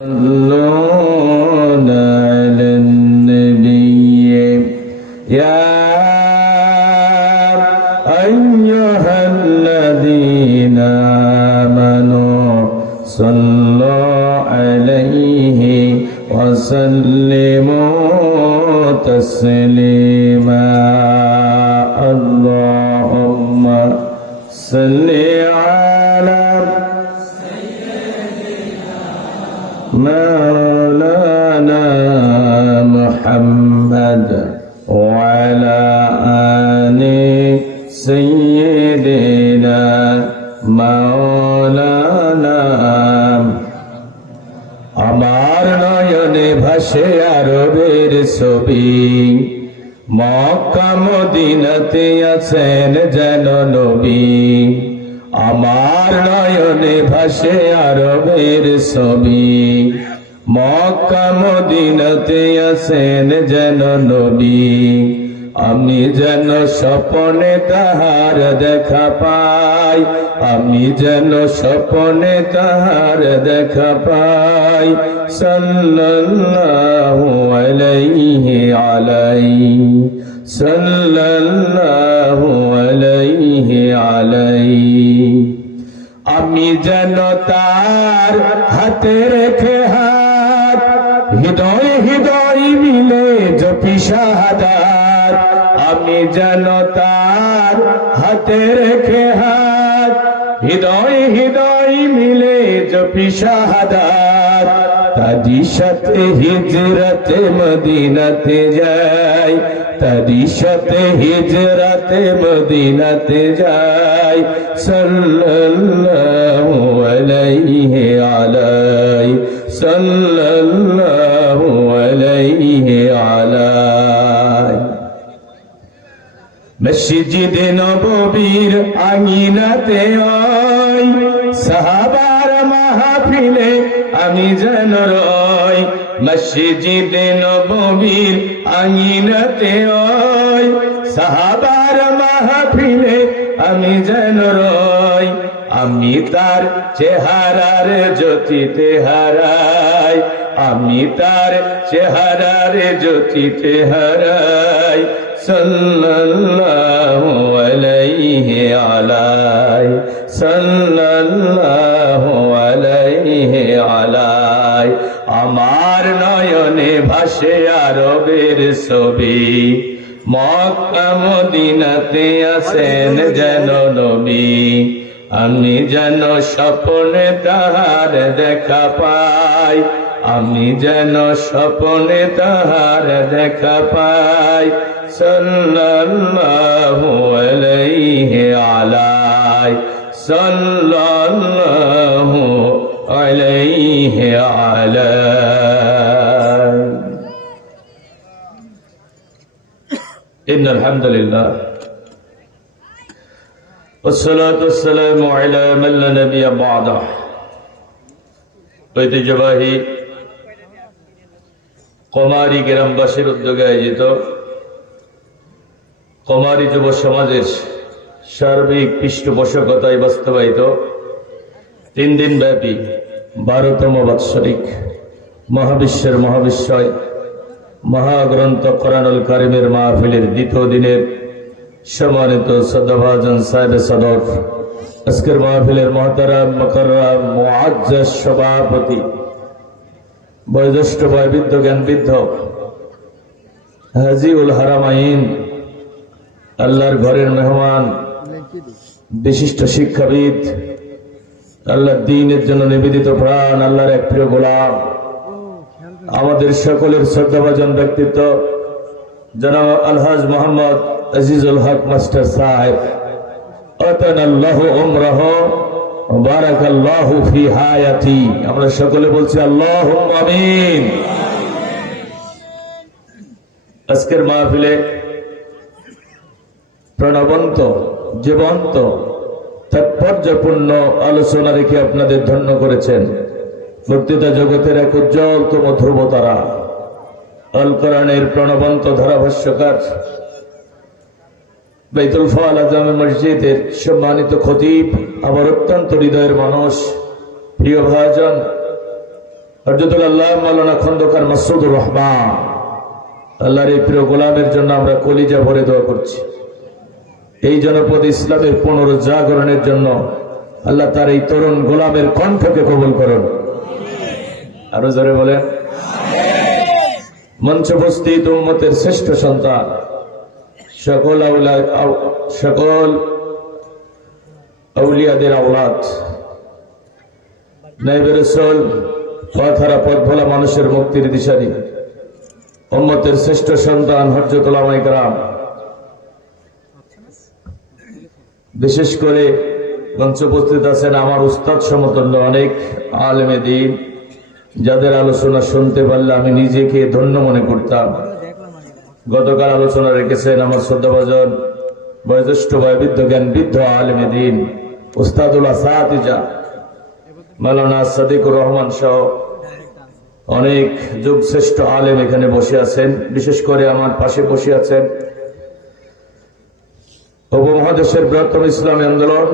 صلون على النبي يا أيها الذين آمنوا صلوا عليه وسلموا تسليما اللهم صل على مولانا محمد وعلى آل سيدنا مولانا আমার নয়নে ভাসে আরবের ছবি মক্কা মদিনাতে আছেন যেন নবী আমার নয়নে ভাসে আরবের ছবি মক্কা মদিনাতে আছেন যেন নবী আমি যেন স্বপ্নে তাহার দেখা পাই আমি যেন স্বপ্নে তাহার দেখা পাই সাল্লাল্লাহু আলাইহি সাল্লাল্লাহু আলাইহি আমি যেন তার হাতে রেখে হাত হৃদয় হৃদয় মিলে জপি শাহাদাত আমি যেন তার হাতে রেখে হাত হৃদয় হৃদয় মিলে জপি শাহাদাত তারি সাথে হিজরতে মদিনাতে যাই তারি সাথে হিজরতে মদিনাতে যাই সাল্লাল্লাহু আলাইহি সাল্লাল্লাহু আলাইহি মসজিদে নববীর আঙিনাতে ওই সাহাবার মাহফিলে আমি যেন রই মসজিদে নববীর আঙিনাতে ওই সাহাবার মাহফিলে আমি যেন রই আমি তার চেহারার জ্যোতিতে হারাই আমি তার চেহারার জ্যোতিতে হারাই সাল্লাল্লাহু আলাইহি সাল্লাল্লাহু আলাইহি আমার নয়নে ভাসে আরবের ছবি মক্কা মদিনাতে আছেন যেন নবী আমি যেন স্বপ্নে তাহার দেখা পাই আমি যেন স্বপ্নে তাহার দেখা পাই সাল্লাল্লাহু আলাইহি সাল্লাল্লাহু আলাইহি ইন্নাল হামদুলিল্লাহ والصلاة والسلام على من لا نبي بعده ঐতিহ্যবাহী কমারি গ্রামবাসীর উদ্যোগে আয়োজিত কমারি যুব সমাজের সার্বিক পৃষ্ঠপোষকতায় বাস্তবায়িত 3 দিন ব্যাপী 12তম বাৎসরিক মহাবিশ্বের মহাবিশ্বয় মহাগ্রন্থ কোরআনুল কারীমের মাহফিলের দ্বিতীয় দিনের সম্মানিত শ্রদ্ধাভাজন সাহেব সদর আজকের মাহফিলের মুহতারাম মুকাররম মুআজ্জাজ সভাপতি বয়োজ্যেষ্ঠ বয়োবৃদ্ধ জ্ঞানবৃদ্ধ হাজিউল হারামাইন আল্লাহর ঘরের মেহমান বিশিষ্ট শিক্ষাবিদ আল্লাহর দ্বীনের জন্য নিবেদিত প্রাণ আল্লাহর এক প্রিয় গোলাম আমাদের সকলের শ্রদ্ধাভাজন ব্যক্তিত্ব জনাব আলহাজ মোহাম্মদ আজিজুল হক মাস্টার সাহেব আতানাল্লাহু উমরাহু ওয়া বারাকাল্লাহু ফি হায়াতি আমরা সকলে বলছি আল্লাহুম্মা আমিন আজকের মাহফিলে প্রাণবন্ত জীবন্ত তাৎপর্যপূর্ণ আলোচনা রেখে আপনাদের ধন্য করেছেন বক্তৃতা জগতের এক উজ্জ্বলতম ধ্রুবতারা আল কোরআনের প্রাণবন্ত ধারাভাষ্যকার বাইতুল ফাল আজম মসজিদের সম্মানিত খতিব, আমার অত্যন্ত হৃদয়ের মানুষ, প্রিয় ভাজন হযরতুল আল্লাহ মাওলানা খন্দকার মাসুদুর রহমান আল্লাহর এই প্রিয় গোলামের জন্য আমরা কলিজা ভরে দোয়া করছি। এই জনপদ ইসলামের পুনরুজ্জাগরণের জন্য আল্লাহ তার এই তরুণ গোলামের কণ্ঠকে কবুল করুন। আরো জোরে বলেন। মঞ্চে উপস্থিত উম্মতের শ্রেষ্ঠ সন্তান সকল আউলিয়াদের আওলাদ, নায়েবে রাসূল, পথহারা পথ ভোলা মানুষের মুক্তির দিশারি, উম্মতের শ্রেষ্ঠ সন্তান হযরত উলামায়ে কেরাম, বিশেষ করে মঞ্চে উপস্থিত আছেন আমার উস্তাদ সমতুল্য অনেক আলেমে দ্বীন, যাদের আলোচনা শুনতে পারলে আমি নিজেকে ধন্য মনে করতাম। গতকাল আলোচনা রেখেছেন আমার শ্রদ্ধাভাজন বয়োজ্যেষ্ঠ বয়োবৃদ্ধ জ্ঞান বৃদ্ধ আলেমে দ্বীন উস্তাদুল আসাতিজা মাওলানা সাদিকুর রহমান সহ অনেক যুগশ্রেষ্ঠ আলেম এখানে বসে আছেন। বিশেষ করে আমার পাশে বসে আছেন উপমহাদেশের বৃহত্তম ইসলামী আন্দোলন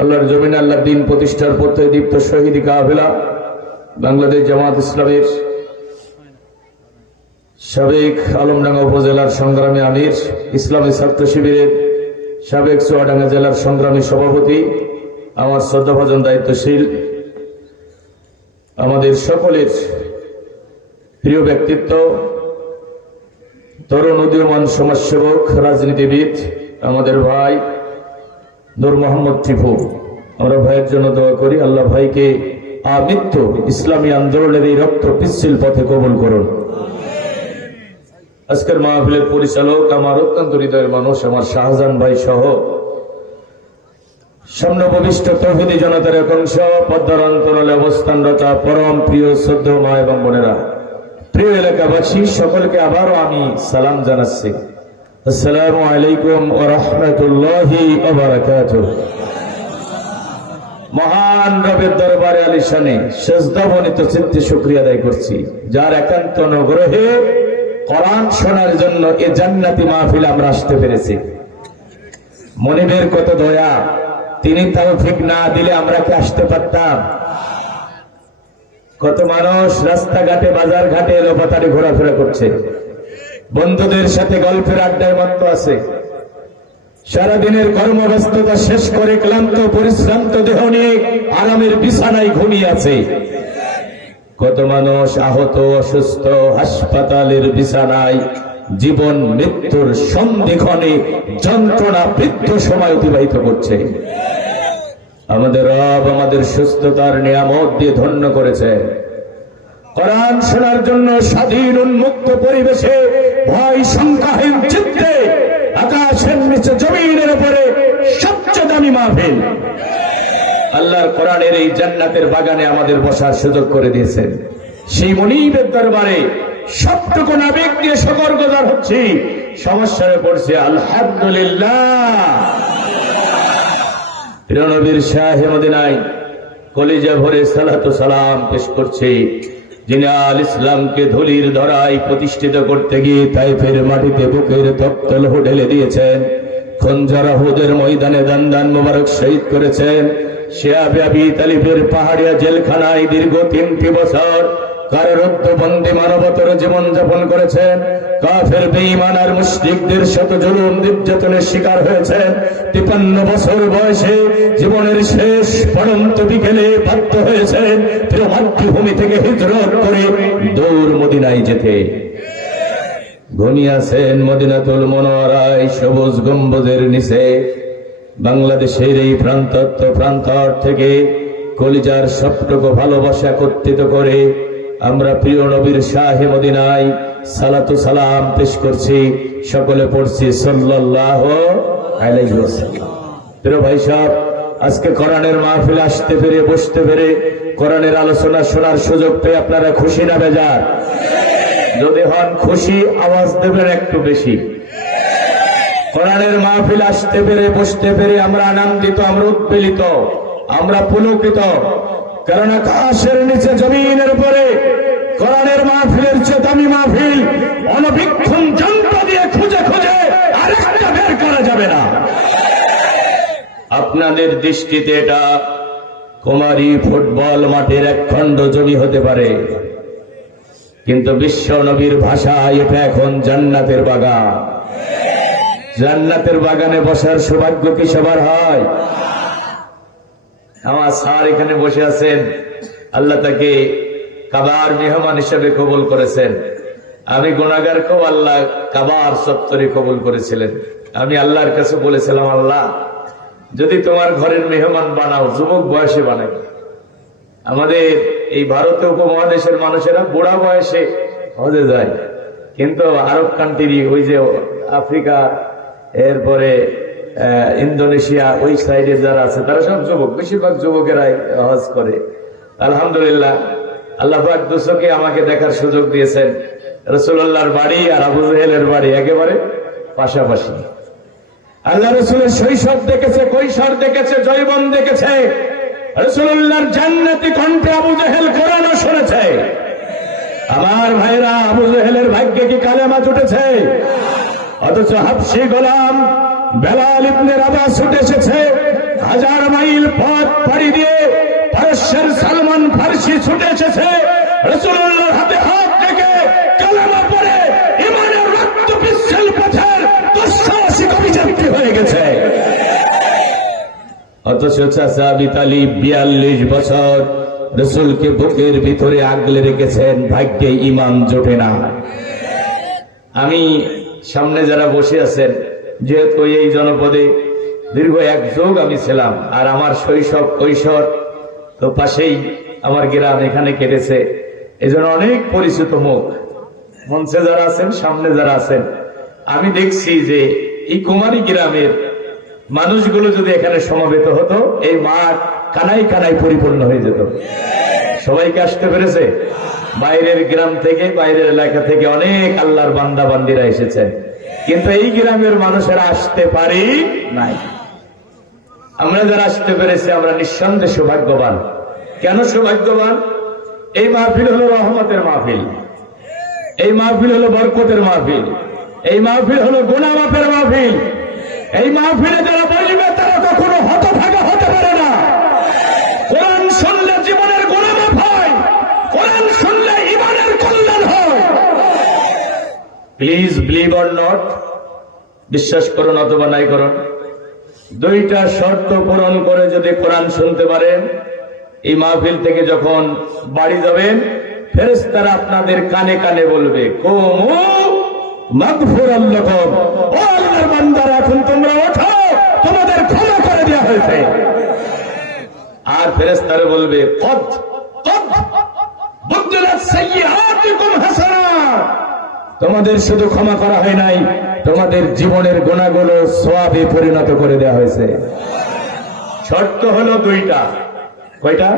আল্লাহর জমিনে আল্লাহ দ্বীন প্রতিষ্ঠার পথে দীপ্ত শহীদ কাফেলা বাংলাদেশ জামাত ইসলামীর সাবেক আলমডাঙ্গা উপজেলার সংগ্রামী আমির, ইসলামী ছাত্র শিবিরের সাবেক চুয়াডাঙ্গা জেলার সংগ্রামী সভাপতি, আমার শ্রদ্ধাভাজন দায়িত্বশীল, আমাদের সকলের প্রিয় ব্যক্তিত্ব, তরুণ উদীয়মান সমাজসেবক, রাজনীতিবিদ, আমাদের ভাই নূর মোহাম্মদ টিপু। আমরা ভাইয়ের জন্য দোয়া করি, আল্লাহ ভাইকে আমৃত্যু ইসলামী আন্দোলনের এই রক্ত পিচ্ছিল পথে কবুল করুন। আজকের মাহফিলের পরিচালক আমার অত্যন্ত হৃদয়ের মানুষ আমার শাহজাহান ভাই সহ সামনেভবিষ্ট তৌহিদি জনতার একাংশ, পদ্মার অন্তরালে অবস্থানরত পরম প্রিয় শ্রদ্ধেয় মা এবং বোনেরা, প্রিয় এলাকাবাসী, সকলকে আবারও আমি সালাম জানাচ্ছি। আসসালামু আলাইকুম ওয়া রাহমাতুল্লাহি ওয়া বারাকাতুহু। মহান রবের দরবারে আলিশানে সেজদাবনিত চিত্তে শুকরিয়া আদায় করছি, যার একান্ত অনুগ্রহে কোরআন শোনার জন্য এ জান্নাতি মাহফিল আমরা আসতে পেরেছি। মনিবের কত দয়া, তিনি তৌফিক না দিলে আমরা কি আসতে পারতাম? কত মানুষ রাস্তাঘাটে বাজার ঘাটে এলোপাতাড়ি ঘোরাফেরা করছে, বন্ধুদের সাথে গল্পের আড্ডায় মত্ত আছে, সারাদিনের কর্মব্যস্ততা শেষ করে ক্লান্ত পরিশ্রান্ত দেহ নিয়ে আরামের বিছানায় ঘুমিয়ে আছে। কত মানুষ আহত, অসুস্থ, হাসপাতালের বিছানায় জীবন মৃত্যুর সন্ধিক্ষণে যন্ত্রণা বৃদ্ধ সময় অতিবাহিত করছে। আমাদের রব আমাদের সুস্থতার নিয়ামত দিয়ে ধন্য করেছে। কোরআন শোনার জন্য স্বাধীন উন্মুক্ত পরিবেশে ভয় সংখ্যাহীন চিত্তে আকাশের নিচে জমিনের উপরে সবচেয়ে দামি মাহফিল আল্লাহর কোরআনের এই জান্নাতের বাগানে আমাদের বসার সুযোগ করে দিয়েছেন। সেই মুনিবের দরবারে সবটুকু আবেগ দিয়ে শুকরগুজার হচ্ছি, সমস্যায় পড়ছে আলহামদুলিল্লাহ। প্রিয় নবীর শাহে মদিনায় কলিজা ভরে সালাতু সালাম পেশ করছি, যিনি আল ইসলামকে ধুলির ধরায় প্রতিষ্ঠিত করতে গিয়ে তাইফের মাটিতে বুকের তপ্তল ঢেলে দিয়েছেন, খঞ্জার উহুদের ময়দানে দান দান মোবারক শহীদ করেছেন, শিয়াবে আবি তালিবের পাহাড়িয়া জেলখানায় দীর্ঘ 3টি বছর কারারুদ্ধ বন্দী মানবতার জীবন যাপন করেছেন, কাফের বেঈমান আর মুশরিকদের শত জুলুম নির্যাতনের শিকার হয়েছেন। 53 বছর বয়সে জীবনের শেষ পড়ন্ত বিকেলে বাধ্য হয়েছেন প্রিয় মাতৃভূমি থেকে হিজরত করে দূর মদিনায় যেতে। ঘুমিয়ে আছেন মদিনাতুল মুনাওয়ারায় সবুজ গম্বুজের নিচে। বাংলাদেশের এই প্রান্তর থেকে কলিজার সবটুকু ভালোবাসা একত্রিত করে আমরা প্রিয় নবীর শাহে মদিনায় সালাতু সালাম পেশ করছি, সকলে পড়ছি সাল্লাল্লাহু আলাইহি ওয়াসাল্লাম। প্রিয় ভাই সাহেব, আজকে কোরআনের মাহফিলে আসতে পেরে বসতে পেরে কোরআনের আলোচনা শোনার সুযোগ পেয়ে আপনারা খুশি না বেজার? যদি হন খুশি আওয়াজ দেবেন একটু বেশি। কোরআনের মাহফিল আসতে পেরে বসতে পেরে আমরা আনন্দিত, আমরা উৎপীড়িত, আমরা পুলকিত, কারণ আকাশের নিচে জমিনের উপরে কোরআনের মাহফিলের চেয়ে দামি মাহফিল অনবীক্ষণ যন্ত্র দিয়ে খুঁজে খুঁজে আরেকটা বের করা যাবে না। আপনাদের দৃষ্টিতে এটা কুমারী ফুটবল মাঠের এক খণ্ড জমি হতে পারে, কিন্তু বিশ্ব নবীর ভাষায় এটা এখন জান্নাতের বাগান। জান্নাতের বাগানে বসার সৌভাগ্য কি সবার হয়? আমার স্যার এখানে বসে আছেন, আল্লাহ তাকে কাবার মেহমান হিসেবে কবুল করেছেন। আমি গুনাহগারকেও আল্লাহ কাবার চত্বরে কবুল করেছিলেন। আমি আল্লাহর কাছে বলেছিলাম, আল্লাহ যদি তোমার ঘরের মেহমান বানাও, যুবক বয়সে বানাই। আমাদের এই ভারতীয় উপমহাদেশের মানুষেরা বুড়া বয়সে হজে যায়, কিন্তু আরব কান্ট্রি, ওই যে আফ্রিকা, এরপরে ইন্দোনেশিয়া, ওই সাইডে যারা আছে তারা সব যুবক, বেশিরভাগ যুবকেরাই হজ করে। আলহামদুলিল্লাহ, আল্লাহ পাক দুচোখে আমাকে দেখার সুযোগ দিয়েছেন। রাসূলুল্লাহর বাড়ি আর আবু জেহেলের বাড়ি একেবারে পাশাপাশি। আল্লাহ রাসূলের শৈশব দেখেছে, কৈশোর দেখেছে, যৌবন দেখেছে। রাসূলুল্লাহর জান্নাতি কণ্ঠে আবু জেহেল কোরআনও শুনেছে। আমার ভাইরা, আবু জেহেলের ভাগ্যে কি কালেমা জুটেছে? অথচ হাবশী গোলাম বেলাল ইবনে রাবাহ ছুটে এসেছে, 1000 মাইল পথ পাড়ি দিয়ে পারস্যের সালমান ফার্সি ছুটে এসেছে। রাসূলুল্লাহর হাতে হাত রেখে কালেমা পড়ে ঈমানের রক্ত পিচ্ছিল পথের দুঃসাহসিক অভিযাত্রী হয়ে গেছে। অথচ চাচা আবু তালিব 42 বছর রাসূলকে বুকের ভিতরে আগলে রেখেছেন, ভাগ্যে ঈমান জোটে না। আমি সামনে যারা বসে আছেন, যেহেতু এই জনপদে দীর্ঘ 1 যুগ আমি ছিলাম, আর আমার শৈশব কৈশোর তো পাশেই আমার গ্রাম, এখানে কেটেছে, এই জন্য অনেক পরিচিত মুখ মঞ্চে যারা আছেন, সামনে যারা আছেন। আমি দেখছি যে এই কুমারী গ্রামের মানুষগুলো যদি এখানে সমবেত হতো, এই মাঠ কানায় কানায় পরিপূর্ণ হয়ে যেত। সবাইকে আসতে পেরেছে? বাইরের গ্রাম থেকে, বাইরের এলাকা থেকে অনেক আল্লাহর বান্দা বান্দিরা এসেছেন, কিন্তু এই গ্রামের মানুষেরা আসতে পারি নাই। আমরা যারা আসতে পেরেছি, আমরা নিঃসন্দেহে সৌভাগ্যবান। কেন সৌভাগ্যবান? এই মাহফিল হলো রহমতের মাহফিল, এই মাহফিল হলো বরকতের মাহফিল, এই মাহফিল হলো গুনাহ মাফের মাহফিল। এই মাহফিলে যারা বসবে তারা কখনো হতভাগা হতে পারে না। কোরআন শুনলে জীবনের গুনাহ মাফ হয়, কোরআন শুনলে ঈমানের কল্যাণ হয়। প্লিজ বিলিভ অর নট, বিশ্বাস করুন অথবা নাই করুন, 2টা শর্ত পূরণ করে যদি কোরআন শুনতে পারেন, এই মাহফিল থেকে যখন বাড়ি যাবেন, ফেরেশতারা আপনাদের কানে কানে বলবে, কুমু মাগফুরাল লাকুম, ও আল্লাহর বান্দারা, এখন তোমরা ওঠো, তোমাদের ক্ষমা করে দেওয়া হয়েছে। আর ফেরেশতারা বলবে, কদ কদ বুদলাত সাইয়্যাতিকুম হাসানাত, তোমাদের শুধু ক্ষমা করা হয় নাই, তোমাদের জীবনের গুনাহগুলো সওয়াবে পরিণত করে দেওয়া হয়েছে। শর্ত হলো 2টা। কয়টা?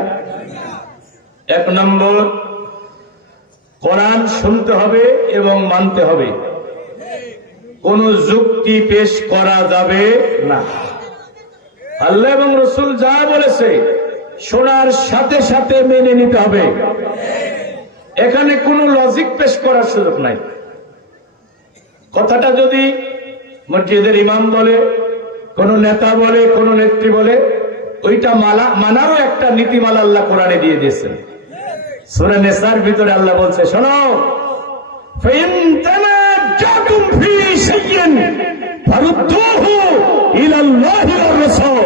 1 নম্বর, কোরআন শুনতে হবে এবং মানতে হবে। কোন যুক্তি পেশ করা যাবে না। আল্লাহ এবং রাসূল যা বলেছে শোনার সাথে সাথে মেনে নিতে হবে। এখানে কোনো লজিক পেশ করার সুযোগ নাই। কথাটা যদি মসজিদের ইমাম বলে, কোন নেতা বলে, কোন নেত্রী বলে, ওইটা মানারও একটা নীতিমালা আল্লাহ কোরআনে দিয়ে দিয়েছেন। সূরা নিসার ভিতরে আল্লাহ বলছে, শোনো, ফাইন তানাজাতুম ফি শাইইন ফারুদ্দুহু ইলাল্লাহি ওয়ার রাসূল।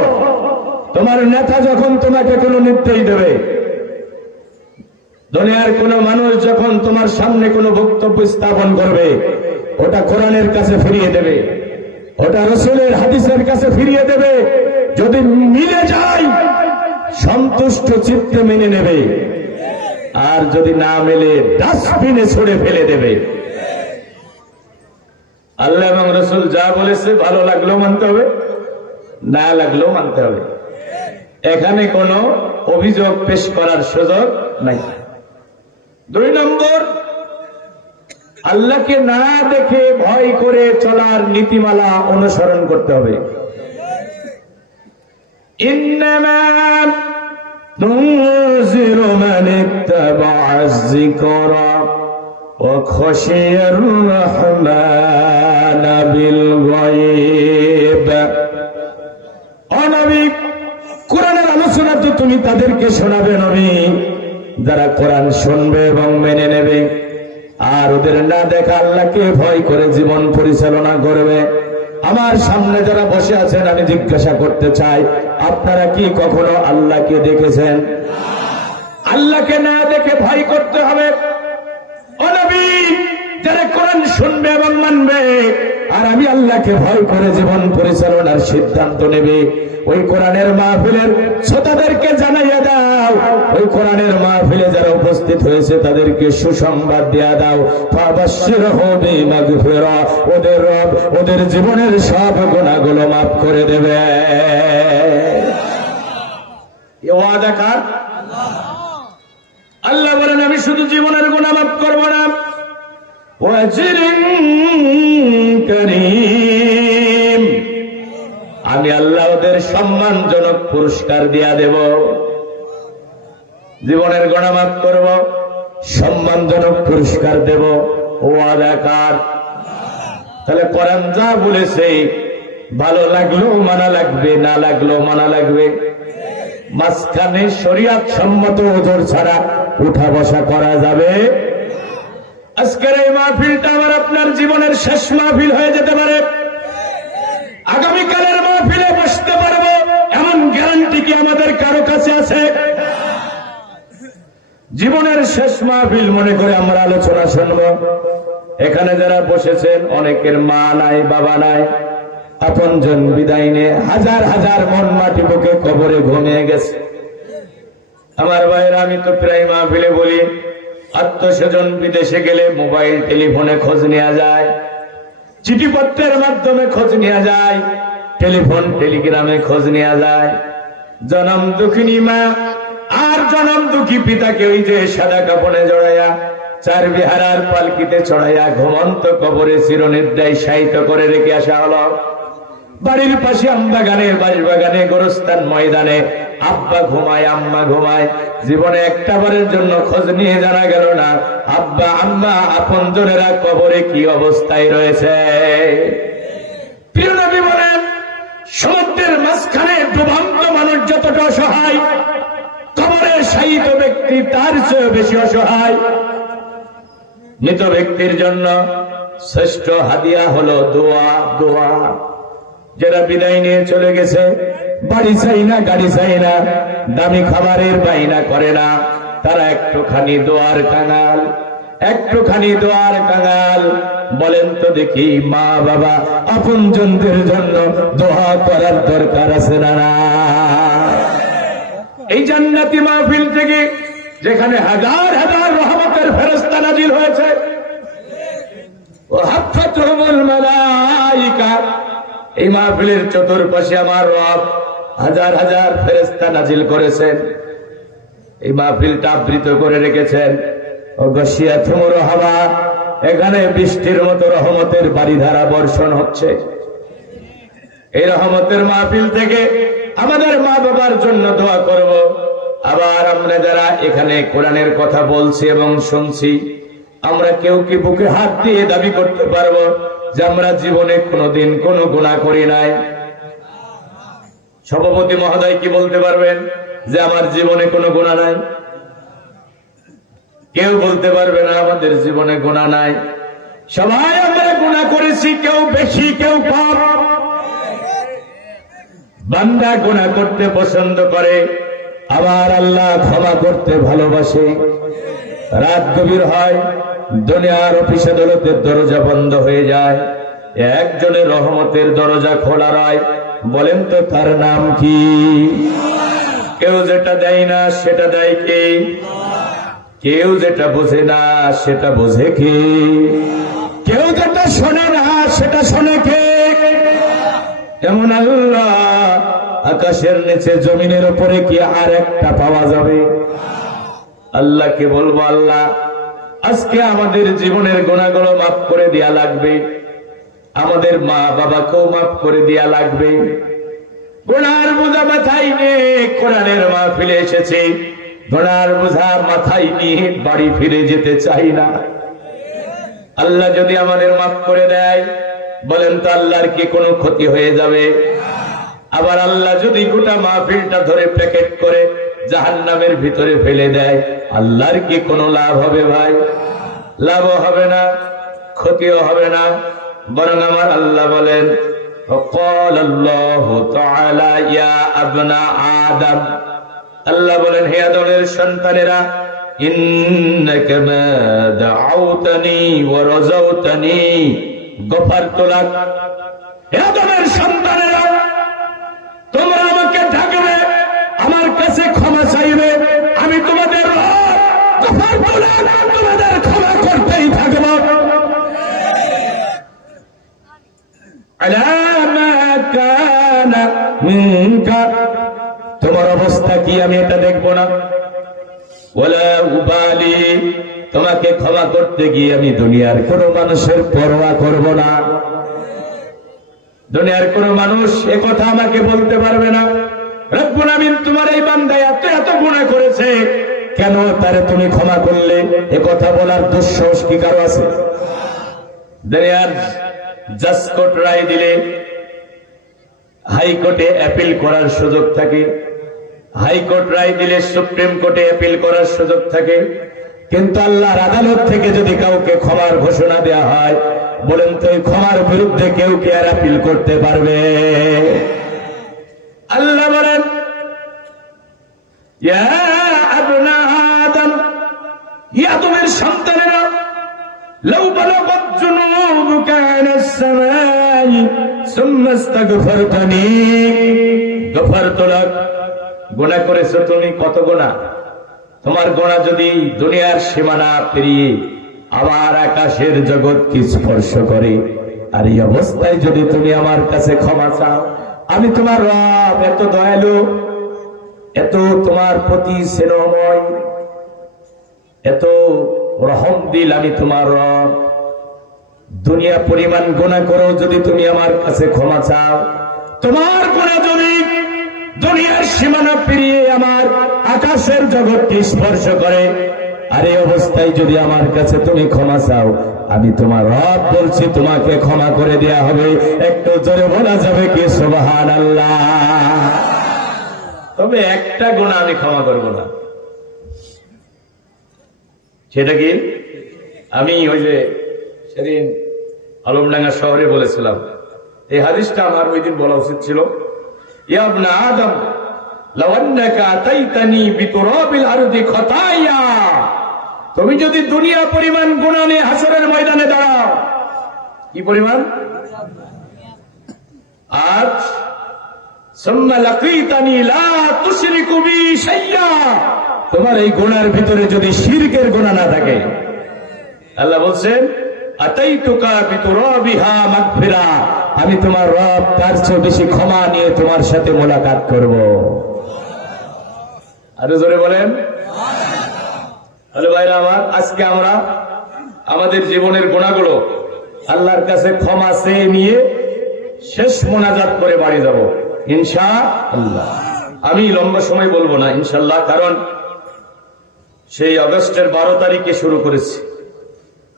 তোমার নেতা যখন তোমাকে কোনো নির্দেশ দেবে, দুনিয়ার কোন মানুষ যখন তোমার সামনে কোনো বক্তব্য স্থাপন করবে, ওটা কোরআনের কাছে ফিরিয়ে দেবে, ওটা রাসূলের হাদিসের কাছে ফিরিয়ে দেবে। যদি মিলে যায়, সন্তুষ্ট চিত্তে মেনে নেবে, আর যদি না মেলে ডাস্টবিনে ছুড়ে ফেলে দেবে। আল্লাহ এবং রাসূল যা বলেছে ভালো লাগলেও মানতে হবে, না লাগলেও মানতে হবে। এখানে কোনো অভিযোগ পেশ করার সুযোগ নাই। 2 নম্বর, আল্লাহকে না দেখে ভয় করে চলার নীতিমালা অনুসরণ করতে হবে। ইন্নামা তুনজিরু মান ইত্তাবা'আজ যিকরা ওয়া খাশিয়ার রাহমান বিল গায়ব। ও নবী, কোরআনের আলোচনা যত তুমি তাদেরকে শোনাবে নবী যারা কোরআন শুনবে এবং মেনে নেবে, আর ওদের না দেখা আল্লাহকে ভয় করে জীবন পরিচালনা করবে। আমার সামনে যারা বসে আছেন, আমি জিজ্ঞাসা করতে চাই, আপনারা কি কখনো আল্লাহকে দেখেছেন? আল্লাহকে না দেখে ভয় করতে হবে। ও নবী, যারা কোরআন শুনবে এবং মানবে আর আমি আল্লাহকে ভয় করে জীবন পরিচালনার সিদ্ধান্ত নেবে, ওই কোরআনের মাহফিলের শ্রোতাদেরকে জানাইয়া দাও, ওই কোরআনের মাহফিলে যারা উপস্থিত হয়েছে তাদেরকে সুসংবাদ দেয়া দাও, ফাবাশশিরহু বিমাগফিরা, ওদের রব ওদের জীবনের সব গুনাহগুলো মাফ করে দেবে। এ ওয়াদা কার? আল্লাহ বলেন, আমি শুধু জীবনের গুনাহ মাফ করব না, ওয়াজরিন কারীম, আমি আল্লাহ ওদের সম্মানজনক পুরস্কার দিয়া দেব। জীবনের গুনাহ মাফ করব, সম্মানজনক পুরস্কার দেব, ওয়াদা কার? তাহলে কোরআন যা বলেছে ভালো লাগলেও মানা লাগবে, না লাগলেও মানা লাগবে। মাঝখানে শরীয়ত সম্মত ওজর ছাড়া উঠা বসা করা যাবে। আজকের এই মাহফিলটা আমার আপনার জীবনের শেষ মাহফিল হয়ে যেতে পারে। আগামীকালের মাহফিলে বসতে পারবো এমন গ্যারান্টি কি আমাদের কারো কাছে আছে? জীবনের শেষ মাহফিল মনে করে আমরা আলোচনা শুনবো। এখানে যারা বসেছেন অনেকের মা নাই, বাবা নাই, আপনজন বিদায় নিয়ে হাজার হাজার মন মাটি বুকে কবরে ঘুমিয়ে গেছে। আমার ভাইরা, আমি তো প্রায় মাহফিলে বলি, আত্মস্বজন বিদেশে গেলে মোবাইল টেলিফোনে খোঁজ নেওয়া যায়, চিঠিপত্রের মাধ্যমে খোঁজ নেওয়া যায়, টেলিফোন টেলিগ্রামে খোঁজ নেওয়া যায়। জনম দুঃখিনী মা আর জনম দুঃখী পিতাকে ওই যে সাদা কাপড়ে জড়াইয়া চার বিহারার পালকিতে চড়াইয়া ঘুমন্ত কবরে চিরনিদ্রায় শায়িত করে রেখে আসা হলো। বাড়ির পাশে আমবাগানের বাড়ির গোরস্থান ময়দানে আব্বা ঘুমায়, আম্মা ঘুমায়। জীবনে একটা বারের জন্য খোঁজ নিয়ে জানা গেল না আব্বা আম্মা আপনজনেরা কবরে কি অবস্থায় রয়েছে। প্রিয় নবী বলেন, সমুদ্রের মাঝখানে ডুবন্ত মানুষ যতটা অসহায়, কবরে শায়িত ব্যক্তি তার চেয়ে বেশি অসহায়। মৃত ব্যক্তির জন্য শ্রেষ্ঠ হাদিয়া হলো দোয়া। দোয়া যারা বিদায় নিয়ে চলে গেছে, বাড়ি চাই না, গাড়ি চাই না, দামি খাবারের বাইনা করে না, তারা একটুখানি দোয়ার কাঙাল, একটুখানি দোয়ার কাঙাল। বলেন তো দেখি, মা বাবা আপনজনদের জন্য দোয়া করার দরকার আছে না? এই জান্নাতি মাহফিল থেকে যেখানে হাজার হাজার রহমতের ফেরেশতা নাজিল হয়েছে, ও হাফাতুহুমুল মালায়েকা, এই মাহফিলের চতুর্পাশে আমার রব হাজার হাজার ফেরেশতা নাজিল করেছেন, এই মাহফিলটা আবৃত করে রেখেছেন। ও গশিয়াতুমুর রহমা, এখানে বৃষ্টির মতো রহমতের বারিধারা বর্ষণ হচ্ছে। এই রহমতের মাহফিল থেকে আমাদের মা বাবার জন্য দোয়া করব। আবার আমরা যারা এখানে কোরআনের কথা বলছি এবং শুনছি, আমরা কেউ কি বুকে হাত দিয়ে দাবি করতে পারবো যে আমরা জীবনে কোনোদিন কোনো গুনাহ করি নাই? সভাপতি মহোদয় কি বলতে পারবেন যে আমার জীবনে কোনো গুনাহ নাই? কেউ বলতে পারবে না আমাদের জীবনে গুনাহ নাই। সবাই আমরা গুনাহ করেছি, কেউ বেশি কেউ কম। বান্দা গুনাহ করতে পছন্দ করে, আবার আল্লাহ ক্ষমা করতে ভালোবাসে। রাত গভীর হয়, দুনিয়ার অফিস আদালতের দরজা বন্ধ হয়ে যায়, একজনের রহমতের দরজা খোলা রয়। বলেন তো তার নাম কি? কেউ যেটা দেয় না সেটা দেয় কে? কেউ যেটা বোঝে না সেটা বোঝে কে? কেউ যেটা শোনে না সেটা শোনে কে? এমন আল্লাহ আকাশের নিচে জমিনের উপরে কি আর একটা পাওয়া যাবে? আল্লাহকে বলবো, আল্লাহ আজকে আমাদের জীবনের গুনাহগুলো মাফ করে দেয়া লাগবে, আমাদের মা বাবাকেও মাফ করে দেয়া লাগবে। গুনার বোঝা মাথায় নিয়ে কোরআনের মাহফিলে এসেছে, গুনার বোঝা মাথায় নিয়ে বাড়ি ফিরে যেতে চাই না। আল্লাহ যদি আমাদের মাফ করে দেয়, বলেন তো আল্লাহর কি কোনো ক্ষতি হয়ে যাবে? আবার আল্লাহ যদি গোটা মাহফিলটা ধরে প্যাকেট করে জাহান্নামের ভিতরে ফেলে দেয়, আল্লাহর কি কোনো লাভ হবে ভাই? লাভও হবে না, ক্ষতিও হবে না। বরং আমার আল্লাহ বলেন, ক্বালাল্লাহু তাআলা ইয়া আবনা আদম, আল্লাহ বলেন, হে আদমের সন্তানেরা, ইন্নাকা মা দাআউতানি ওয়া রাযাউতানি গফারতু লাক। হে আদমের সন্তানেরা, তোমরা আমাকে ডাকবে, আমার কাছে ক্ষমা চাইবে, আমি তোমাদের রব গফারতু লাক, তোমাদের ক্ষমা করতেই থাকব। আলা মা কানা মিনকা, তোমার অবস্থা কি আমি এটা দেখবো না? ওয়ালা উবালি, তোমাকে ক্ষমা করতে গিয়ে আমি দুনিয়ার কোন মানুষের পরোয়া করব না। দুনিয়ার কোন মানুষ এ কথা আমাকে বলতে পারবে না, রব্বুল আমিন তোমার এই বান্দা এত এত গুনাহ করেছে, কেন তারে তুমি ক্ষমা করলে? এ কথা বলার দুঃসাহস কি কারো আছে? দুনিয়ার জাজ কোর্ট রায় দিলে হাইকোর্টে অ্যাপিল করার সুযোগ থাকে, হাইকোর্ট রায় দিলে সুপ্রিম কোর্টে অ্যাপিল করার সুযোগ থাকে, কিন্তু আল্লাহর আদালত থেকে যদি কাউকে ক্ষমার ঘোষণা দেয়া হয়, বলেন তো এই ক্ষমার বিরুদ্ধে কেউ কি আর আপিল করতে পারবে? আল্লাহ বলেন, ইয়া আবনা আদম, ইয়া আদমের সন্তানেরা, লাউ বালাগাত জুনুবুকা আনাস সামাই সুম্মা ইস্তাগফারতানি গফারতু লাক। গুনাহ করেছো তুমি, কত গুনাহ? তোমার গুনাহ যদি দুনিয়ার সীমানা পেরিয়ে আমার আকাশের জগৎকে স্পর্শ করে, আর এই অবস্থায় যদি তুমি আমার কাছে ক্ষমা চাও, আমি তোমার রব, এত দয়ালু, এত তোমার প্রতি স্নেহময়, এত রহম দিল, আমি তোমার রব। দুনিয়া পরিমাণ গুনাহ করো, যদি তুমি আমার কাছে ক্ষমা চাও, তোমার গুনাহ যদি দুনিয়ার সীমানা পেরিয়ে আমার আকাশের জগৎকে স্পর্শ করে, আর এই অবস্থায় যদি আমার কাছে তুমি ক্ষমা চাও, আমি তোমার রব বলছি, তোমাকে ক্ষমা করে দেয়া হবে। একটু জোরে বলা যাবে কি সুবহানাল্লাহ? তবে একটা গুনাহ আমি ক্ষমা করব না, সেটা কি? আমি ওই যে সেদিন আলমডাঙ্গা শহরে বলেছিলাম, এই হাদিসটা আমার ওই দিন বলা উচিত ছিল, ইয়া ইবনা আদম লাউ আন্নাকা আতাইতানি বিতুরাবিল আরদি খাতায়া, তুমি যদি দুনিয়া পরিমাণ গুনাহ নিয়ে হাসরের ময়দানে দাঁড়াও, কি পরিমাণ? আজ সুম্মা লাকিতানি লা তুশরিকু বি শাইয়া, তোমার এই গুনার ভিতরে যদি শিরকের গুনাহ না থাকে, আল্লাহ বলছেন, আতাইতুকা বিতুরাবিহা মাগফিরা, আমি তোমার রব তার চেয়ে বেশি ক্ষমা নিয়ে তোমার সাথে মোলাকাত করব। আরো জোরে বলেন। হ্যালো ভাইরা আমার, আজকে আমরা আমাদের জীবনের গুনাহগুলো আল্লাহর কাছে ক্ষমা চেয়ে নিয়ে শেষ মোনাজাত করে বাড়ি যাব ইনশাআল্লাহ। আমি লম্বা সময় বলবো না ইনশাআল্লাহ, কারণ সেই আগস্টের 12 তারিখে শুরু করেছি।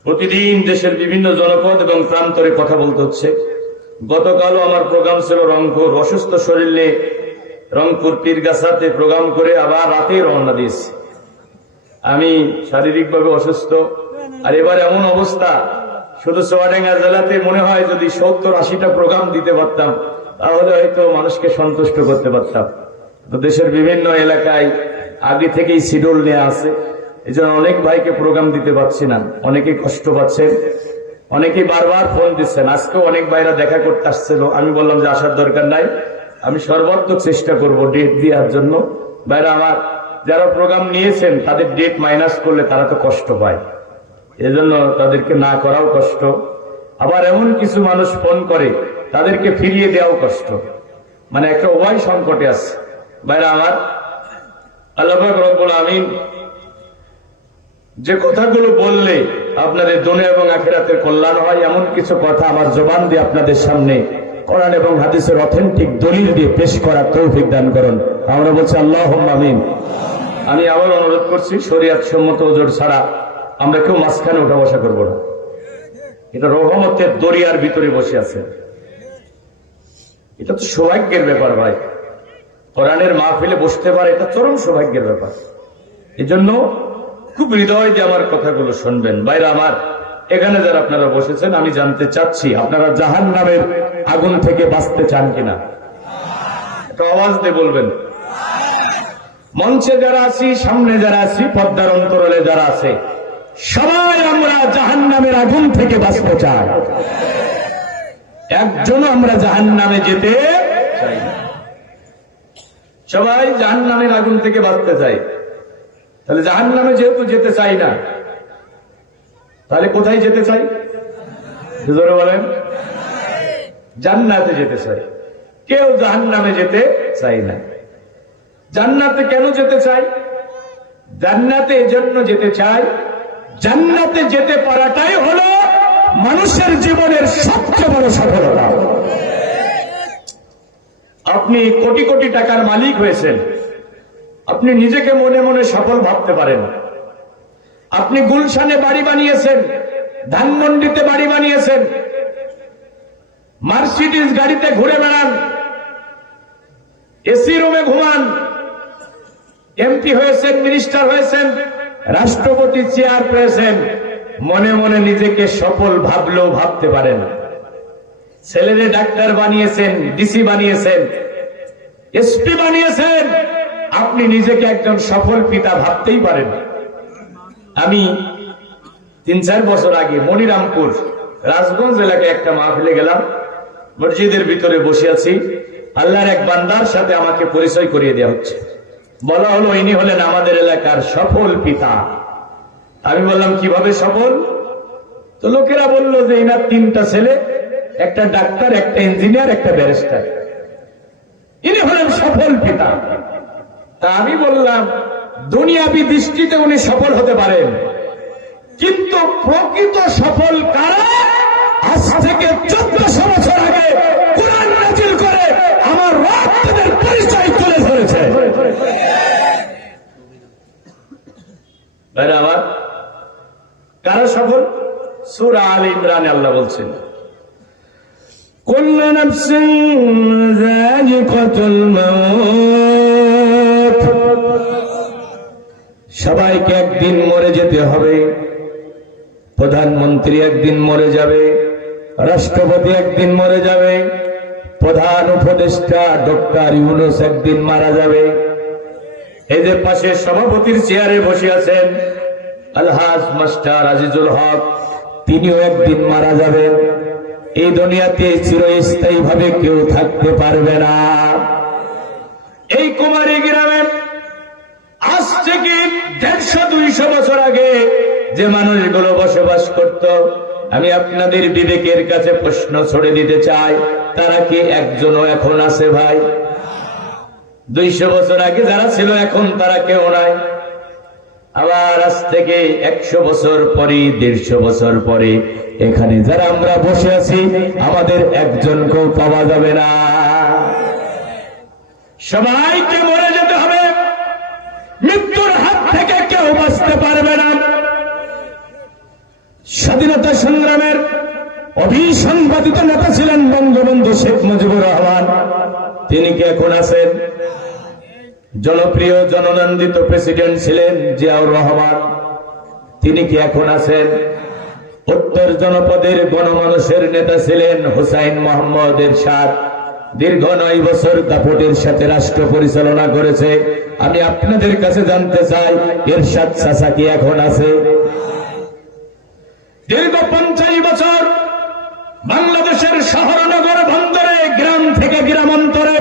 প্রতিদিন দেশের বিভিন্ন জনপদ এবং প্রান্তরে কথা বলতে হচ্ছে। গতকালও আমার প্রোগ্রাম ছিল রংপুর, অসুস্থ শরীর নিয়ে রংপুর পীরগাছাতে প্রোগ্রাম করে আবার রাতে রওনা দিয়েছি। আমি শারীরিকভাবে অসুস্থ, আর এবার এমন অবস্থা, শুধু চুয়াডাঙ্গা জেলাতে মনে হয় যদি 70-80টা প্রোগ্রাম দিতে পারতাম, তাহলে হয়তো মানুষকে সন্তুষ্ট করতে পারতাম। তো দেশের বিভিন্ন এলাকায় আগে থেকেই শিডিউল নেওয়া আছে, এই জন্য অনেক ভাইকে প্রোগ্রাম দিতে পারছি না, অনেকে কষ্ট পাচ্ছেন, অনেকেই বারবার ফোন দিচ্ছেন। আজকেও অনেক ভাইরা দেখা করতে আসছিল, আমি বললাম যে আসার দরকার নাই, আমি সর্বাত্মক চেষ্টা করব ডেট দেওয়ার জন্য। ভাইরা আমার যারা প্রোগ্রাম নিয়েছেন তাদের ডেট মাইনাস করলে তারা তো কষ্ট পায়, এজন্য তাদেরকে না করাও কষ্ট। আবার এমন কিছু মানুষ ফোন করে তাদেরকে ফিরিয়ে দেওয়াও কষ্ট, মানে একটা উভয় সংকটে আছে। ভাইরা আমার, আল্লাহ পাক রব্বুল আমিন যে কথাগুলো বললে আপনাদের দুনিয়া এবং আখিরাতের কল্যাণ হয়, এমন কিছু কথা আমার জবান দিয়ে আপনাদের সামনে কোরআন এবং হাদিসের অথেন্টিক দলিল দিয়ে পেশ করার তৌফিক দান করুন। আমরা বলছি আল্লাহুম্মা আমিন। আমি আবার অনুরোধ করছি, শরীয়ত সম্মত ওজর ছাড়া আমরা কেউ মাঝখানে উঠা বসা করবো না। এটা রহমতের দরিয়ার ভিতরে বসে আছে, এটা তো সৌভাগ্যের ব্যাপার ভাই। কোরআনের মাহফিলে বসতে পারে, এটা চরম সৌভাগ্যের ব্যাপার। এজন্য খুব হৃদয় দিয়ে আমার কথাগুলো শুনবেন। বাইরে আমার, এখানে যারা আপনারা বসেছেন, আমি জানতে চাচ্ছি আপনারা জাহান্নামের আগুন থেকে বাঁচতে চান কিনা? একটা আওয়াজ দিয়ে বলবেন। মঞ্চে যারা আছি, সামনে যারা আছি, পর্দার অন্তরালে যারা আছে, সবাই আমরা জাহান্নামের আগুন থেকে বাঁচতে চাই। একজনও আমরা জাহান্নামে যেতে চাই না। সবাই জাহান্নামের আগুন থেকে বাঁচতে চাই। তাহলে জাহান্নামে যেহেতু যেতে চাই না, তাহলে কোথায় যেতে চাই? জোরে বলেন। জান্নাতে যেতে চাই। কেউ জাহান্নামে যেতে চাই না। জান্নাতে কেন যেতে চাই? জান্নাতে এজন্য যেতে চাই, জান্নাতে যেতে পারাটাই হলো মানুষের জীবনের সবচেয়ে বড় সফলতা। আপনি কোটি কোটি টাকার মালিক হয়েছেন, আপনি নিজেকে মনে মনে সফল ভাবতে পারেন। আপনি গুলশানে বাড়ি বানিয়েছেন, ধানমন্ডিতে বাড়ি বানিয়েছেন, মার্সিডিজ গাড়িতে ঘুরে বেড়ান, এসি রুমে ঘুমান, এমপি হয়েছেন, মিনিস্টার হয়েছেন, রাষ্ট্রপতি চেয়ার পেয়েছেন, মনে মনে নিজেকে সফল ভাবলেও ভাবতে পারেন। ছেলেরে ডাক্তার বানিয়েছেন, ডিসি বানিয়েছেন, এসপি বানিয়েছেন, আপনি নিজেকে একজন সফল পিতা ভাবতেই পারেন। আমি 3-4 বছর আগে মনিরামপুর রাজগঞ্জ এলাকায় একটা মাহফিলে গেলাম। মসজিদের ভিতরে বসে আছি, আল্লাহর এক বান্দার সাথে আমাকে পরিচয় করিয়ে দেওয়া হচ্ছে। বলা হলো ইনি হলেন আমাদের এলাকার সফল পিতা। আমি বললাম কিভাবে সফল? তো লোকেরা বলল যে ইনার 3টা ছেলে, একটা ডাক্তার, একটা ইঞ্জিনিয়ার, একটা ব্যারিস্টার, ইনি হলেন সফল পিতা। তা আমি বললাম দুনিয়াবি দৃষ্টিতে উনি সফল হতে পারেন, কিন্তু প্রকৃত সফল কারা? আজ থেকে 1400 বছর আগে কুরআন নাজিল করে আমার রব তাদের পরিচয় তুলে ধরেছে। ভাইরা আমার, কারা সফল? সূরা আল ইমরানে আল্লাহ বলছেন, কুল্লু নাফসিন যায়িকাতুল মাউত, সবাইকে একদিন মরে যেতে হবে। প্রধানমন্ত্রী একদিন মরে যাবে, রাষ্ট্রপতি একদিন মরে যাবে, প্রধান উপদেষ্টা ডক্টর ইউনূস একদিন মারা যাবে। এই যে পাশে সভাপতির চেয়ারে বসে আছেন আলহাজ মাস্টার আজিজুল হক, তিনিও একদিন মারা যাবেন। এই দুনিয়াতে চিরস্থায়ী ভাবে কেউ থাকতে পারবে না। এই কুমারী গ্রামে আজ থেকে 150-200 বছর আগে যে মানুষগুলো বসবাস করত, আমি আপনাদের বিবেকের কাছে প্রশ্ন ছড়ে দিতে চাই, তারা কি একজনও এখন আছে? ভাই, 200 বছর আগে যারা ছিল এখন তারা কেউ নাই। আবার আজ থেকে 100 বছর পরে, 150 বছর পরে এখানে যারা আমরা বসে আছি, আমাদের একজনকেও পাওয়া যাবে না। সবাইকে মরে যেতে হবে, মৃত্যুর হাত থেকে কেউ বাঁচতে পারবে না। স্বাধীনতা সংগ্রামের অভিসংবাদিত নেতা ছিলেন বঙ্গবন্ধু শেখ মুজিবুর রহমান, তিনি কি এখন আছেন? জনপ্রিয় জননন্দিত প্রেসিডেন্ট ছিলেন জিয়াউর রহমান, তিনি কি এখন আছেন? উত্তর জনপদের গণমানুষের নেতা ছিলেন হুসাইন মোহাম্মদ এরশাদ, দীর্ঘ 9 বছর দাপটের সাথে রাষ্ট্র পরিচালনা করেছে। আমি আপনাদের কাছে জানতে চাই, এরশাদ চাচা কি এখন আছে? দীর্ঘ 50 বছর বাংলাদেশের শহর নগর বন্দরে, গ্রাম থেকে গ্রামান্তরে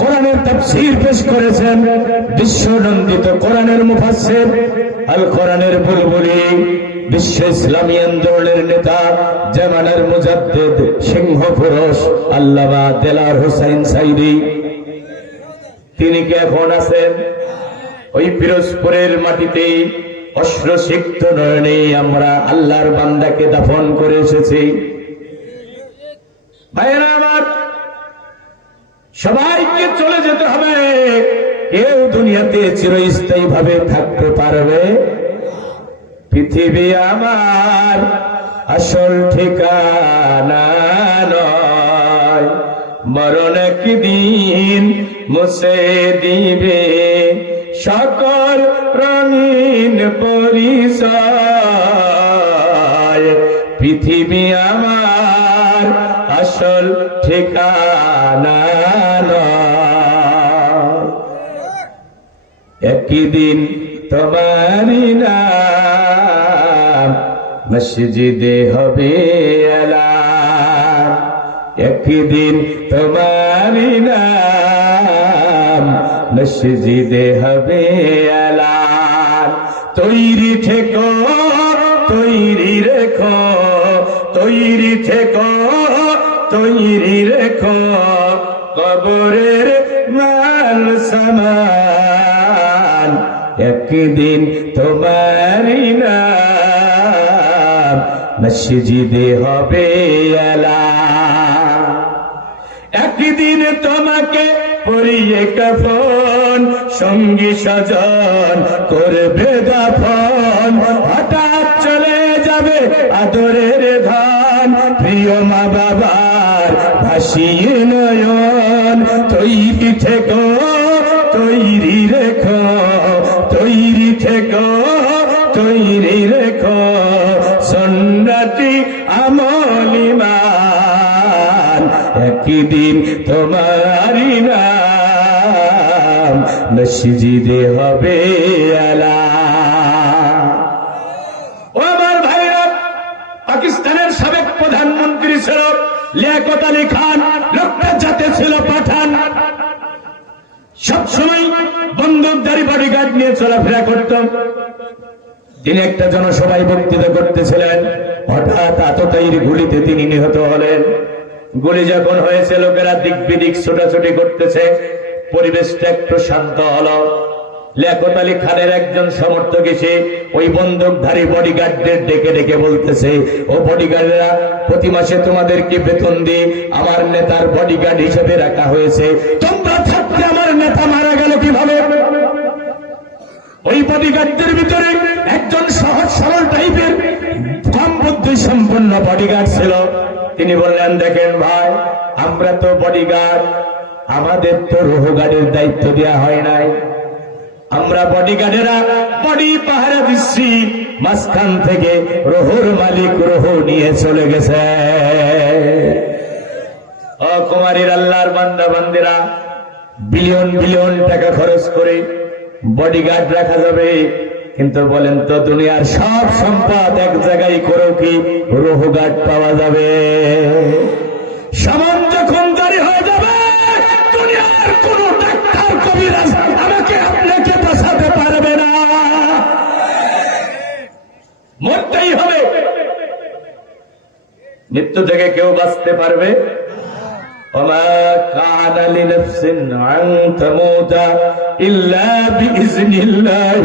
কোরআনের তাফসীর পেশ করেছেন বিশ্বনন্দিত কোরআনের মুফাসসির, আল কোরআনের বুলবুলি, বিশ্ব ইসলামী আন্দোলনের নেতা, জামানার মুজাদ্দিদ, সিংহ পুরুষ আল্লামা দেলাওয়ার হোসাইন সাইদি, তিনি কি এখন আছেন? ওই পিরোজপুরের মাটিতে অশ্রুসিক্ত নয়নে আমরা আল্লাহর বান্দাকে দাফন করে এসেছি। ভাইয়েরা আমার, সবাইকে চলে যেতে হবে, কেউ দুনিয়াতে চিরস্থায়ী ভাবে থাকতে পারবে? পৃথিবী আমার আসল ঠিকানা নয়, মরণ একদিন মুছে দিবে সকল রঙিন পরিচয়। পৃথিবী আমার আসল ঠিকানা নয়। একদিন তোমারই নাম মসজিদে হবে এলান। একদিন তোমারই নাম মসজিদে হবে এলান। তৈরি থেকো, তৈরি রেখো, তৈরি থেকো, তৈরি রেখো কবরের মাল সামান। একদিন তোমারই নাম মসজিদে হবে এলান। একদিন তোমাকে পরিয়ে কাফন, সঙ্গী স্বজন করবে দাফন। হঠাৎ চলে যাবে আদরের ধন, প্রিয় মা বাবার ভাসিয়ে নয়ন। তৈরি থেকো, তৈরি রেখো, তৈরি থেকো, তৈরি রেখো সুন্নতি আমল ঈমান। একদিন তোমারই নাম মসজিদে হবে এলান। ও আমার ভাইরা, পাকিস্তানের সাবেক প্রধানমন্ত্রী ছিল লিয়াকত আলী খান। লোকটা যাতে ছিল পাঠান, সবসময় বন্দুকধারী বডিগার্ড নিয়ে চলাফেরা করত। তিনি একটা জনসভায় বক্তৃতা করতেছিলেন, হঠাৎ আততায়ীর গুলিতে তিনি নিহত হলেন। গুলি যখন হয়েছে, লোকেরা দিক বিদিক ছোটাছুটি করতেছে, পরিবেশটা একটু শান্ত হলো। লিয়াকত আলী খানের একজন সমর্থক এসে ওই বন্দুকধারী বডিগার্ডদের ডেকে ডেকে বলতেছে, ও বডিগার্ডরা, প্রতি মাসে তোমাদেরকে বেতন দিয়ে আমার নেতার বডিগার্ড হিসেবে রাখা হয়েছে, তোমরা থাকতে আমার নেতা মারা গেল কিভাবে? ওই বডিগার্ডদের ভিতরে একজন সহজ সরল টাইপের কম বুদ্ধি সম্পন্ন বডিগার্ড ছিল। তিনি বললেন, দেখেন ভাই, আমরা তো বডিগার্ড, আমাদের তো রোহগার্ডের দায়িত্ব দেওয়া হয় নাই। আমরা বডিগার্ডেরা বডি পাহারা দিচ্ছি, মাঝখান থেকে রোহর মালিক রোহ নিয়ে চলে গেছে। ও কুমারীর আল্লাহর বান্দা বান্দিরা, বিলিয়ন বিলিয়ন টাকা খরচ করে বডিগার্ড রাখা যাবে, কিন্তু বলেন তো দুনিয়ার সব সম্পদ এক জায়গায় করেও কি রোহগার্ড পাওয়া যাবে? সামান যখন জারি হয়ে যাবে, দুনিয়ার কোন ডাক্তার কবিরাজ আমাকে আপনাকে বাঁচাতে পারবে না। মরতেই হবে। মৃত্যু থেকে কেউ বাঁচতে পারবে? وما كان لنفس أن تموت إلا بإذن الله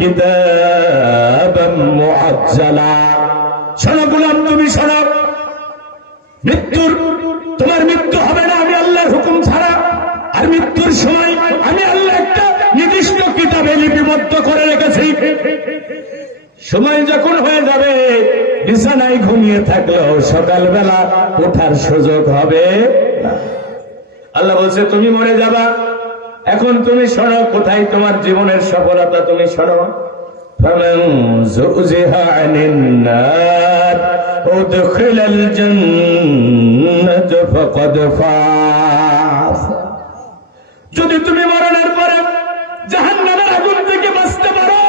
كتابا مؤجلا। শোনো গোলাম, তুমি শোনো, তোমার মৃত্যু হবে না আমি আল্লাহর হুকুম ছাড়া। আর মৃত্যুর সময় আমি আল্লাহ একটা নির্দিষ্ট কিতাবে লিপিবদ্ধ করে রেখেছি। সময় যখন হয়ে যাবে, বিছানায় ঘুমিয়ে থাকলেও সকালবেলা ওঠার সুযোগ হবে। আল্লাহ বলছে, তুমি মরে যাবা। এখন তুমি শোনো, কোথায় তোমার জীবনের সফলতা, তুমি শোনো। فمن زحزح عن النار وادخل الجنة فقد فاز। যদি তুমি মরণের পরে জাহান্নামের আগুন থেকে বাঁচতে পারো,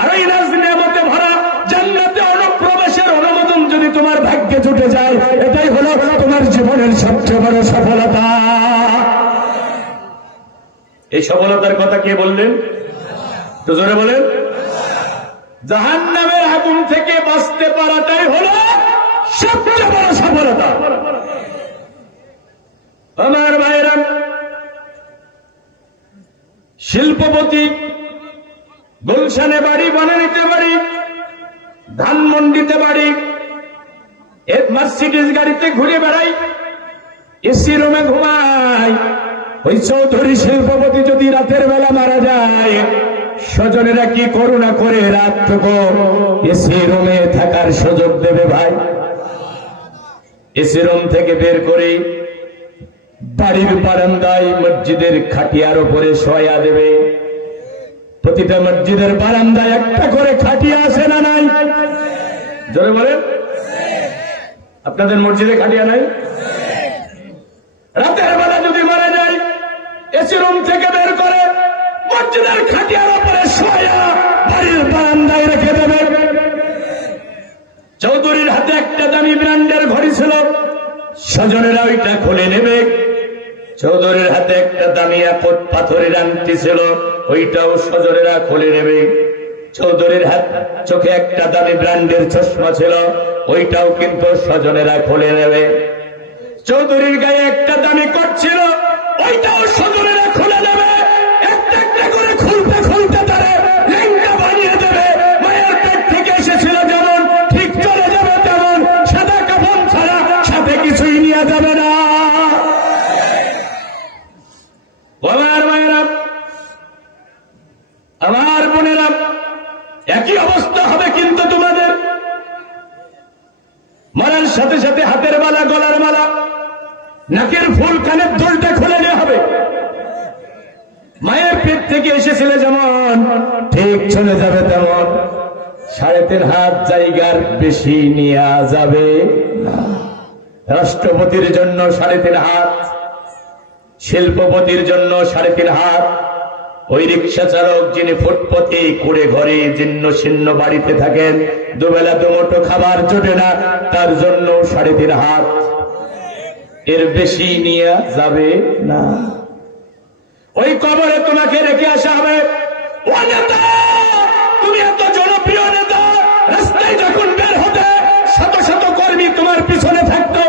আর এই রাজ নিয়ামতে ভরা জান্নাতে অনুপ্রবেশের অনুমোদন যদি তোমার ভাগ্যে জুটে যায়, এটাই হলো তোমার জীবনের সবচেয়ে বড় সফলতা। এই সফলতার কথা কে বললেন? তো জোরে বলেন। জাহান্নামের আগুন থেকে বাঁচতে পারাটাই হলো সবচেয়ে বড় সফলতা। আমার ভাইরা, শিল্পপতি গুলশানে বাড়ি, বনানীতে বাড়ি, ধানমন্ডিতে বাড়ি, মার্সিডিজ গাড়িতে ঘুরে বেড়াই, এসি রুমে ঘুমাই। ওই চৌধুরী শিল্পপতি যদি রাতের বেলা মারা যায়, স্বজনেরা কি করুণা করে রাতটুকু এসি রুমে থাকার সুযোগ দেবে? ভাই, এসি রুম থেকে বের করে বাড়ির বারান্দায় মসজিদের খাটিয়ার উপরে শোয়া দেবে। প্রতিটা মসজিদের বারান্দায় একটা করে খাটিয়া আছে না নাই? জোরে বলেন। আপনাদের মসজিদে খাটিয়া নাই? রাতের বেলা যদি মারা যায় এসি রুম থেকে বের করে মসজিদের খাটিয়ার উপরে শোয়া বাড়ির বারান্দায় রেখে দেবে। চৌধুরীর হাতে একটা দামি ব্র্যান্ডের ঘড়ি ছিল, স্বজনেরা ওইটা খুলে নেবে। চৌধুরীর হাতে একটা দামি একট পাথরের আংটি ছিল, ওইটাও স্বজনেরা খুলে নেবে। চৌধুরীর হাত চোখে একটা দামি ব্র্যান্ডের চশমা ছিল, ওইটাও কিন্তু স্বজনেরা খুলে নেবে। চৌধুরীর গায়ে একটা দামি কোট ছিল, ওইটাও স্বজনেরা খুলে নেবে। একটা একটা করে খুলতে খুলতে তারা লেঙ্গা বানিয়ে দেবে। মায়ের পেট থেকে এসেছিল যেমন ঠিক চলে যাবে তেমন, সাদা কাফন ছাড়া সাথে কিছুই নিয়ে যাবে না। আমার মায়েরা, আমার বোনেরা, একই অবস্থা হবে কিন্তু তোমাদের। মরার সাথে সাথে হাতের মালা, গলার মালা, নাকের ফুল, কানের দুলটা খুলে নেওয়া হবে। মায়ের পেট থেকে এসেছিল যেমন ঠিক চলে যাবে তেমন, 3.5 হাত জায়গার বেশি নিয়ে যাবে না। রাষ্ট্রপতির জন্য 3.5 হাত, শিল্পপতির জন্য 3.5 হাত, ওই রিক্সা চালক যিনি ফুটপথে কুড়ে ঘরে জীর্ণ শীর্ণ বাড়িতে থাকেন, দুবেলা দুমুঠো খাবার জোটে না, তার জন্য 3.5 হাত, এর বেশি নিয়ে যাবে না। ওই কবরে তোমাকে রেখে আসা হবে। ও নেতা, তুমি এত জনপ্রিয় নেতা, রাস্তায় যখন বের হতে শত শত কর্মী তোমার পিছনে থাকতো।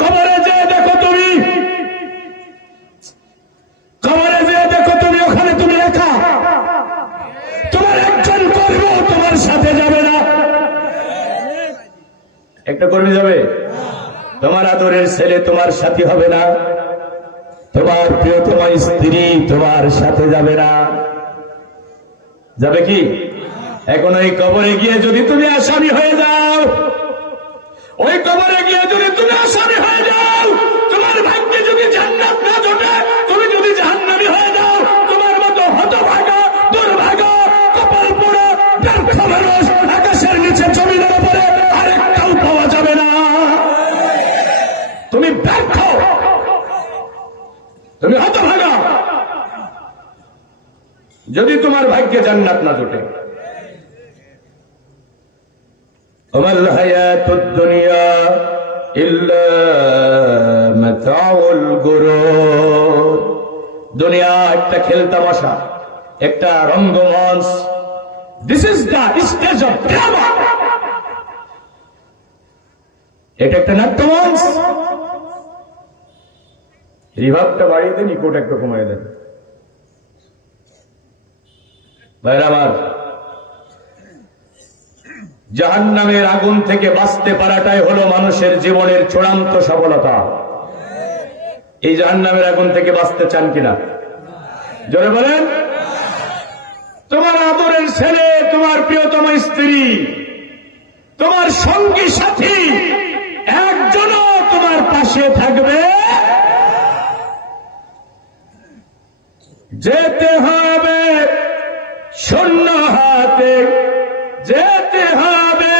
কবরে যে দেখো তুমি, কবরে যে দেখো তুমি, ওখানে তুমি একা, তোমার একজন কর্মী তোমার সাথে যাবে না। একটা কর্মী যাবে, তোমার আদরের ছেলে তোমার সাথী হবে না, তোমার প্রিয়তমা স্ত্রী তোমার সাথে যাবে না। যাবে কি? এখন ওই কবরে গিয়ে যদি তুমি আসামি হয়ে যাও, ওই কবরে গিয়ে যদি তুমি আসামি হয়ে যাও, তোমার ভাগ্যে যদি জান্নাত না জোটে, তুমি যদি জাহান্নামী হয়ে যাও, তোমার মতো হতভাগা, দুর্ভাগা, কপাল পোড়া, ব্যর্থ মানুষ আকাশের নিচে জমিনের উপরে আরেকটাও পাওয়া যাবে না। তুমি ব্যর্থ, তুমি হতভাগা, যদি তোমার ভাগ্যে জান্নাত না জোটে। ওমাল হায়াতুদ দুনিয়া ইল্লা মাতাউল গুরুর। দুনিয়া একটা খেলতামাশা, একটা রঙ্গমঞ্চ। This is the stage of drama. এটা একটা নাট্যমঞ্চ। রিভাবটা বাড়িয়ে দেন, ইকোটা একটু কমাই দেন। ভাইরা আমার, জাহান্নামের আগুন থেকে বাঁচতে পারাটাই হলো মানুষের জীবনের চূড়ান্ত সফলতা। এই জাহান্নামের আগুন থেকে বাঁচতে চান কিনা? জোরে বলেন। তোমার আদরের ছেলে, তোমার প্রিয়তম স্ত্রী, তোমার সঙ্গী সাথী একজনও তোমার পাশে থাকবে। যেতে হবে শূন্য হাতে, যেতে হবে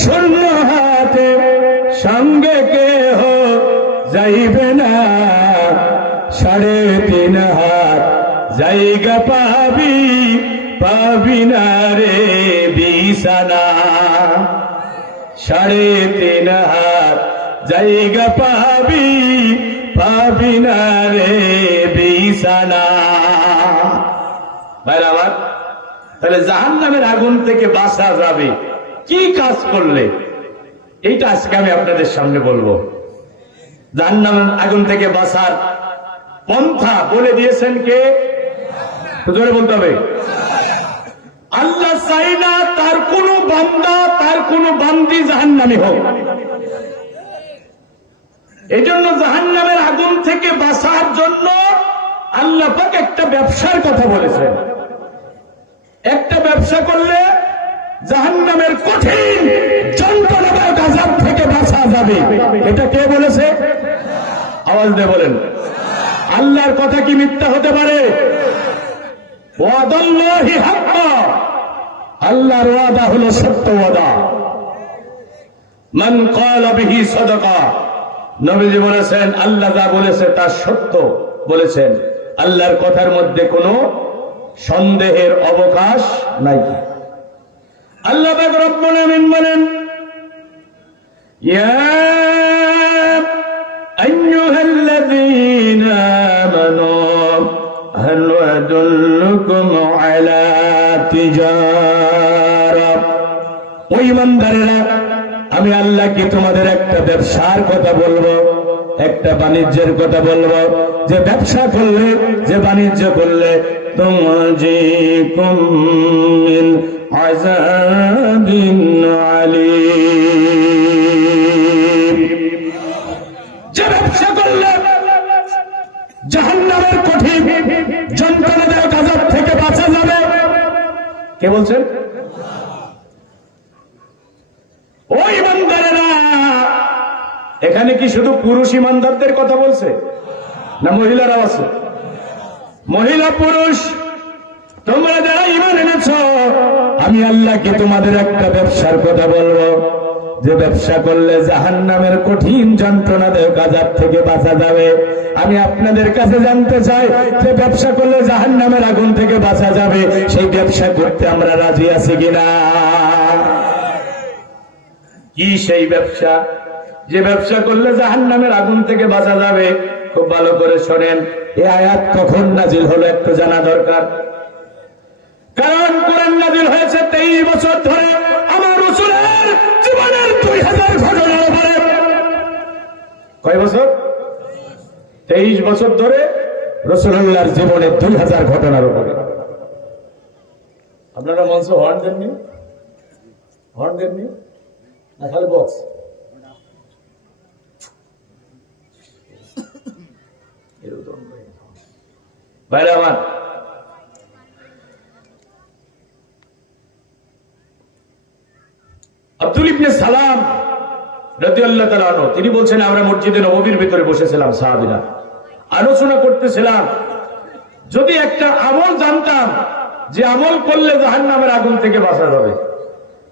শূন্য হাতে, সঙ্গে কেহ যাইবে না। 3.5 হাত জায়গা পাবি, পাবি না রে বিছানা। 3.5 হাত জায়গা পাবি, পাবি না রে বিছানা। ভাইরা আমার, তাহলে জাহান্নামের আগুন থেকে বাঁচা যাবে কি কাজ করলে, এইটা আজকে আমি আপনাদের সামনে বলবো। জাহান্নামের আগুন থেকে বাঁচার পন্থা বলে দিয়েছেন কে? জোরে বলতে হবে। আল্লাহ চাই না তার কোন বান্দা, তার কোন বান্দি জাহান্নামী হোক। এই জন্য জাহান্নামের আগুন থেকে বাঁচার জন্য আল্লাহ পাক একটা ব্যবসার কথা বলেছেন। একটা ব্যবসা করলে জাহান্নামের কঠিন যন্ত্রণাদায়ক আযাব থেকে বাঁচা যাবে। এটা কে বলেছে? আওয়াজ দিয়ে বলেন, আল্লাহর কথা কি মিথ্যা হতে পারে? ওয়াদাল্লাহি হাক্কা, আল্লাহর ওয়াদা হলো সত্য ওয়াদা। মান ক্বালা বিহি সাদাকা, নবীজি বলেছেন আল্লাহ যা বলেছে তা সত্য বলেছেন, আল্লাহর কথার মধ্যে কোনো সন্দেহের অবকাশ নাই। আল্লাহ পাক রব্বুল আমিন বলেন, ইয়া আইয়ুহাল্লাযীনা আমানু হাল আদুল্লুকুম আলা তিজারা, ও ঈমানদারেরা, আমি আল্লাহ কি তোমাদের একটা ব্যবসার কথা বলবো, একটা বাণিজ্যের কথা বলবো, যে ব্যবসা করলে, যে বাণিজ্য করলে তুনজিকুম মিন আযাবিন আলীম, যে ব্যবসা করলে জাহান্নামের কঠিন যন্ত্রণাদায়ক আযাব থেকে বাঁচা যাবে। কে বলছেন? ও ঈমানদারেরা, এখানে কি শুধু পুরুষ ঈমানদারদের কথা বলছে না মহিলারাও আছে? মহিলা পুরুষ তোমরা যারা ঈমান এনেছ, আমি আল্লাহকে তোমাদের একটা ব্যবসার কথা বলবো, যে ব্যবসা করলে জাহান্নামের কঠিন যন্ত্রণাদায়ক আযাব থেকে বাঁচা যাবে। আমি আপনাদের কাছে জানতে চাই, যে ব্যবসা করলে জাহান্নামের আগুন থেকে বাঁচা যাবে, সেই ব্যবসা করতে আমরা রাজি আছি কিনা? কি সেই ব্যবসা, যে ব্যবসা করলে জাহান্নামের আগুন থেকে বাঁচা যাবে? খুব ভালো করে শোনেন, এই আয়াত কখন নাজিল হলো একটু জানা দরকার। কারণ কোরআন নাজিল হয়েছে 23 বছর ধরে আমার রাসূলের জীবনের 2000 ঘটনার উপরে। কয় বছর? 23 বছর ধরে রাসূলুল্লাহর জীবনের 2000 ঘটনার উপরে। আপনারা মঞ্চ হর্ন দেননি? হর্ন দেননি না খালি বক্স? ভাইরা আমার, আব্দুল ইবনে সালাম রাদিয়াল্লাহু তাআলা আনহু তিনি বলছেন, আমরা মসজিদে নববীর ভিতরে বসেছিলাম, সাহাবীরা আলোচনা করতেছিলাম, যদি একটা আমল জানতাম যে আমল করলে জাহান্নামের আগুন থেকে বাঁচা যাবে,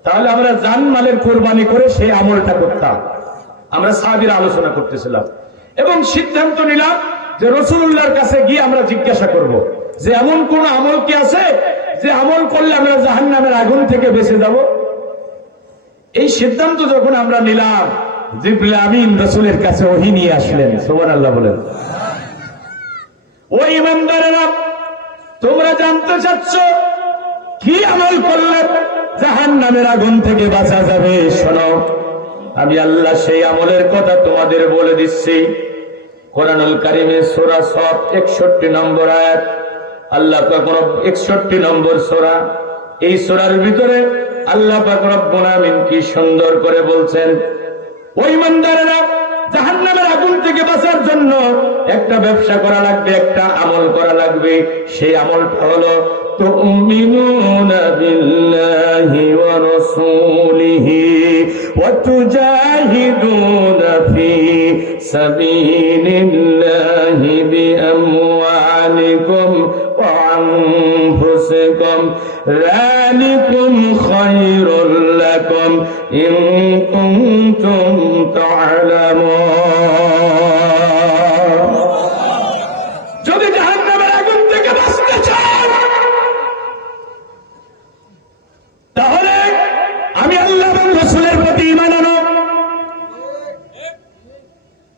তাহলে আমরা জানমালের কোরবানি করে সেই আমলটা করতাম। আমরা সাহাবীরা আলোচনা করতেছিলাম এবং সিদ্ধান্ত নিলাম যে রাসূলুল্লাহর কাছে গিয়ে আমরা জিজ্ঞাসা করব যে এমন কোন আমল কি আছে যে আমল করলে আমরা জাহান্নামের আগুন থেকে বেঁচে যাব। এই সিদ্ধান্ত যখন আমরা নিলাম, জিবরিল আমিন রাসূলের কাছে ওহী নিয়ে আসলেন। সুবহানাল্লাহ বলেন। ও ঈমানদারেরা, তোমরা জানতে চাচ্ছ কি আমল করলে জাহান্নামের আগুন থেকে বাঁচা যাবে? শোনো, আমি আল্লাহ সেই আমলের কথা তোমাদের বলে দিচ্ছি। কোরআনুল কারীমে সূরা সফ 61 নম্বর আয়াত, আল্লাহ পাক 61 নম্বর সূরা, এই সূরার ভিতরে আল্লাহ পাক রব্বুল আমিন কি সুন্দর করে বলছেন, ও ঈমানদারেরা, জাহান্নামের আগুন থেকে বাঁচার জন্য একটা ব্যবসা করা লাগবে, একটা আমল করা লাগবে। সেই আমলটা হলো তুমিনুনা বিল্লাহি ওয়া রাসূলিহি ওয়া তুজাহিদুনা ফি সাবিলিল্লাহি বিআমওয়ালিকুম ওয়া আনফুসিকুম যালিকুম খায়রুল লাকুম ইন কুনতুম তা'লামুন। যদি জাহান্নামের আগুন থেকে বাঁচতে চান, তাহলে আমি আল্লাহ এবং রাসূলের প্রতি ঈমান আনো।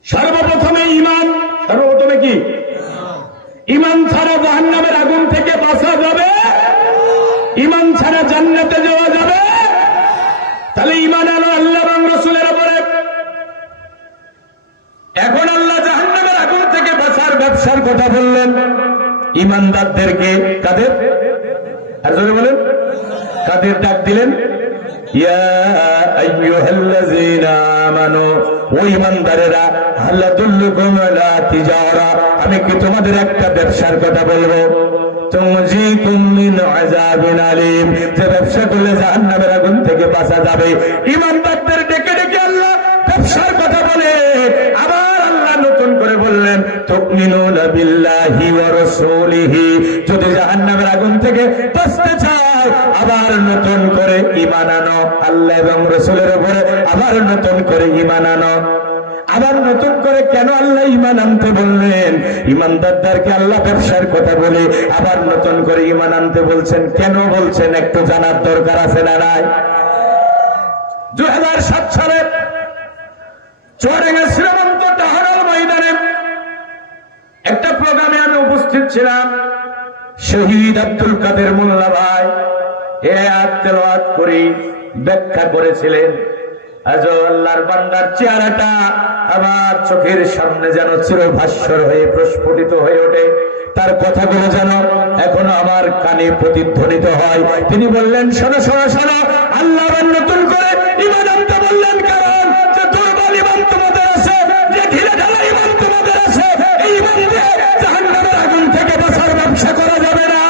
সর্বপ্রথমে ঈমান, সর্বপ্রথমে কি? ঈমান ছাড়া জাহান্নামের আগুন থেকে বাঁচা যাবে? ঈমান ছাড়া জান্নাতে যাওয়া যাবে? তাহলে ঈমান আনো আল্লাহ এবং রাসূলের উপরে। এখন আল্লাহ জাহান্নামের আগুন থেকে বাঁচার ব্যবসার কথা বললেন ঈমানদারদেরকে। কাদের? আর জোরে বলেন, কাদের ডাক দিলেন? ইয়া আইয়ুহাল্লাযীনা আমানু, ও ঈমানদারেরা, হাল আদুল্লুকুম আলা তিজারা, আমি কি তোমাদের একটা ব্যবসার কথা বলবো? তুনজিকুম মিন আযাবিন আলীম, যে ব্যবসা করলে জাহান্নামের আগুন থেকে বাঁচা যাবে। ঈমানদারদের ডেকে ডেকে আল্লাহ ব্যবসার কথা বলে, আবার আল্লাহ নতুন করে বলে তুমিনুনা বিল্লাহি ওয়া রাসূলিহি, যদি জাহান্নামের আগুন থেকে বাঁচতে চাও আবার নতুন করে ঈমান আনো, আল্লাহ এবং রাসূলের উপরে আবার নতুন করে ঈমান আনো। আবার নতুন করে কেন আল্লাহ ঈমান আনতে বললেন? ঈমানদারদেরকে আল্লাহ ব্যবসার কথা বলে আবার নতুন করে ঈমান আনতে বলছেন, কেন বলছেন একটু জানার দরকার আছে না নাই? 2007 সালে চুয়াডাঙ্গা শ্রীমন্ত টাহারাল ময়দানে একটা প্রোগ্রামে আমি উপস্থিত ছিলাম। শহীদ আব্দুল কাদের মোল্লা ভাই এ আয়াত তেলাওয়াত করে ব্যাখ্যা করেছিলেন। আজও আল্লাহর বান্দার চেহারাটা আমার চোখের সামনে যেন চিরভাস্বর হয়ে প্রস্ফুটিত হয়ে ওঠে, তার কথাগুলো যেন এখনো আমার কানে প্রতিধ্বনিত হয়। তিনি বললেন, শোনো শোনো শোনো, আল্লাহ আবার নতুন করে ঈমান আনতে বললেন, কারণ যে দুর্বল ঈমান তোমাদের আছে, যে ঢিলে ঢালা ঈমান তোমাদের আছে, এই ঈমান দিয়ে জাহান্নামের আগুন থেকে বাঁচার ব্যবসা করা যাবে না।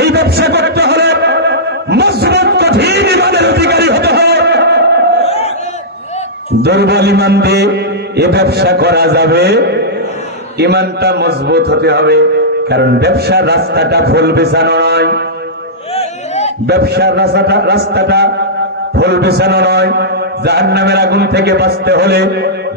এই ব্যবসা করতে হলে মজবুত কঠিন ঈমানের অধিকারী হতে হবে। দুর্বল ঈমান দিয়ে এ ব্যবসা করা যাবে? ঈমানটা মজবুত হতে হবে, কারণ ব্যবসার রাস্তাটা ফুল বিছানো নয়, ব্যবসার রাস্তাটা ফুল বিছানো নয়। জাহান্নামের আগুন থেকে বাঁচতে হলে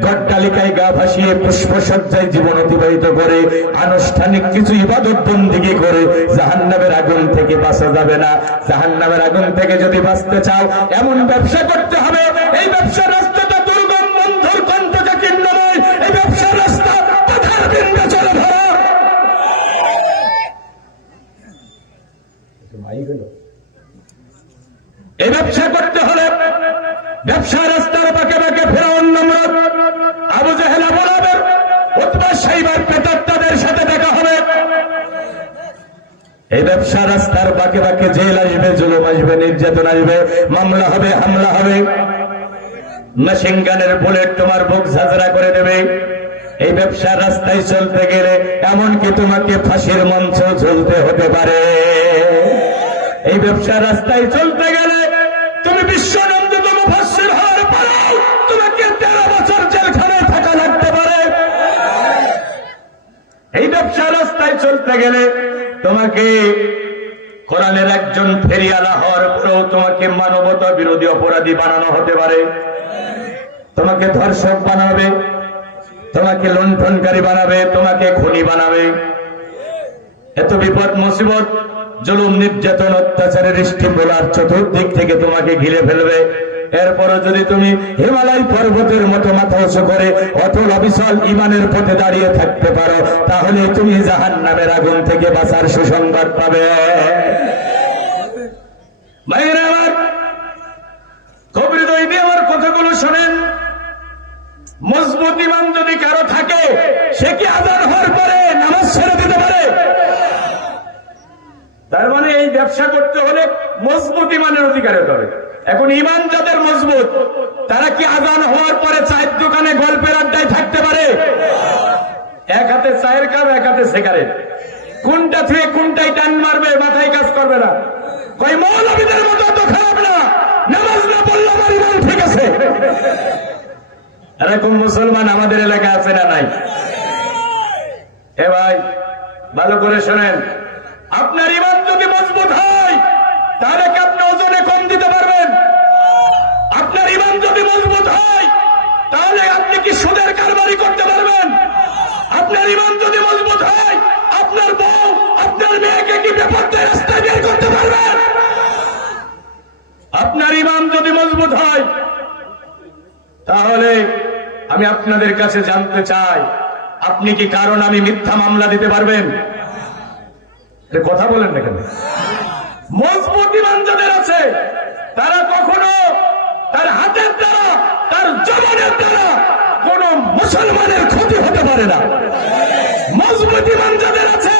গড্ডালিকায় গা ভাসিয়ে পুষ্পসজ্জায় জীবন অতিবাহিত করে আনুষ্ঠানিক কিছু ইবাদত বন্দেগী করে জাহান্নামের আগুন থেকে বাঁচা যাবে না। জাহান্নামের আগুন থেকে যদি বাঁচতে চাও এমন ব্যবসা করতে হবে, এই ব্যবসার রাস্তাটা দুর্গম বন্ধুর কণ্ঠকে কিন্নময়, এই ব্যবসার রাস্তা পাথার বিন্দু চলে ভরা। এই ব্যবসা করতে হলে ব্যবসা রাস্তার বাঁকে বাঁকে ফেরাউন নমরুদ আবু জেহেল আবু লাহাব উতবা শাইবার প্রেতাত্মাদের সাথে দেখা হবে। এই ব্যবসা রাস্তার বাঁকে বাঁকে জেল আসবে, জুলুম আসবে, নির্যাতন আসবে, মামলা হবে, হামলা হবে, মেশিন গানের বুলেট তোমার বুক ঝাঁঝরা করে দেবে। এই ব্যবসার রাস্তায় চলতে গেলে এমনকি তোমাকে ফাঁসির মঞ্চ ঝুলতে হতে পারে। এই ব্যবসার রাস্তায় চলতে গেলে তুমি বিশ্ব নন্দিতম মুফাসসির হওয়ার পরেও তোমাকে 13 বছর জেলখানায় থাকা লাগতে পারে। এই ব্যবসার রাস্তায় চলতে গেলে তোমাকে কোরআনের একজন ফেরিয়ালা হওয়ার পরেও তোমাকে মানবতা বিরোধী অপরাধী বানানো হতে পারে, তোমাকে ধর্ষক বানাবে, তোমাকে লুণ্ঠনকারী বানাবে, তোমাকে খুনি বানাবে। এত বিপদ মুসিবত, জুলুম, নির্যাতন, অত্যাচারের স্টিমুলার চতুর্দিক থেকে তোমাকে ঘিরে ফেলবে। এরপরও যদি তুমি হিমালয় পর্বতের মতো মাথা উঁচু করে অটল অবিচল ঈমানের পথে দাঁড়িয়ে থাকতে পারো, তাহলে তুমি জাহান্নামের আগুন থেকে বাঁচার সুসংবাদ পাবে। ভাইরা আমার, খুব হৃদয় দিয়ে আমার কথাগুলো শোনেন। মজবুত ঈমান যদি কারো থাকে, সে কি আযান হওয়ার পরে নামাজ ছেড়ে দিতে পারে? তার মানে এই ব্যবসা করতে হলে মজবুত ঈমানের অধিকার হতে হবে। এখন ঈমান যাদের মজবুত, তারা কি আযান হওয়ার পরে চায়ের দোকানে গল্পের আড্ডায় থাকতে পারে? এক হাতে চায়ের কাপ, এক হাতে সিগারেট, কোনটা থেকে কোনটাই টান মারবে, মাথায় কাজ করবে না। কই মৌলবীদের মতো তো খারাপ না, নামাজ না পড়লে আমার ঈমান ঠিক আছে। এরকম মুসলমান আমাদের এলাকায় আছে না নাই? এ ভাই, ভালো করে শোনেন, আপনার ঈমান যদি মজবুত হয় তাহলে কি আপনি ওজনে কম দিতে পারবেন? আপনার ঈমান যদি মজবুত হয় তাহলে আপনি কি সুদের কারবারি করতে পারবেন? আপনার ঈমান যদি মজবুত হয় আপনার বউ আপনার মেয়েকে কি বেপরদায় রাস্তায় বের করতে পারবেন? আপনার ঈমান যদি মজবুত হয় তাহলে আমি আপনাদের কাছে জানতে চাই, আপনি কি কারণ আমি মিথ্যা মামলা দিতে পারবেন? কথা বলেন না কেন? মজবুত ঈমান যাদের আছে তারা কখনো তার হাতের দ্বারা, তার জবানের দ্বারা কোন মুসলমানের ক্ষতি হতে পারে না। মজবুত ঈমান যাদের আছে,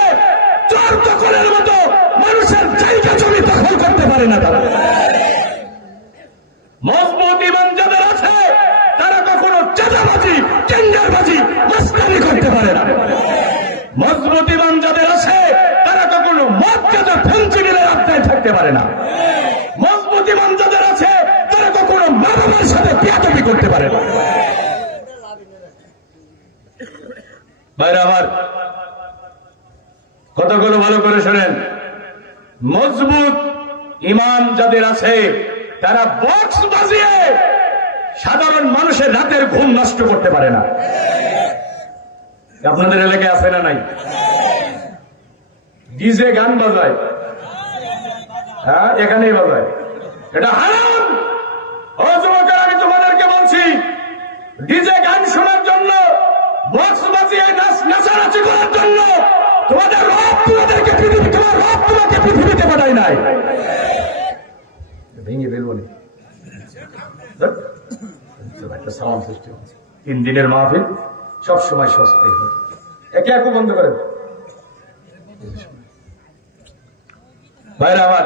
চোর দখলের মতো মানুষের জায়গা জমি দখল করতে পারে না। তারা মজবুত ঈমান যাদের আছে, তারা কখনো চাঁদাবাজি, টেন্ডারবাজি, মাস্তানি করতে পারে না। মজবুত ঈমান যাদের আছে, তারা কখনো মদ গাঁজা ফেন্সিডিলের আড্ডায় থাকতে পারে না। মজবুত ঈমান যাদের আছে, তারা কখনো মা বাবার সাথে বেয়াদবি করতে পারে না। মজবুত ইমান যাদের আছে তারা বক্স বাজিয়ে সাধারণ মানুষের রাতের ঘুম নষ্ট করতে পারে না। আপনাদের এলাকায় আছে না নাই? ডিজে গান বাজায়, হ্যাঁ এখানেই বাজায়, এটা হারাম। ও যুবকেরা, আমি তোমাদেরকে বলছি, ডিজে গান শোনার জন্য, বক্স বাজিয়ে নাচানাচি করার জন্য তোমাদের রব তোমাদেরকে পৃথিবী, তোমার রব তোমাকে পৃথিবীতে পাঠায় নাই। ভেঙে ফেলবো না, একটা সাউন্ড সিস্টেম আছে। 3 দিনের মাহফিল সবসময় সস্তায় হয়, একে একু বন্ধ করেন ভাইরা আমার।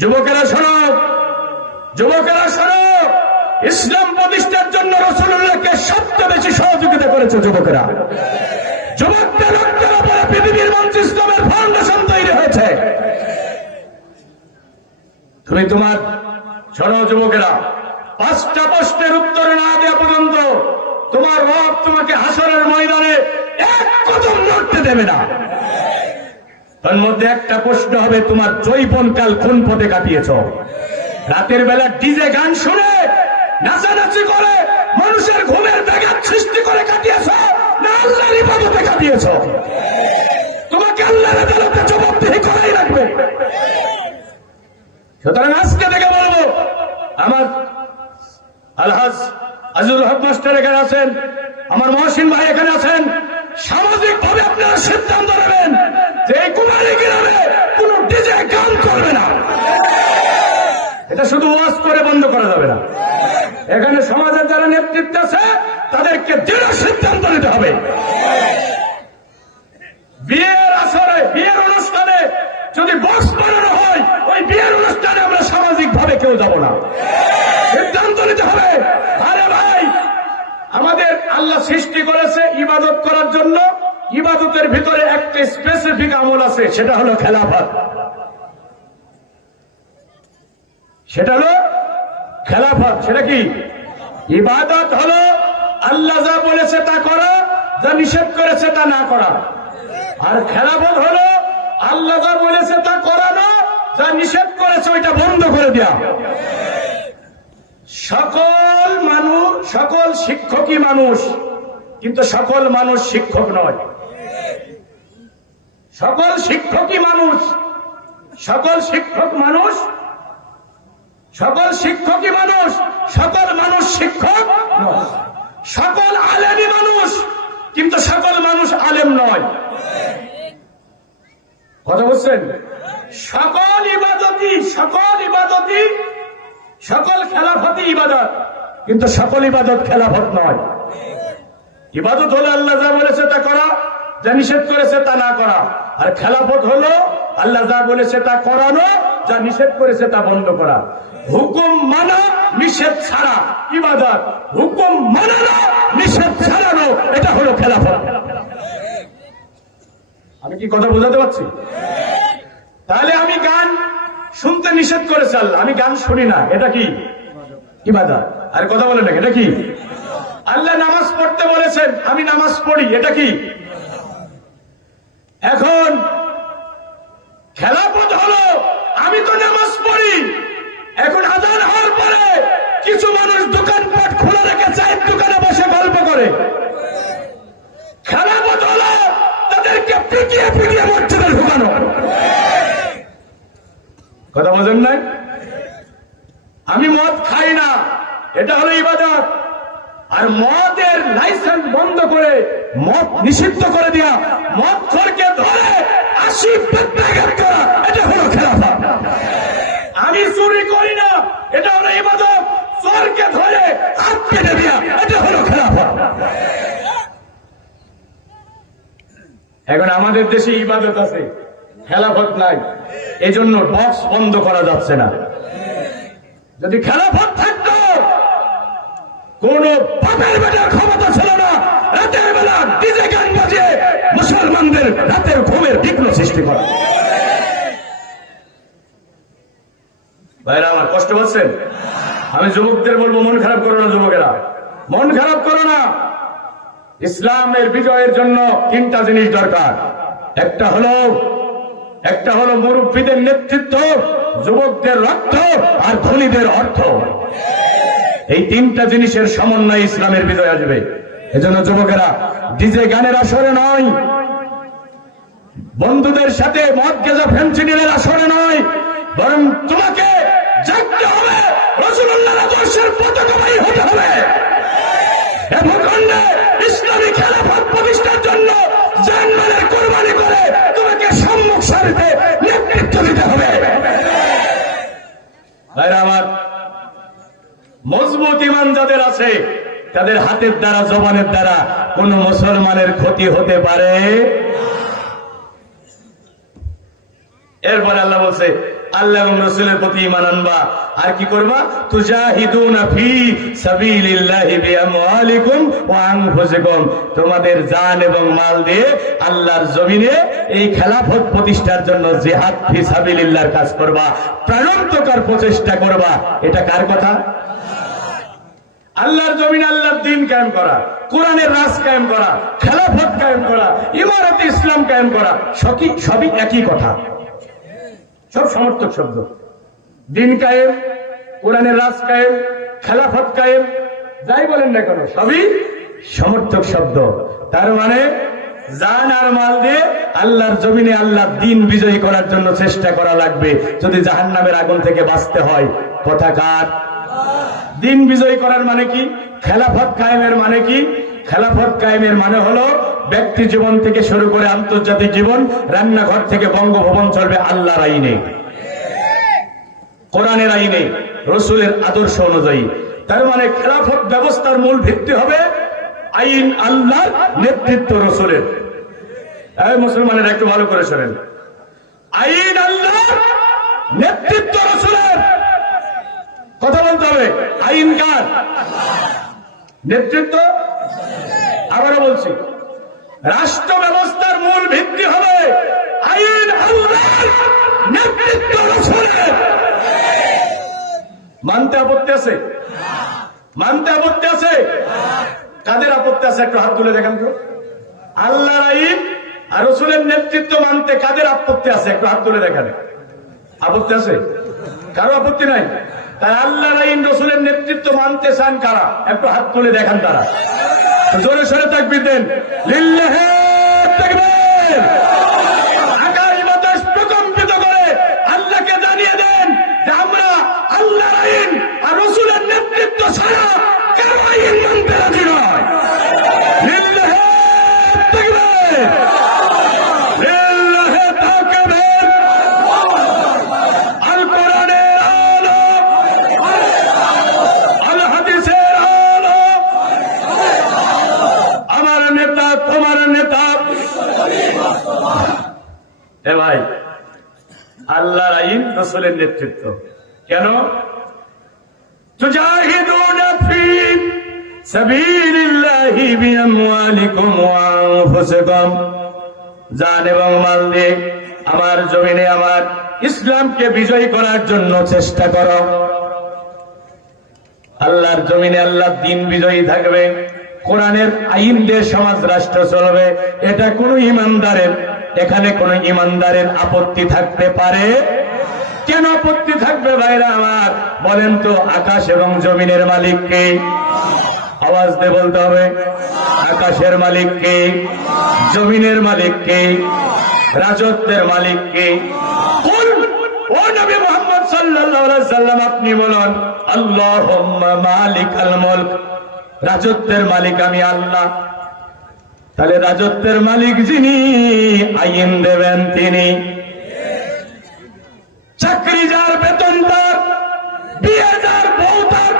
যুবকেরা শোনো, যুবকেরা শোনো, ইসলাম প্রতিষ্ঠার জন্য রাসূলুল্লাহকে সবচেয়ে বেশি সহযোগিতা করেছে যুবকেরা। যুবকদের রক্তের উপরে পৃথিবীর মঞ্চে ইসলামের ফাউন্ডেশন তৈরি হয়েছে। তুমি তোমার শোনো যুবকেরা, 5টা প্রশ্নের উত্তর না দেওয়া পর্যন্ত তোমার রব তোমাকে হাসরের ময়দানে এক কদম নড়তে দেবে না। তার মধ্যে একটা প্রশ্ন হবে, তোমার যৌবনকাল কোন পথে কাটিয়েছ? রাতের বেলা ডিজে গান শুনে নাচানাচি করে মানুষের ঘুমের ব্যাঘাত সৃষ্টি করে কাটিয়েছ, না আল্লাহর ইবাদতে কাটিয়েছ? তোমাকে আল্লাহর আদালতে জবাবদিহি করাই লাগবে। সুতরাং আজকে থেকে বলবো, আমার আলহাজ আজিজুল হক মাস্টার এখানে আছেন, আমার মহসিন ভাই এখানে আছেন, সামাজিক ভাবে আপনারা সিদ্ধান্ত নেবেন যে এই কুমারী গ্রামে কোন ডিজে গান করবে না। এটা শুধু ওয়াজ করে বন্ধ করা যাবে না। এখানে সমাজের যারা নেতৃত্ব আছে তাদেরকে দৃঢ় সিদ্ধান্ত নিতে হবে। বিয়ের আসরে, বিয়ের অনুষ্ঠানে যদি বক্স বানানো হয়, ওই বিয়ের অনুষ্ঠানে আমরা সামাজিক ভাবে কেউ যাব না। সিদ্ধান্ত নিতে হবে। আরে ভাই, আমাদের আল্লাহ সৃষ্টি করেছে ইবাদত করার জন্য। ইবাদতের ভিতরে একটা স্পেসিফিক আমল আছে, সেটা হলো খেলাফত। সেটা হলো খেলাফত। সেটা কি? ইবাদত হলো আল্লাহ যা বলেছে তা করা, যা নিষেধ করেছে তা না করা। আর খেলাফত হলো আল্লাহ যা বলেছে তা করানো, যা নিষেধ করেছে ওইটা বন্ধ করে দেওয়া। সকল মানুষ, সকল শিক্ষকই মানুষ, কিন্তু সকল মানুষ শিক্ষক নয়। সকল শিক্ষকই মানুষ, সকল শিক্ষক মানুষ, সকল শিক্ষকই মানুষ, সকল মানুষ শিক্ষক নয়। সকল আলেমই মানুষ, কিন্তু সকল মানুষ আলেম নয়। কথা বলছেন? সকল ইবাদতই, সকল ইবাদতই, সকল খেলাফতই ইবাদত, কিন্তু সকল ইবাদত খেলাফত নয়। ইবাদত হলো আল্লাহ যা বলেছে তা করা, যা নিষেধ করেছে তা না করা। আর খেলাফত হলো আল্লাহ যা বলেছে তা করানো, যা নিষেধ করেছে তা বন্ধ করা। হুকুম মানা, নিষেধ ছাড়া ইবাদত। হুকুম মানা না, নিষেধ ছাড়ানো, এটা হলো খেলাফত। আমি কি কথা বোঝাতে পারছি? তাহলে আমি গান শুনতে নিষেধ করেছে আল্লাহ, আমি গান শুনি না, এটা কি ইবাদত? আর কথা বলেন না, এটা কি? আল্লাহ নামাজ পড়তে বলেছেন, আমি নামাজ পড়ি, এটা কি? এখন খেলাফত হলো আমি তো নামাজ পড়ি, এখন আযান হওয়ার পরে কিছু মানুষ দোকানপাট খোলা রেখে চায়ের দোকানে বসে গল্প করে। খেলাফত হলো তাদেরকে পিটিয়ে পিটিয়ে মসজিদে ঢুকানো। কথা বোঝেন নাই? আমি মদ খাই না, এটা হলো ইবাদত। আর মদের লাইসেন্স বন্ধ করে, মদ নিষিদ্ধ করে দেয়া, মদ খোরকে ধরে 80 প্রত্যাঘাত করা, এটা হলো খেলাফত। আমি চুরি করি না, এটা হলো ইবাদত। চোরকে ধরে হাত কেটে দেয়া, এটা হলো খেলাফত। এখন আমাদের দেশে ইবাদত আছে, খেলাফত নাই, এজন্য বক্স বন্ধ করা যাচ্ছে না। যদি খেলাফত থাকতো, কোন বাপের বেটার ক্ষমতা ছিল না রাতের বেলা ডিজে গান বাজিয়ে মুসলমানদের রাতের ঘুমের বিঘ্ন সৃষ্টি করা। ভাইরা আমার, কষ্ট পাচ্ছেন? আমি যুবকদের বলবো, মন খারাপ করো না যুবকেরা, মন খারাপ করো না। ইসলামের বিজয়ের জন্য তিনটা জিনিস দরকার। একটা হলো মুরব্বীদের নেতৃত্ব, যুবকদের রক্ত, আর ধনীদের অর্থ। এই তিনটা জিনিসের সমন্বয়ে ইসলামের বিজয় আসবে। এজন্য যুবকেরা ডিজে গানের আসরে নয়, বন্ধুদের সাথে মদ গেজা ফেন্সিডিলের আসরে নয়, বরং তোমাকে জাগতে হবে, রাসূলুল্লাহর আদর্শের পতাকাবাহী হতে হবে। এ ভূখণ্ডে ইসলামী খেলাফত প্রতিষ্ঠার জন্য জানমালের কোরবানি করে তোমাকে সম্মুখ সারিতে নেতৃত্ব দিতে হবে। ভাইরা আমার, মজবুত ঈমান যাদের আছে তাদের হাতের দ্বারা, জবানের দ্বারা কোন মুসলমানের ক্ষতি হতে পারে। এরপরে আল্লাহ বলছে, আল্লাহ এবং রাসূলের প্রতি ঈমান আনবা, আর কি করবা? তুজাহিদুনা ফি সাবিলিল্লাহি বিআমওয়ালিকুম ওয়া আনফুসিকুম, তোমাদের জান এবং মাল দিয়ে আল্লাহর জমিনে এই খেলাফত প্রতিষ্ঠার জন্য জিহাদ ফি সাবিলিল্লাহর কাজ করবা, প্রাণান্তকর প্রচেষ্টা করবা। এটা কার কথা? আল্লাহর জমিনে আল্লাহর দ্বীন কায়েম করা, কোরআনের রাজ কায়েম করা, খেলাফত কায়েম করা, ইমারতে ইসলাম কায়েম করা, সবই একই কথা, সব সমর্থক শব্দ। দ্বীন কায়েম, কোরআনের রাজ কায়েম, খেলাফত কায়েম, যাই বলেন না কেন সবই সমর্থক শব্দ। তার মানে জান আর মাল দিয়ে আল্লাহর জমিনে আল্লাহর দ্বীন বিজয়ী করার জন্য চেষ্টা করা লাগবে, যদি জাহান্নামের আগুন থেকে বাঁচতে হয়। কথা কার? দ্বীন বিজয়ী করার মানে কি? খেলাফত কায়েমের মানে কি? খেলাফত কায়েমের মানে হলো ব্যক্তি জীবন থেকে শুরু করে আন্তর্জাতিক জীবন, রান্নাঘর থেকে বঙ্গভবন চলবে আল্লাহর আইনে, কোরআনের আইনে, রাসূলের আদর্শ অনুযায়ী। তার মানে খেলাফত ব্যবস্থার মূল ভিত্তি হবে আইন আল্লাহর, নেতৃত্ব রাসূলের। এই মুসলমানেরা একটু ভালো করে শোনেন, আইন আল্লাহর, নেতৃত্ব রাসূলের। কথা বলতে হবে, আইন কার? নেতৃত্ব। আবারও বলছি, রাষ্ট্র ব্যবস্থার মূল ভিত্তি হবে আইন আল্লাহর, নেতৃত্ব রাসূলের। মানতে আপত্তি আছে? মানতে আপত্তি আছে? কাদের আপত্তি আছে একটু হাত তুলে দেখান তো। আল্লাহর আইন আর রাসূলের নেতৃত্ব মানতে কাদের আপত্তি আছে একটু হাত তুলে দেখান। আপত্তি আছে? কারো আপত্তি নাই? তাই আল্লাহর আইন, রাসূলের নেতৃত্ব মানতে চান কারা? একটু হাত তুলে দেখান তারা। জোরে সরে তাকবীর দেন, লিল্লাহি তাকবীর। আকাশ বাতাস প্রকম্পিত করে আল্লাহকে জানিয়ে দেন যে আমরা আল্লাহর আইন আর রাসূলের নেতৃত্ব ছাড়া কারো আইন মানতে রাজি নয়। লিল্লাহি তাকবীর, লিল্লাহি তাকবীর। আল কোরআনের আলো, আল হাদিসের আলো, আমার নেতা তোমার নেতা। এ ভাই, আল্লাহর আইন, রাসূলের নেতৃত্ব কেন? তুজাহিদুনা ফি সাবিলিল্লাহি বিআমওয়ালিকুম ওয়া আনফুসিকুম, জান এবং মাল দিয়ে আমার জমিনে আমার ইসলামকে বিজয়ী করার জন্য চেষ্টা করো। আল্লাহর জমিনে আল্লাহর দ্বীন বিজয়ী থাকবে, কোরআনের আইন দিয়ে সমাজ রাষ্ট্র চলবে। এটা কোন ইমানদারের, এখানে কোন ইমানদারের আপত্তি থাকতে পারে? কেন আপত্তি থাকবে ভাইরা আমার? বলেন তো, আকাশ এবং জমিনের মালিক কে? আওয়াজ দিয়ে বলতে হবে, আকাশের মালিক কে? জমিনের মালিক কে? রাজত্বের মালিক কে? কুল, ও নবী মুহাম্মদ সাল্লাল্লাহু আলাইহি সাল্লাম, আপনি বলুন, আল্লাহুম্মা মালিকাল মুলক, রাজত্বের মালিক আমি আল্লাহ। তাহলে রাজত্বের মালিক যিনি, আইন দেবেন তিনি। চাকরি যার, বেতন তার, বিয়ে যার, বউ তার,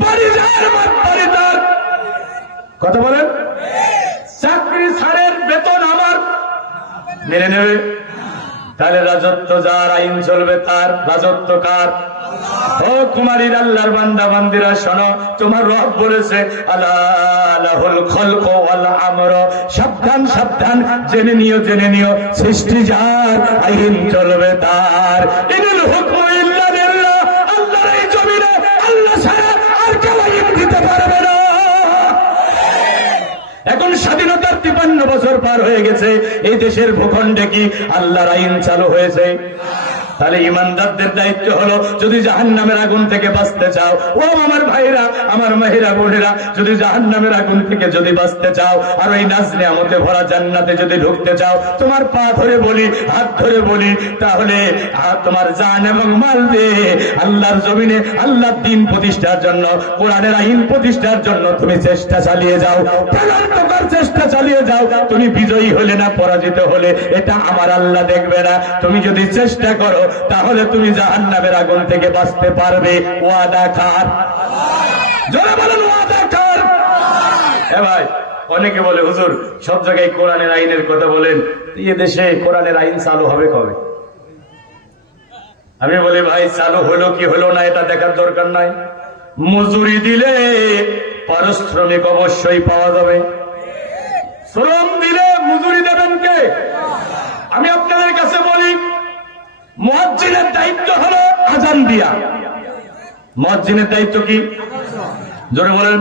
বাড়ি যার, বাড়ি তার। কথা বলেন, চাকরি ছাড়ের বেতন আমার, মেনে নেবে? তাহলে রাজত্ব যার, আইন চলবে তার। রাজত্ব কার? ও কুমারীর, আল্লাহর বান্দা বান্দিরা শোনো, তোমার রব বলেছে আলা লাহুল খালকু ওয়াল আমর। সাবধান সাবধান, জেনে নিও জেনে নিও, সৃষ্টি যার, আইন চলবে তার। ইনিল হুকমু ইল্লা লিল্লাহ, আল্লাহর এই জমিনে আল্লাহ ছাড়া আর কেউ আইন দিতে পারবে না। এখন স্বাধীনতার 53 বছর পার হয়ে গেছে, এই দেশের ভূখণ্ডে কি আল্লাহর আইন চালু হয়েছে? তাহলে ইমানদারদের দায়িত্ব হলো, যদি জাহান্নামের আগুন থেকে বাঁচতে চাও, ও আমার ভাইরা, আমার মাহিরা বোনেরা, যদি জাহান্নামের আগুন থেকে যদি বাঁচতে চাও, আর ওই নাজ নিয়ামতে ভরা জান্নাতে যদি ঢুকতে চাও, তোমার পা ধরে বলি, হাত ধরে বলি, তাহলে তোমার জান এবং মাল দিয়ে আল্লাহর জমিনে আল্লাহর দ্বীন প্রতিষ্ঠার জন্য, কোরআনের আইন প্রতিষ্ঠার জন্য তুমি চেষ্টা চালিয়ে যাও, প্রাণান্তকর চেষ্টা চালিয়ে যাও। তুমি বিজয়ী হলে না পরাজিত হলে এটা আমার আল্লাহ দেখবে না। তুমি যদি চেষ্টা করো তাহলে তুমি জাহান্নামের আগুন থেকে বাঁচতে পারবে। ওয়াদা কার? জোরে বলেন ওয়াদা কার? ভাই, অনেকে বলে হুজুর সব জায়গায় কোরআনের আইনের কথা বলেন, এই দেশে কোরআনের আইন চালু হবে কবে? আমি বলি ভাই, চালু হলো কি হলো না এটা দেখার দরকার নাই। মজুরি দিলে পারিশ্রমিক অবশ্যই পাওয়া যাবে। শ্রম দিলে মজুরি দেবেন কে? আমি আপনাদের কাছে বলি, মুয়াজ্জিনের দায়িত্ব হলো আজান দিয়া। মুয়াজ্জিনের দায়িত্ব কি? জোরে বলেন।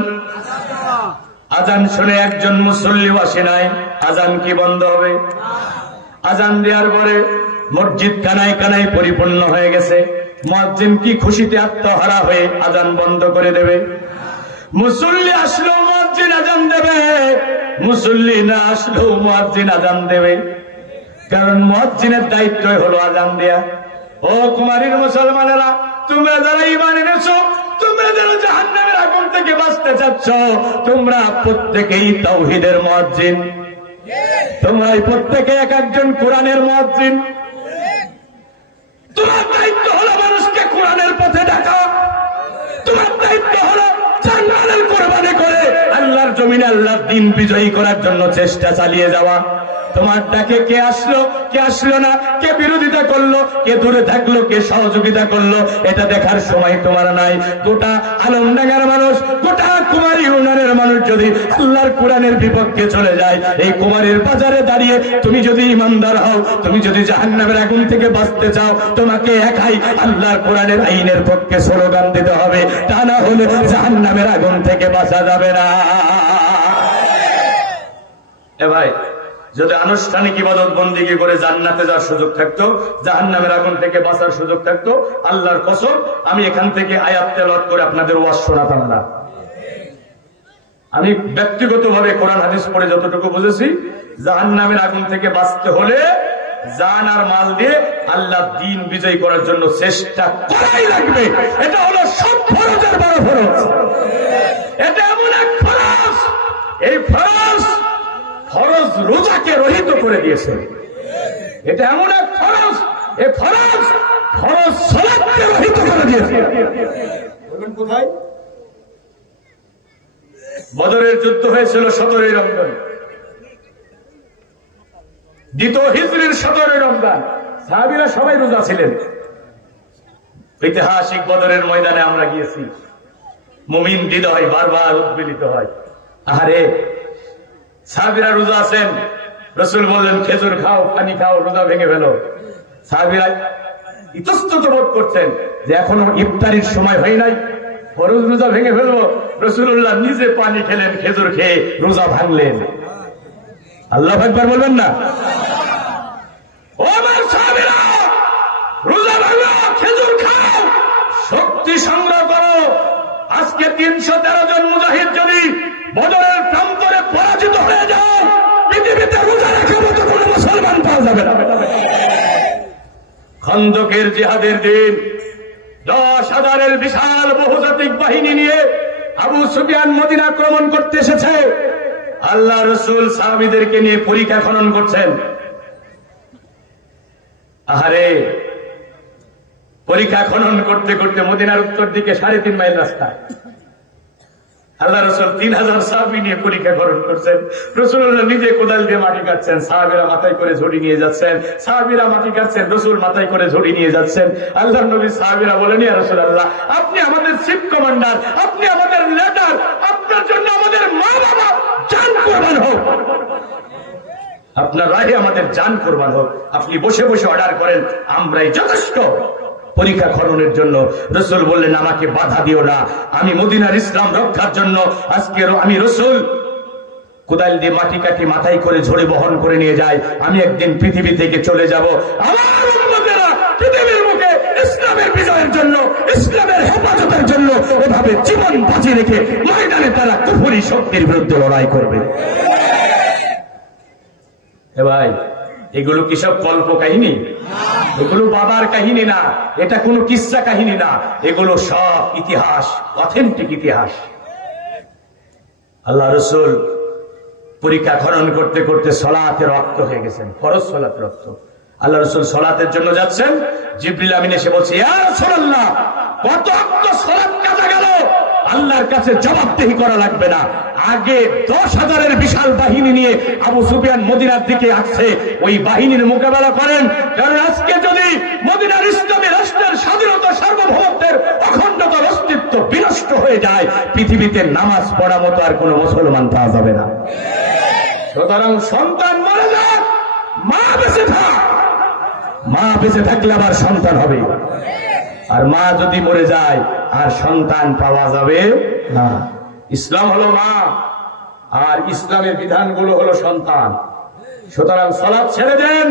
আজান শুনে একজন মুসল্লি আসে নাই, আজান কি বন্ধ হবে? আজান দেওয়ার পরে মসজিদ কানায় কানায় পরিপূর্ণ হয়ে গেছে, মুয়াজ্জিন কি খুশিতে আত্মহারা হয়ে আজান বন্ধ করে দেবে? মুসল্লি আসলেও মুয়াজ্জিন আজান দেবে, মুসল্লি না আসলেও মুয়াজ্জিন আজান দেবে। কারণ মুয়াজ্জিনের দায়িত্বই হলো আজান দেয়া। ও কুমারীর মুসলমানেরা, তোমরা যারা ঈমান এনেছো, তোমরা যারা জাহান্নামের আগুন থেকে বাঁচতে চাচ্ছ, তোমরা প্রত্যেকেই তাওহীদের মুয়াজ্জিন। তোমরা প্রত্যেকে এক একজন কোরআনের মুয়াজ্জিন। তোমার দায়িত্ব হলো মানুষকে কোরআনের পথে ডাকা। তোমার দায়িত্ব হলো জান্নাতের কোরবানি করে আল্লাহর জমিনে আল্লাহর দ্বীন বিজয়ী করার জন্য চেষ্টা চালিয়ে যাওয়া। তোমার ডাকে কে আসলো, কে আসলো না, কে বিরোধিতা করলো, কে দূরে থাকলো, কে সহযোগিতা করলো, এটা দেখার সময় তোমার নাই। গোটা আলমডাঙ্গার মানুষ, গোটা কুমারী ইউনিয়নের মানুষ যদি আল্লাহর কোরআনের বিপক্ষে চলে যায়, এই কুমারীর বাজারে দাঁড়িয়ে তুমি যদি ইমানদার হও, তুমি যদি জাহান্নামের আগুন থেকে বাঁচতে চাও, তোমাকে একাই আল্লাহর কোরআনের আইনের পক্ষে স্লোগান দিতে হবে। তা না হলে জাহান্নামের আগুন থেকে বাঁচা যাবে না। এ ভাই, যদি আনুষ্ঠানিক ইবাদত বন্দেগী করে জান্নাতে যাওয়ার সুযোগ থাকতো, জাহান্নামের আগুন থেকে বাঁচার সুযোগ থাকতো, আল্লাহর কসম আমি এখান থেকে আয়াত তেলাওয়াত করে আপনাদের ওয়াজ শোনাতাম না। আমি ব্যক্তিগতভাবে কোরআন হাদিস পড়ে যতটুকু বুঝেছি, জাহান্নামের আগুন থেকে বাঁচতে হলে জান আর মাল দিয়ে আল্লাহ দ্বীন বিজয় করার জন্য চেষ্টা করাই লাগবে। এটা হলো সব ফরজের বড় ফরজ। এটা এমন এক ফরজ, এই ফরজ ফরজ রোজাকে রহিত করে দিয়েছে। এটা এমন এক ফরজ, এই ফরজ ফরজ সালাতকে রহিত করে দিয়েছে। বলবেন কোথায়? বদরের যুদ্ধ হয়েছিল 17ই রমজান, দ্বিতীয় হিজরির 17ই রমজান। সাহাবীরা সবাই রোজা ছিলেন। ঐতিহাসিক বদরের ময়দানে আমরা গিয়েছি। মুমিন হৃদয় বারবার উদ্বেলিত হয়। আরে সাহাবীরা রোজা আছেন, রাসূল বললেন খেজুর খাও, পানি খাও, রোজা ভেঙে ফেলো। সাহাবীরা ইতস্তত বোধ করছেন যে এখনো ইফতারির সময় হয় নাই, ফরজ রোজা ভেঙে ফেলবো। রাসূলুল্লাহ নিজে পানি খেলেন, খেজুর খেয়ে রোজা ভাঙলেন। আল্লাহু আকবার বলবেন না? ও আমার সাহাবীরা, রোজা ভাঙো, খেজুর খাও, শক্তি সংগ্রহ করো। আজকে 313 জন মুজাহিদ যদি বদরের প্রান্তরে পরাজিত হয়ে যায়, পৃথিবীতে রোজা রাখার মতো কোন মুসলমান পাওয়া যাবে না। খন্দকের জিহাদের দিন 10,000-এর বিশাল বহুজাতিক বাহিনী নিয়ে আবু সুফিয়ান মদিনা আক্রমণ করতে এসেছে। আল্লাহ রাসূল সাহাবীদেরকে নিয়ে পরীক্ষা খনন করছেন। আহারে, পরীক্ষা খনন করতে করতে মদিনার উত্তর দিকে 3.5 মাইল রাস্তা। আল্লাহ রাসূল 3000 সাহাবী নিয়ে পরীক্ষা খনন করছেন। রাসূলুল্লাহ নিজে কোদাল দিয়ে মাটি কাটছেন, সাহাবীরা মাথায় করে ঝুড়ি নিয়ে যাচ্ছেন। সাহাবীরা মাটি কাটছেন, রাসূল মাথায় করে ঝুড়ি নিয়ে যাচ্ছেন। আল্লাহর নবী সাহাবীরা বলেন, ইয়া রাসূলুল্লাহ, আপনি আমাদের চিফ কমান্ডার, আপনি আমাদের লিডার, আপনার জন্য আমাদের মা বাবা জান কুরবান হোক, আপনার রাহে আমাদের জান কুরবান হোক। আপনি বসে বসে অর্ডার করেন, আমরাই যথেষ্ট পরীক্ষা খননের জন্য। রাসূল বললেন, আমাকে বাধা দিও না, আমি মদিনার ইসলাম রক্ষার জন্য আজকে আমি রাসূল কোদাল দিয়ে মাটি কাটি মাথায় করে ঝড়ে বহন করে নিয়ে যায়। আমি একদিন পৃথিবী থেকে চলে যাব, আমার উম্মতেরা পৃথিবীর মুখে ইসলামের বিজয়ের জন্য, ইসলামের হেফাজতের জন্য এভাবে জীবন বাঁচিয়ে রেখে ময়দানে তারা কুফরি শক্তির বিরুদ্ধে লড়াই করবে। ভাই, এগুলো কি সব কল্প কাহিনী? এগুলো বাবার কাহিনী না, এটা কোনো কিসসা কাহিনী না, এগুলো সব ইতিহাস, অথেন্টিক ইতিহাস। আল্লাহ রাসূল পরীক্ষা খনন করতে করতে সলাতে রক্ত হয়ে গেছেন, ফরজ সলাতে রক্ত। আল্লাহ রাসূল সলাতের জন্য যাচ্ছেন, জিবরিল আমিন এসে বলছে, ইয়া রাসূলুল্লাহ, কত রক্ত সলাত কাজা গেল, আল্লাহর কাছে জবাবদিহি করা লাগবে না। আগে 10,000-এর বিশাল বাহিনী নিয়ে আবু সুফিয়ান মদিনার দিকে আসছে, ওই বাহিনীর মোকাবেলা করেন। কারণ আজকে যদি মদিনার ইসলামী রাষ্ট্রের স্বাধীনতা, সার্বভৌমত্বের অখণ্ডতার অস্তিত্ব বিনষ্ট হয়ে যায়, পৃথিবীতে নামাজ পড়া মতো আর কোনো মুসলমান পাওয়া যাবে না। সুতরাং সন্তান মরে যাক, মা বেঁচে থাক। মা বেঁচে থাকলে আবার সন্তান হবে, আর মা যদি মরে যায় আর সন্তান পাওয়া যাবে না। ইসলাম হলো মা, আর ইসলামের বিধানগুলো হলো সন্তান। সুতরাং সালাত ছেড়ে দেন,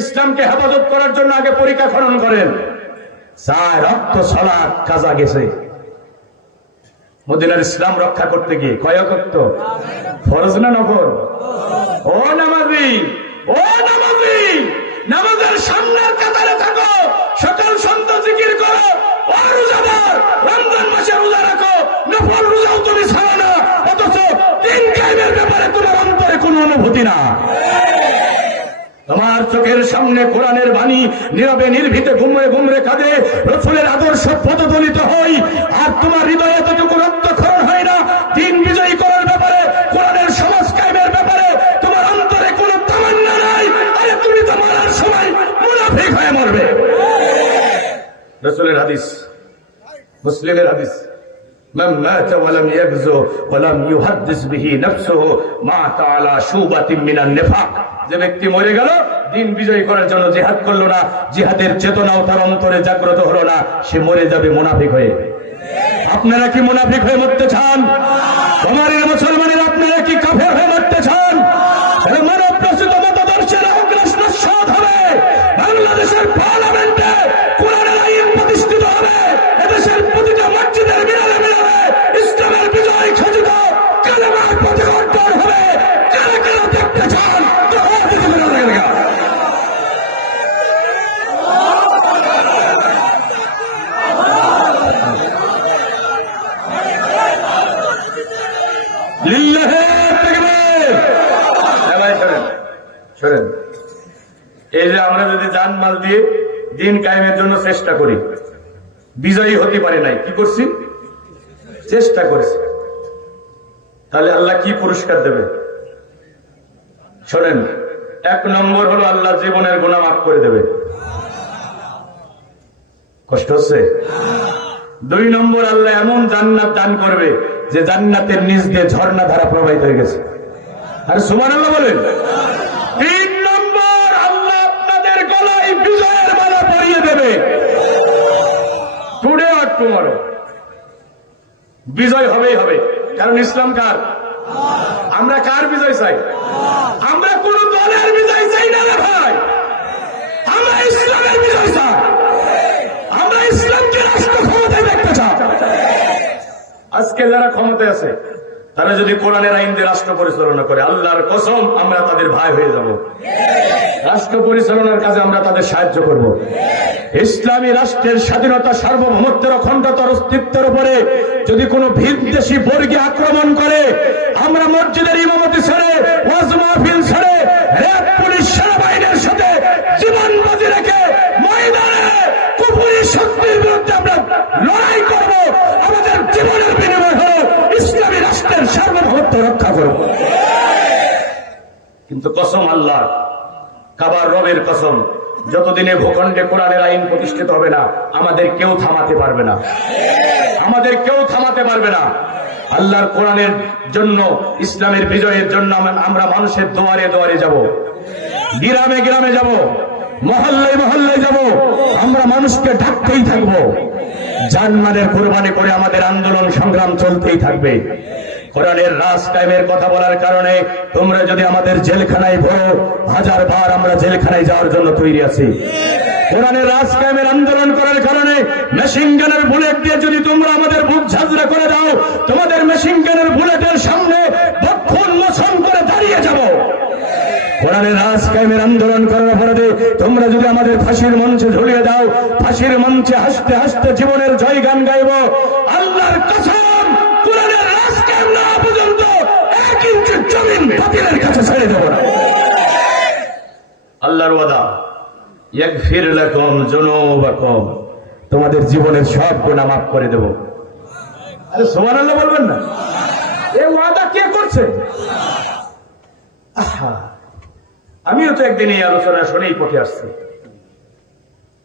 ইসলামকে হেফাজত করার জন্য আগে পরীক্ষা খনন করেন। চার রক্ত সালাত কাজা গেছে মদিনার ইসলাম রক্ষা করতে গিয়ে। কয় ওয়াক্ত? ফরজ না নফল? ও নামাজি, ও নামাজি, নামাজের সামনের কাতারে থাকো, সকাল সন্ধ্যা জিকির করো। ও রোজাদার, রমজান মাসে রোজা রাখো, নফল রোজাও তুমি ছাড়ো না, অথচ দিন কায়েমের ব্যাপারে তোমার অন্তরে কোনো অনুভূতি না। তোমার চোখের সামনে কোরআনের বাণী নীরবে নির্ভীতে ঘুমরে ঘুমরে কাঁদে, রাসূলের আদর্শ পদদলিত হই, আর তোমার হৃদয়ে এতটুকু রক্তক্ষরণ হয় না দিন বিজয়ী করার ব্যাপারে, কোরআনের সমাজ কায়েমের ব্যাপারে তোমার অন্তরে কোনো তামান্না নাই। আরে তুমি তো মারার সময় মুনাফিক হয়ে মরবে। রাসূলের হাদিস, মুসলিমের হাদিস, মান মাতা ওয়া লাম ইয়াগযু ওয়া লাম ইউহাদ্দিস বিহি নাফসুহু মাতা আলা শুবাতিন মিনান নিফাক। যে ব্যক্তি মরে গেল, দিন বিজয় করার জন্য জিহাদ করলো না, জিহাদের চেতনাও তার অন্তরে জাগ্রত হলো না, সে মরে যাবে মুনাফিক হয়ে। আপনারা কি মুনাফিক হয়ে মরতে চান? তোমাদের মুসলমানের আপনারা কি কাফের হয়ে মরতে চান? মানব প্রসূত মতাদর্শের অগ্রাস নস্বাত হবে, বাংলাদেশের পার্লামেন্টে কোরআনের আইন প্রতিষ্ঠিত হবে, এদেশের প্রতিটা মসজিদের মিনারে মিনারে ইসলামের বিজয় খচিত কালেমার প্রতিকর্তন হবে। কারা কারা দেখতে চান? এই যে আমরা যদি জানমাল দিয়ে দিন কায়েমের জন্য চেষ্টা করি, বিজয়ী হতে পারে নাই, কি করছি? চেষ্টা করেছি, তাহলে আল্লাহ কি পুরস্কার দেবে? শোনেন, 1 নম্বর হলো আল্লাহ জীবনের গুনাহ মাফ করে দেবে। কষ্ট হচ্ছে? 2 নম্বর, আল্লাহ এমন জান্নাত দান করবে যে জান্নাতের নিচ দিয়ে ঝর্ণা ধারা প্রবাহিত হয়ে গেছে। আর সুবহানাল্লাহ বলেন। 3 নম্বর, আল্লাহ আপনাদের গলায় বিজয়ের মালা পরিয়ে দেবে। টুডে আর টুমরো বিজয় হবেই হবে। কারণ ইসলাম কার? আমরা কার বিজয় চাই? আমরা কোন দলের বিজয় চাই না রে ভাই, আমরা ইসলামের বিজয় চাই। আমরা ইসলামকে রাষ্ট্র ক্ষমতায় দেখতে চাই। আজকে যারা ক্ষমতায় আছে তারা যদি কোরআনের আইন দিয়ে রাষ্ট্র পরিচালনা করে, আল্লাহর কসম আমরা তাদের ভাই হয়ে যাব। রাষ্ট্র পরিচালনার কাজে আমরা তাদের সাহায্য করব। ইসলামী রাষ্ট্রের স্বাধীনতা, সার্বভৌমত্বের অখণ্ডতার অস্তিত্বের উপরে যদি কোনো ভিনদেশী বর্গী আক্রমণ করে, আমরা মসজিদের ইমামতি ছেড়ে, ওয়াজ মাহফিল ছেড়ে, র‍্যাব, পুলিশ, সেনাবাহিনীর সাথে জীবন বাজি রেখে ময়দানে কুফরি শক্তির বিরুদ্ধে আমরা লড়াই করব। আমাদের জীবনের বিনিময় হলো ইসলামী রাষ্ট্রের সার্বভৌমত্ব রক্ষা করব। কিন্তু কসম আল্লাহ, কাবার রবের কসম, যতদিনে ভূখণ্ডে কোরআনের আইন প্রতিষ্ঠিত হবে না, আমাদের কেউ থামাতে পারবে না। আমাদের কেউ থামাতে পারবে না। আল্লাহর কোরআনের জন্য, ইসলামের বিজয়ের জন্য আমরা মানুষের দুয়ারে দুয়ারে যাব, গ্রামে গ্রামে যাব, মহল্লায় মহল্লায় যাব। আমরা মানুষকে ডাকতেই থাকবো। জানমালের কোরবানি করে আমাদের আন্দোলন সংগ্রাম চলতেই থাকবে। কোরআনের রাজ কায়েমের কথা বলার কারণে তোমরা যদি আমাদের জেলখানায় ভরো, 1000 বার আমরা জেলখানায় যাওয়ার জন্য তৈরি আছি। কোরআনের রাজ কায়েমের আন্দোলন করার কারণে মেশিন গানের বুলেট দিয়ে যদি তোমরা আমাদের বুক ঝাঁঝরা করে দাও, তোমাদের মেশিন গানের বুলেটের সামনে বক্ষ উন্মোচন করে দাঁড়িয়ে যাব। কোরআনের রাজ কায়েমের আন্দোলন করার অপরাধে তোমরা যদি আমাদের ফাঁসির মঞ্চে ঝুলিয়ে দাও, ফাঁসির মঞ্চে হাসতে হাসতে জীবনের জয় গান গাইব। আল্লাহর কসম, কোরআনের রাজ কায়েম না পর্যন্ত 1 ইঞ্চি জমিন বাতিলের কাছে ছেড়ে দেব না। আল্লাহর ওয়াদা, ইয়াগফির লাকুম যুনুবাকুম, তোমাদের জীবনের সব গুনাহ মাফ করে দেব। আরে সুবহানাল্লাহ বলবেন না? এই ওয়াদা কে করছে? আহা, আমিও তো একদিন এই আলোচনা শুনেই পথে আসছি।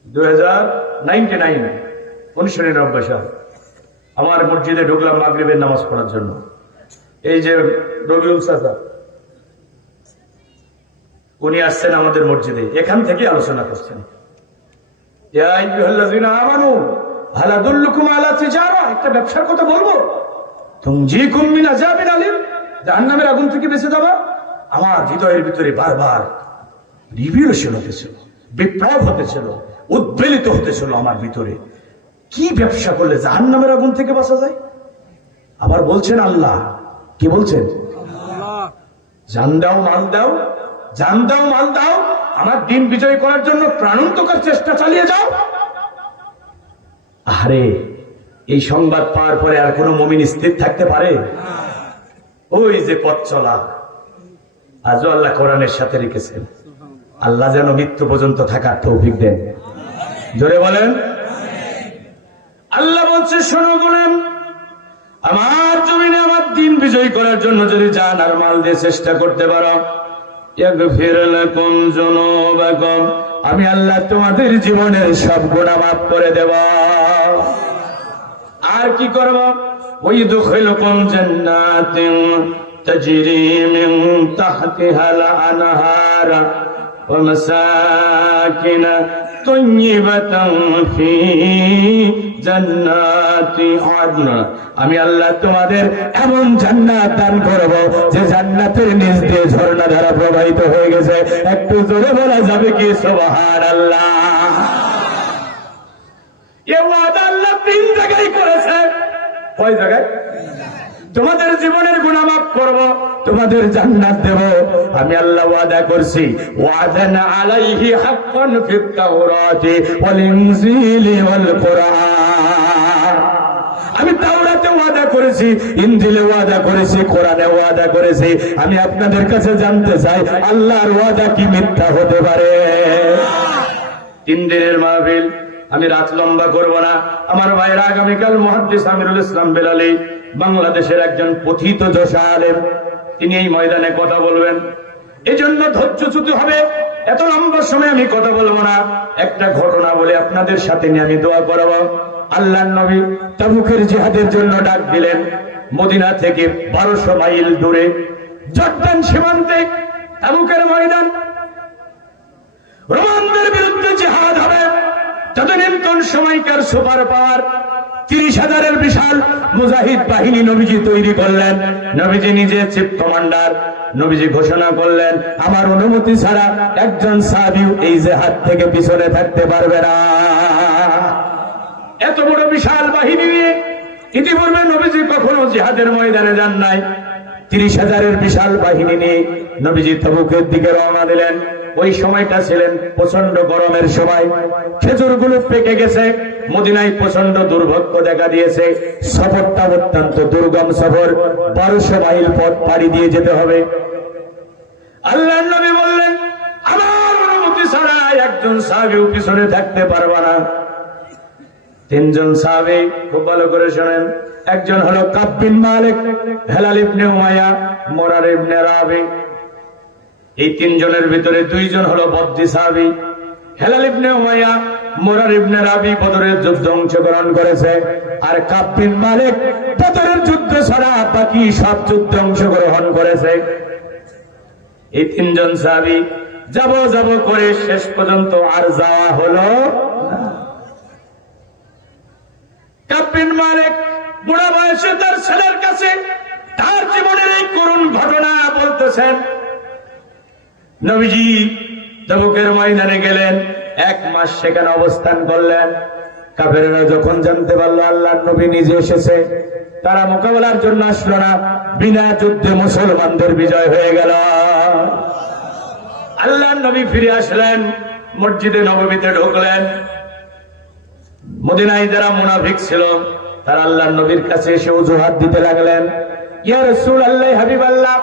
1999 সাল আমার মসজিদে ঢুকলাম মাগরিবের নামাজ পড়ার জন্য। এই যে রবিউল চাচা, উনি আসছেন আমাদের মসজিদে, এখান থেকে আলোচনা করছেন। ইয়া আইয়ুহাল্লাযীনা আমানু হাল আদুল্লুকুম আলা তিজারা, একটা ব্যবসার কথা বলবো, তুনজিকুম মিন আযাবিন আলীম, জাহান্নামের আগুন থেকে বেঁচে যাবা। আমার হৃদয়ের ভিতরে বারবার রিভিউশন হতেছিল, বিপ্লব হতেছিল, উদ্বেলিত হতেছিল আমার ভিতরে। কি ব্যবসা করলে জাহান্নামের আগুন থেকে বাঁচা যায়? আবার বলছেন আল্লাহ, কি বলছেন? জান দাও মাল দাও, জান দাও মাল দাও, আমার দিন বিজয় করার জন্য প্রাণান্তকার চেষ্টা চালিয়ে যাও। আরে এই সংবাদ পাওয়ার পরে আর কোন মুমিন স্থির থাকতে পারে? ওই যে পথ চলা, আজও আল্লাহ কোরআনের সাথে রেখেছেন। আল্লাহ যেন মৃত্যু পর্যন্ত থাকার তৌফিক দেন। জোরে বলেন। আল্লাহ বলছে, শোনো গোলাম, আমার জমিনে আমার দিন বিজয় করার জন্য যদি জান আর মাল দিয়ে চেষ্টা করতে পারো, ইয়াগফির লাকুম যুনুবাকুম, আমি আল্লাহ তোমাদের জীবনের সব গুনাহ মাফ করে দেব। আর কি করব? ওয়াইদখিলুকুম জান্নাতিন তাজরি মিন তাহতিহাল আনহার ওয়া মাসাকিন তাইয়্যিবাতান ফি জান্নাতি আদন, আমি আল্লাহ তোমাদের এমন জান্নাত দান করব যে জান্নাতের নিচ দিয়ে ঝর্ণা ধারা প্রবাহিত হয়ে গেছে। একটু জোরে বলা যাবে কি সুবহানাল্লাহ? এই ওয়াদা আল্লাহ 3 জায়গায় করেছে। কয় জায়গায়? তোমাদের জীবনের গুনাহ মাফ করব, তোমাদের জান্নাত দেব। আমি আল্লাহ ওয়াদা করছি, ওয়াদান আলাইহি হাক্কান ফিত তাওরাতি ওয়াল ইনজিলি ওয়াল কুরআন, আমি তাওরাতে ওয়াদা করেছি, ইনজিলে ওয়াদা করেছি, কোরআনে ওয়াদা করেছি। আমি আপনাদের কাছে জানতে চাই, আল্লাহর ওয়াদা কি মিথ্যা হতে পারে? 3 দিনের মাহফিল, আমি রাত লম্বা করব না। আমার ভাইয়েরা, আগামীকাল মুহাদ্দিস আমিরুল ইসলাম বেলালী, বাংলাদেশের একজন পথিত যশা আলেম, তিনি এই ময়দানে কথা বলবেন। এই জন্য ধৈর্যচ্যুত হবে, এত লম্বা সময় আমি কথা বলবো না। একটা ঘটনা বলে আপনাদের সাথে নিয়ে আমি দোয়া করব। আল্লাহর নবী তাবুকের জিহাদের জন্য ডাক দিলেন। মদিনা থেকে 1200 মাইল দূরে জর্দান সীমান্তে তাবুকের ময়দান, রোমানদের বিরুদ্ধে জিহাদ হবে। তদনীন্তন সময়কার সুপার পাওয়ার 30,000-এর বিশাল মুজাহিদ বাহিনী নবীজি তৈরি করলেন। নবীজি নিজে চিফ কমান্ডার। নবীজি ঘোষণা করলেন, আমার অনুমতি ছাড়া একজন সাহাবীও এই জিহাদ থেকে পিছনে থাকতে পারবে না। এত বড় বিশাল বাহিনী নিয়ে ইতিপূর্বে নবীজি কখনো জিহাদের ময়দানে যান নাই। 30,000-এর বিশাল বাহিনী নিয়ে নবীজি তাবুকের দিকে রওনা দিলেন। ওই সময়টা ছিলেন প্রচন্ড গরমের সময়, খেজুরগুলো পেকে গেছে, মদিনায় প্রচন্ড দুর্ভিক্ষ দেখা দিয়েছে। সফরটা অত্যন্ত দুর্গম সফর, 1200 মাইল পথ পাড়ি দিয়ে যেতে হবে। আল্লাহর নবী বললেন, আমার অনুমতি ছাড়া একজন সাহাবীও পিছনে থাকতে পারবে না। 3 জন সাহাবী, খুব ভালো করে শোনেন। একজন হলো কাব বিন মালিক, হেলাল ইবনে উমাইয়া, মুরার ইবনে রাবি। এই 3 জনের ভিতরে 2 জন হলো বদরি সাহাবী। হেলাল ইবনে উমাইয়া, মুরার ইবনে রাবি বদরের যুদ্ধে অংশগ্রহণ করেছে, আর কাব বিন মালিক বদরের যুদ্ধ ছাড়া বাকি সব যুদ্ধে অংশগ্রহণ করেছে। এই 3 জন সাহাবী যাব যাব করে শেষ পর্যন্ত আর যাওয়া হলো না। কাব বিন মালিক বুড়া বয়সে তার ছেলের কাছে তার জীবনের এই করুণ ঘটনা বলতেছেন। নবীজি তাবুকের ময়দানে গেলেন, 1 মাস সেখানে অবস্থান করলেন। কাফেররা যখন জানতে পারলো আল্লাহর নবী নিজে এসেছে, তারা মোকাবেলার জন্য আসলো না। বিনা যুদ্ধে মুসলমানদের বিজয় হয়ে গেল। আল্লাহর নবী ফিরে আসলেন, মসজিদে নববীতে ঢুকলেন। মদিনায় যারা মুনাফিক ছিল তারা আল্লাহর নবীর কাছে এসে অজুহাত দিতে লাগলেন, ইয়া রাসূলুল্লাহ, হাবিবাল্লাহ,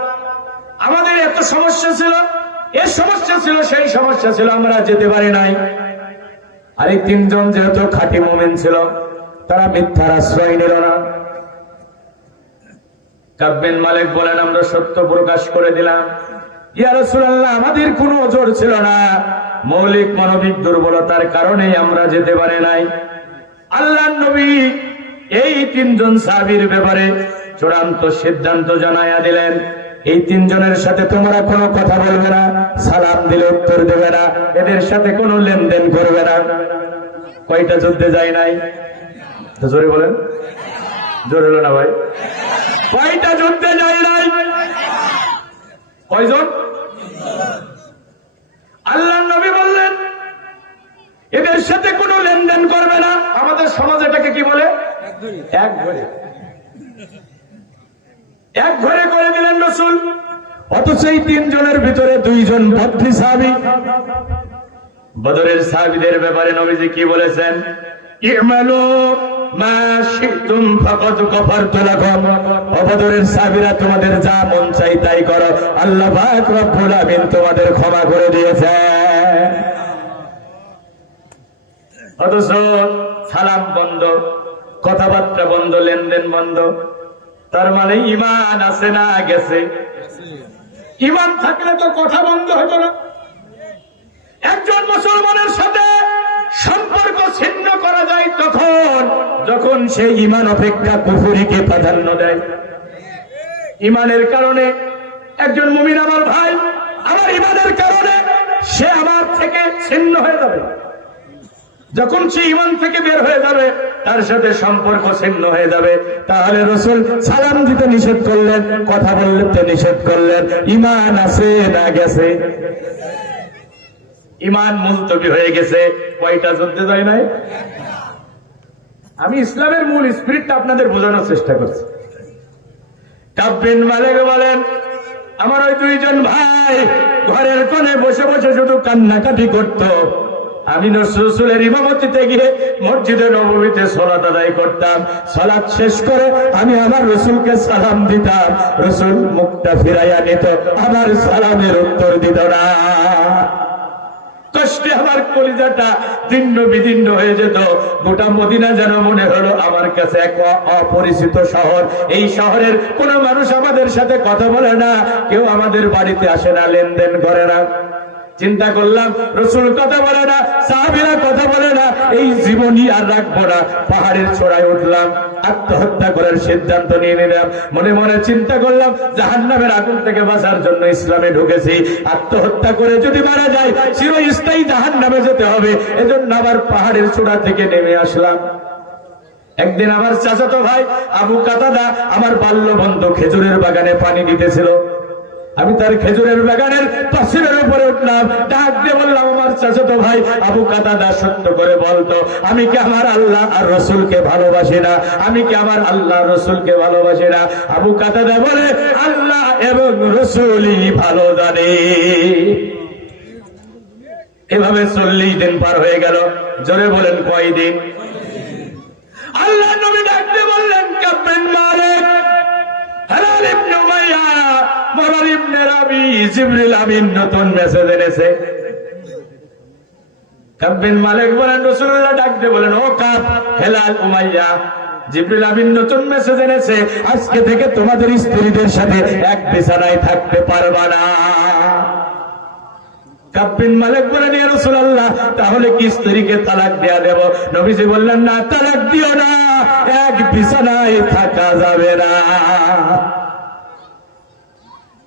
আমাদের এত সমস্যা ছিল, এই সমস্যা ছিল, সেই সমস্যা ছিল, আমরা যেতে পারি নাই। আর এই 3 জন যেহেতু খাঁটি মুমিন ছিল, তারা মিথ্যার আশ্রয় নিল না। কাব বিন মালিক বলেন, আমরা সত্য প্রকাশ করে দিলাম, ইয়া রাসূলুল্লাহ, আমাদের কোনো ওজর ছিল না, মৌলিক মানবিক দুর্বলতার কারণেই আমরা যেতে পারি নাই। আল্লাহর নবী এই 3 জন সাহাবীর ব্যাপারে চূড়ান্ত সিদ্ধান্ত জানায়া দিলেন, এই 3 জনের সাথে তোমরা কোনো কথা বলবে না, সালাম দিলে উত্তর দেবে না, এদের সাথে কোনো লেনদেন করবে না। কয়টা যুদ্ধে যায় নাই? তো জোরে বলেন, জোরে হলো না ভাই? কয়টা যুদ্ধে যায় নাই? কয়জন? আল্লাহর নবী বললেন এদের সাথে কোনো লেনদেন করবে না। আমাদের সমাজ এটাকে কি বলে? এক ঘরে। এক ঘরে করে দিলেন রাসূল। অথচ এই 3 জনের ভিতরে 2 জন বদরি সাহাবী। বদরের সাহাবীদের ব্যাপারে নবীজি কি বলেছেন? ইমালু মা শিতুম ফাকাদ গফারতু লাকুম। ও বদরের সাহাবীরা, তোমাদের যা মন চাই তাই করো, আল্লাহ পাক রব্বুল আমিন তোমাদের ক্ষমা করে দিয়েছেন। অথচ সালাম বন্ধ, কথাবার্তা বন্ধ, লেনদেন বন্ধ। তার মানে ঈমান আছে না গেছে? ঈমান থাকলে তো কথা বন্ধ হতো না। একজন মুসলমানের সাথে সম্পর্ক ছিন্ন করা যায় তখন যখন সে ঈমান অপেক্ষা কুফরিকে প্রাধান্য দেয়। ঈমানের কারণে একজন মুমিন আমার ভাই, আমার ঈমানের কারণে সে আমার থেকে ছিন্ন হয়ে যাবে। যখন সে ঈমান থেকে বের হয়ে যাবে, তার সাথে সম্পর্ক ছিন্ন হয়ে যাবে। তাহলে রাসূল সালাম দিতে নিষেধ করলেন, কথা বলতে নিষেধ করলেন। ঈমান আছে না গেছে? ঈমান মুলতবি হয়ে গেছে। কয়টা যুদ্ধে যায় নাই? আমি ইসলামের মূল স্পিরিটটা আপনাদের বোঝানোর চেষ্টা করছি। কাব বিন মালিক বলেন, আমার ওই 2 জন ভাই ঘরের কোণে বসে বসে শুধু কান্নাকাটি করত। আমি রাসূলের ইমামতিতে গিয়ে মসজিদে নববীতে সালাত আদায় করতাম। সালাত শেষ করে আমি আমার রাসূলকে সালাম দিতাম, রাসূল মুখটা ফিরাইয়া নিত, আমার সালামের উত্তর দিত না। কষ্টে আমার কলিজাটা দীর্ণ বিদীর্ণ হয়ে যেত। গোটা মদিনা যেন মনে হলো আমার কাছে এক অপরিচিত শহর। এই শহরের কোন মানুষ আমাদের সাথে কথা বলে না, কেউ আমাদের বাড়িতে আসে না, লেনদেন করে না। চিন্তা করলাম, রাসূল কথা বলে না, সাহাবীরা কথা বলে না, এই জীবনই আর রাখবো না। পাহাড়ের চূড়ায় উঠলাম, আত্মহত্যা করার সিদ্ধান্ত নিয়ে নিলাম। মনে মনে চিন্তা করলাম, জাহান্নামের আগুন থেকে বাঁচার জন্য ইসলামে ঢুকেছি, আত্মহত্যা করে যদি মারা যায় চিরস্থায়ী জাহান্নামে যেতে হবে, এজন্য আবার পাহাড়ের চূড়া থেকে নেমে আসলাম। একদিন আমার চাচাতো ভাই আবু কাতাদা আমার বাল্য বন্ধু খেজুরের বাগানে পানি দিতেছিল। আমি তার খেজুরের বাগানের পাশের উপরে উঠলাম, ডাক দিয়ে বললাম, আমার চাচাতো ভাই আবু কাতাদা, সত্য করে বলতো, আমি কি আমার আল্লাহ আর রাসূলকে ভালোবাসি না? আমি কি আমার আল্লাহ রাসূলকে ভালোবাসি না? আবু কাতাদা বলে, আল্লাহ এবং রাসূলই ভালো জানে। এভাবে 40 দিন পার হয়ে গেল। জোরে বলেন কয়দিন? আল্লাহ নবী ডাক দিয়ে বললেন, কাব বিন মালিক, হিলাল ইবনে উমাইয়া, মুরার ইবনে রাবি, জিবরিল আমিন নতুন মেসেজ এনেছে। কাব বিন মালিক বলেন, রাসূলুল্লাহ ডাক দিয়ে বলেন, ও কাব, হিলাল, উমাইয়া, জিবরিল আমিন নতুন মেসেজ এনেছে, আজকে থেকে তোমাদের স্ত্রীদের সাথে এক বিছানায় থাকতে পারবা না। কাব বিন মালিক বলেন, ইয়া রাসূলুল্লাহ, তাহলে কি স্ত্রীকে তালাক দেয়া দেব? নবীজি বললেন, না, তালাক দিও না, এক বিছানায় থাকা যাবে না।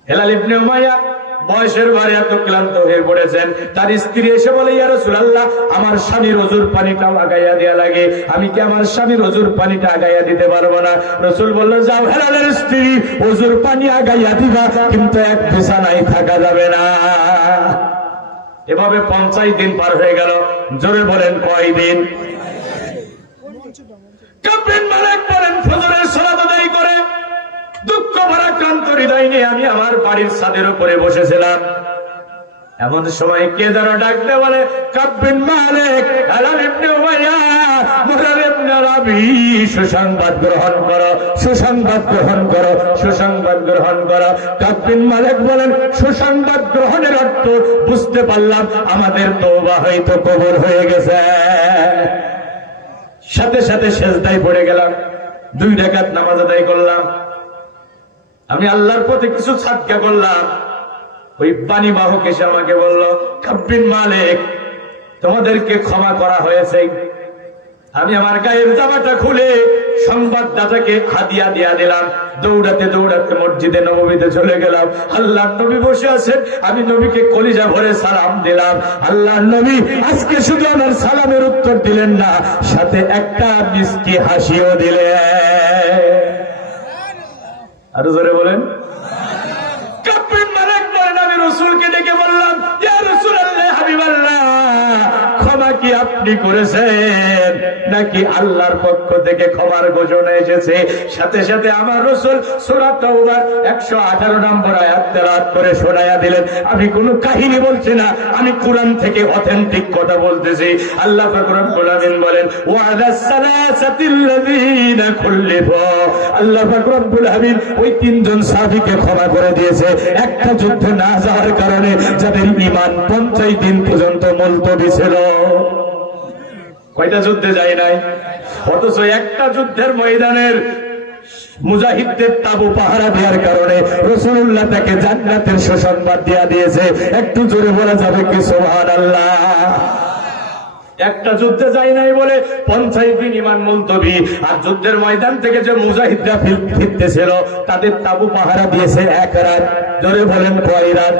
হিলাল ইবনে উমাইয়া বয়সের ভারে এত ক্লান্ত হয়ে পড়েছেন। তার স্ত্রী এসে বলে, ইয়া রাসূলুল্লাহ, আমার স্বামীর ওযুর পানিটা আগাইয়া দেয়া লাগে, আমি কি আমার স্বামীর ওযুর পানিটা আগাইয়া দিতে পারবো না? রাসূল বলল, যাও হেলালের স্ত্রী, ওযুর পানি আগাইয়া দিবা, কিন্তু এক বিছানায় থাকা যাবে না। এভাবে 50 দিন পার হয়ে গেল। জোরে বলেন কয় দিন? কাব বিন মালিক বলেন, ফজরের সালাত আদায় করে দুঃখ ভরা ক্লান্ত হৃদয় নিয়ে আমি আমার বাড়ির ছাদের উপরে বসেছিলাম। এমন সময় কে যেন ডাকতে বলে, কাব বিন মালিক, হেলাল ইবনে উমাইয়া, মুরার ইবনে রাবি, সুসংবাদ গ্রহণ করো, সুসংবাদ গ্রহণ করো, সুসংবাদ গ্রহণ করো। কাব বিন মালিক বলেন, সুসংবাদ গ্রহণের অর্থ বুঝতে পারলাম, আমাদের তওবা হয়তো কবুল হয়ে গেছে। সাথে সাথে সেজদায় পড়ে গেলাম, 2 রাকাত নামাজ আদায় করলাম। আমি আল্লাহর পথে কিছু সাদকা করলাম। ওই পানি বাহক এসে আমাকে বলল, কাব বিন মালিক, তোমাদেরকে ক্ষমা করা হয়েছে। আমি আমার গায়ের জামাটা খুলে সংবাদদাতাকে হাদিয়া দিয়া দিলাম। দৌড়াতে দৌড়াতে মসজিদে নববীতে চলে গেলাম। আল্লাহর নবী বসে আছেন, আমি নবীকে কলিজা ভরে সালাম দিলাম। আল্লাহর নবী আজকে শুধু আমার সালামের উত্তর দিলেন না, সাথে একটা মিষ্টি হাসিও দিলেন। আরো জোরে বলেন। কাব বিন মালিক বলেন, আমি রাসূলকে ডেকে বললাম, ইয়া রাসূলুল্লাহ, হাবিবাল্লাহ, ক্ষমা কি আপনি করেছেন নাকি আল্লাহর পক্ষ থেকে ক্ষমার ঘোষণা এসেছে? সাথে সাথে আমার রাসূল সূরা তাওবার 118 নম্বর আয়াত তেলাওয়াত করে শোনায়া দিলেন। আমি কোনো কাহিনী বলছি না, আমি কোরআন থেকে অথেন্টিক কথা বলতেছি। আল্লাহ পাক রব্বুল আলামিন বলেন, ওয়া'আলাস সালাসাতিল্লাযীনা খুল্লিফু, আল্লাহ পাক রব্বুল আলামিন ওই 3 জন সাহাবীকে ক্ষমা করে দিয়েছে একটা যুদ্ধে না যাওয়ার কারণে, যাদের ঈমান 50 দিন পর্যন্ত মুলতবি ছিল। কয়টা যুদ্ধে যায় নাই, অথচ একটা যুদ্ধের ময়দানের মুজাহিদদের তাবু পাহারা দেওয়ার কারণে রাসূলুল্লাহ তাকে জান্নাতের সুসংবাদ দিয়া দিয়েছে। একটু জোরে বলা যাবে কি সুবহানাল্লাহ? একটা যুদ্ধে যায় নাই বলে 50 দিন ঈমান মুলতবি। আর যুদ্ধের ময়দান থেকে যে মুজাহিদরা ফিরতেছিল, তাদের তাবু পাহারা দিয়েছে 1 রাত। জোরে বলেন কয় রাত?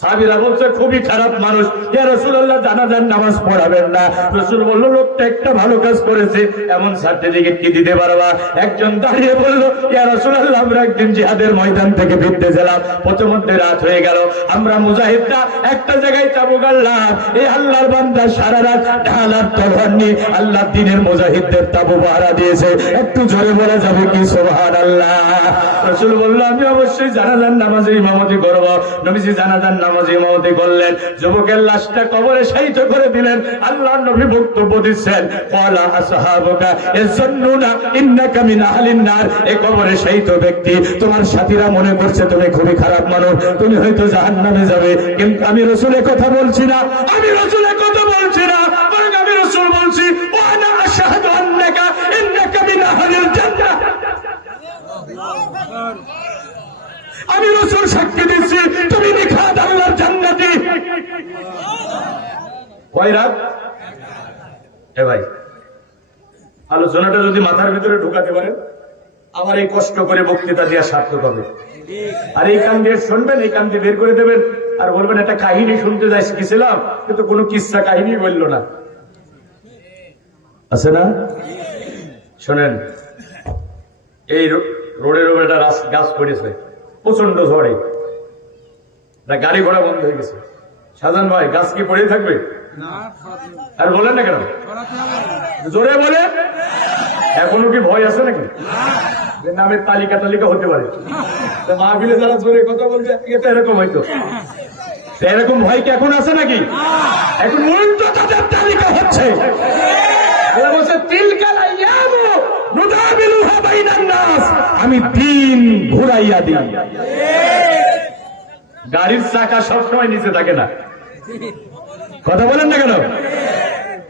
সাহাবীরা বলছে, খুবই খারাপ মানুষ, ইয়া রাসূলুল্লাহ, জানাজার নামাজ পড়াবেন না। রাসূল বলল, লোকটা একটা ভালো কাজ করেছে, এমন সার্টিফিকেট কি দিতে পারবা? একজন দাঁড়িয়ে বলল, ইয়া রাসূলুল্লাহ, আমরা একদিন জিহাদের ময়দান থেকে ফিরতেছিলাম, পথমধ্যে রাত হয়ে গেল, আমরা মুজাহিদরা একটা জায়গায় চাবু গাড়লাম, এই আল্লাহর বান্দা সারা রাত ঢাল আর তলোয়ার নিয়ে আল্লাহর দ্বীনের মুজাহিদদের তাবু পাহারা দিয়েছে। একটু জোরে বলা যাবে কি সুবহানাল্লাহ? রাসূল বলল, আমি অবশ্যই জানাজার নামাজে ইমামতি করব। নবীজি জানাজার নামাজে ইমামতি করলেন। যুবকের লাশটা কবরে শায়িত করে দিলেন। আল্লাহর নবী বক্তব্য দিচ্ছেন, ক্বালা আসহাবুকা ইয়াজুন্নুনা ইন্নাকা মিন আহলিন নার, এই কবরে শায়িত ব্যক্তি, তোমার সাথীরা মনে করছে তুমি খুবই খারাপ মানুষ, তুমি হয়তো জাহান্নামে যাবে। কিন্তু আমি রাসূলের কথা বলছি না, আমি রাসূলের কথা বলছি না, বরং আমি রাসূল বলছি, ওয়া আনা আশহাদু আন্নাকা ইন্নাকা মিন আহলিল জান্নাহ। আমি রাসূল সাক্ষী দিচ্ছি, তুমি নিখাত আল্লাহর জান্নাতি। কয় রাত? এ ভাই, আলোচনাটা যদি মাথার ভিতরে ঢুকাতে পারেন, আমার এই কষ্ট করে বক্তৃতা দেওয়া সার্থক হবে। আর এই কান দিয়ে শুনবেন, এই কান দিয়ে বের করে দেবেন, আর বলবেন একটা কাহিনী শুনতে যাই শিখেছিলাম, কিন্তু কোনো কিসসা কাহিনী বললো না। আছে না? শোনেন, এই রোডের উপর একটা গাছ পড়েছে প্রচন্ড ঝড়ে, গাড়ি ঘোড়া বন্ধ হয়ে গেছে। শাহজাহান ভাই, গাছ কি পড়ে থাকবে? আর বলেন না কেন? জোরে বলে। এখনো কি ভয় আছে নাকি? নামের তালিকা তালিকা হতে পারে, মাহফিলে যারা জোরে কথা বলছে এটা এরকম হয়তো। এরকম ভয় কি এখন আছে নাকি? এখন মূলত তাদের তালিকা হচ্ছে। আমি দিন ঘুরাইয়া দিই। গাড়ির চাকা সবসময় নিচে থাকে না, কথা বলেন না কেন?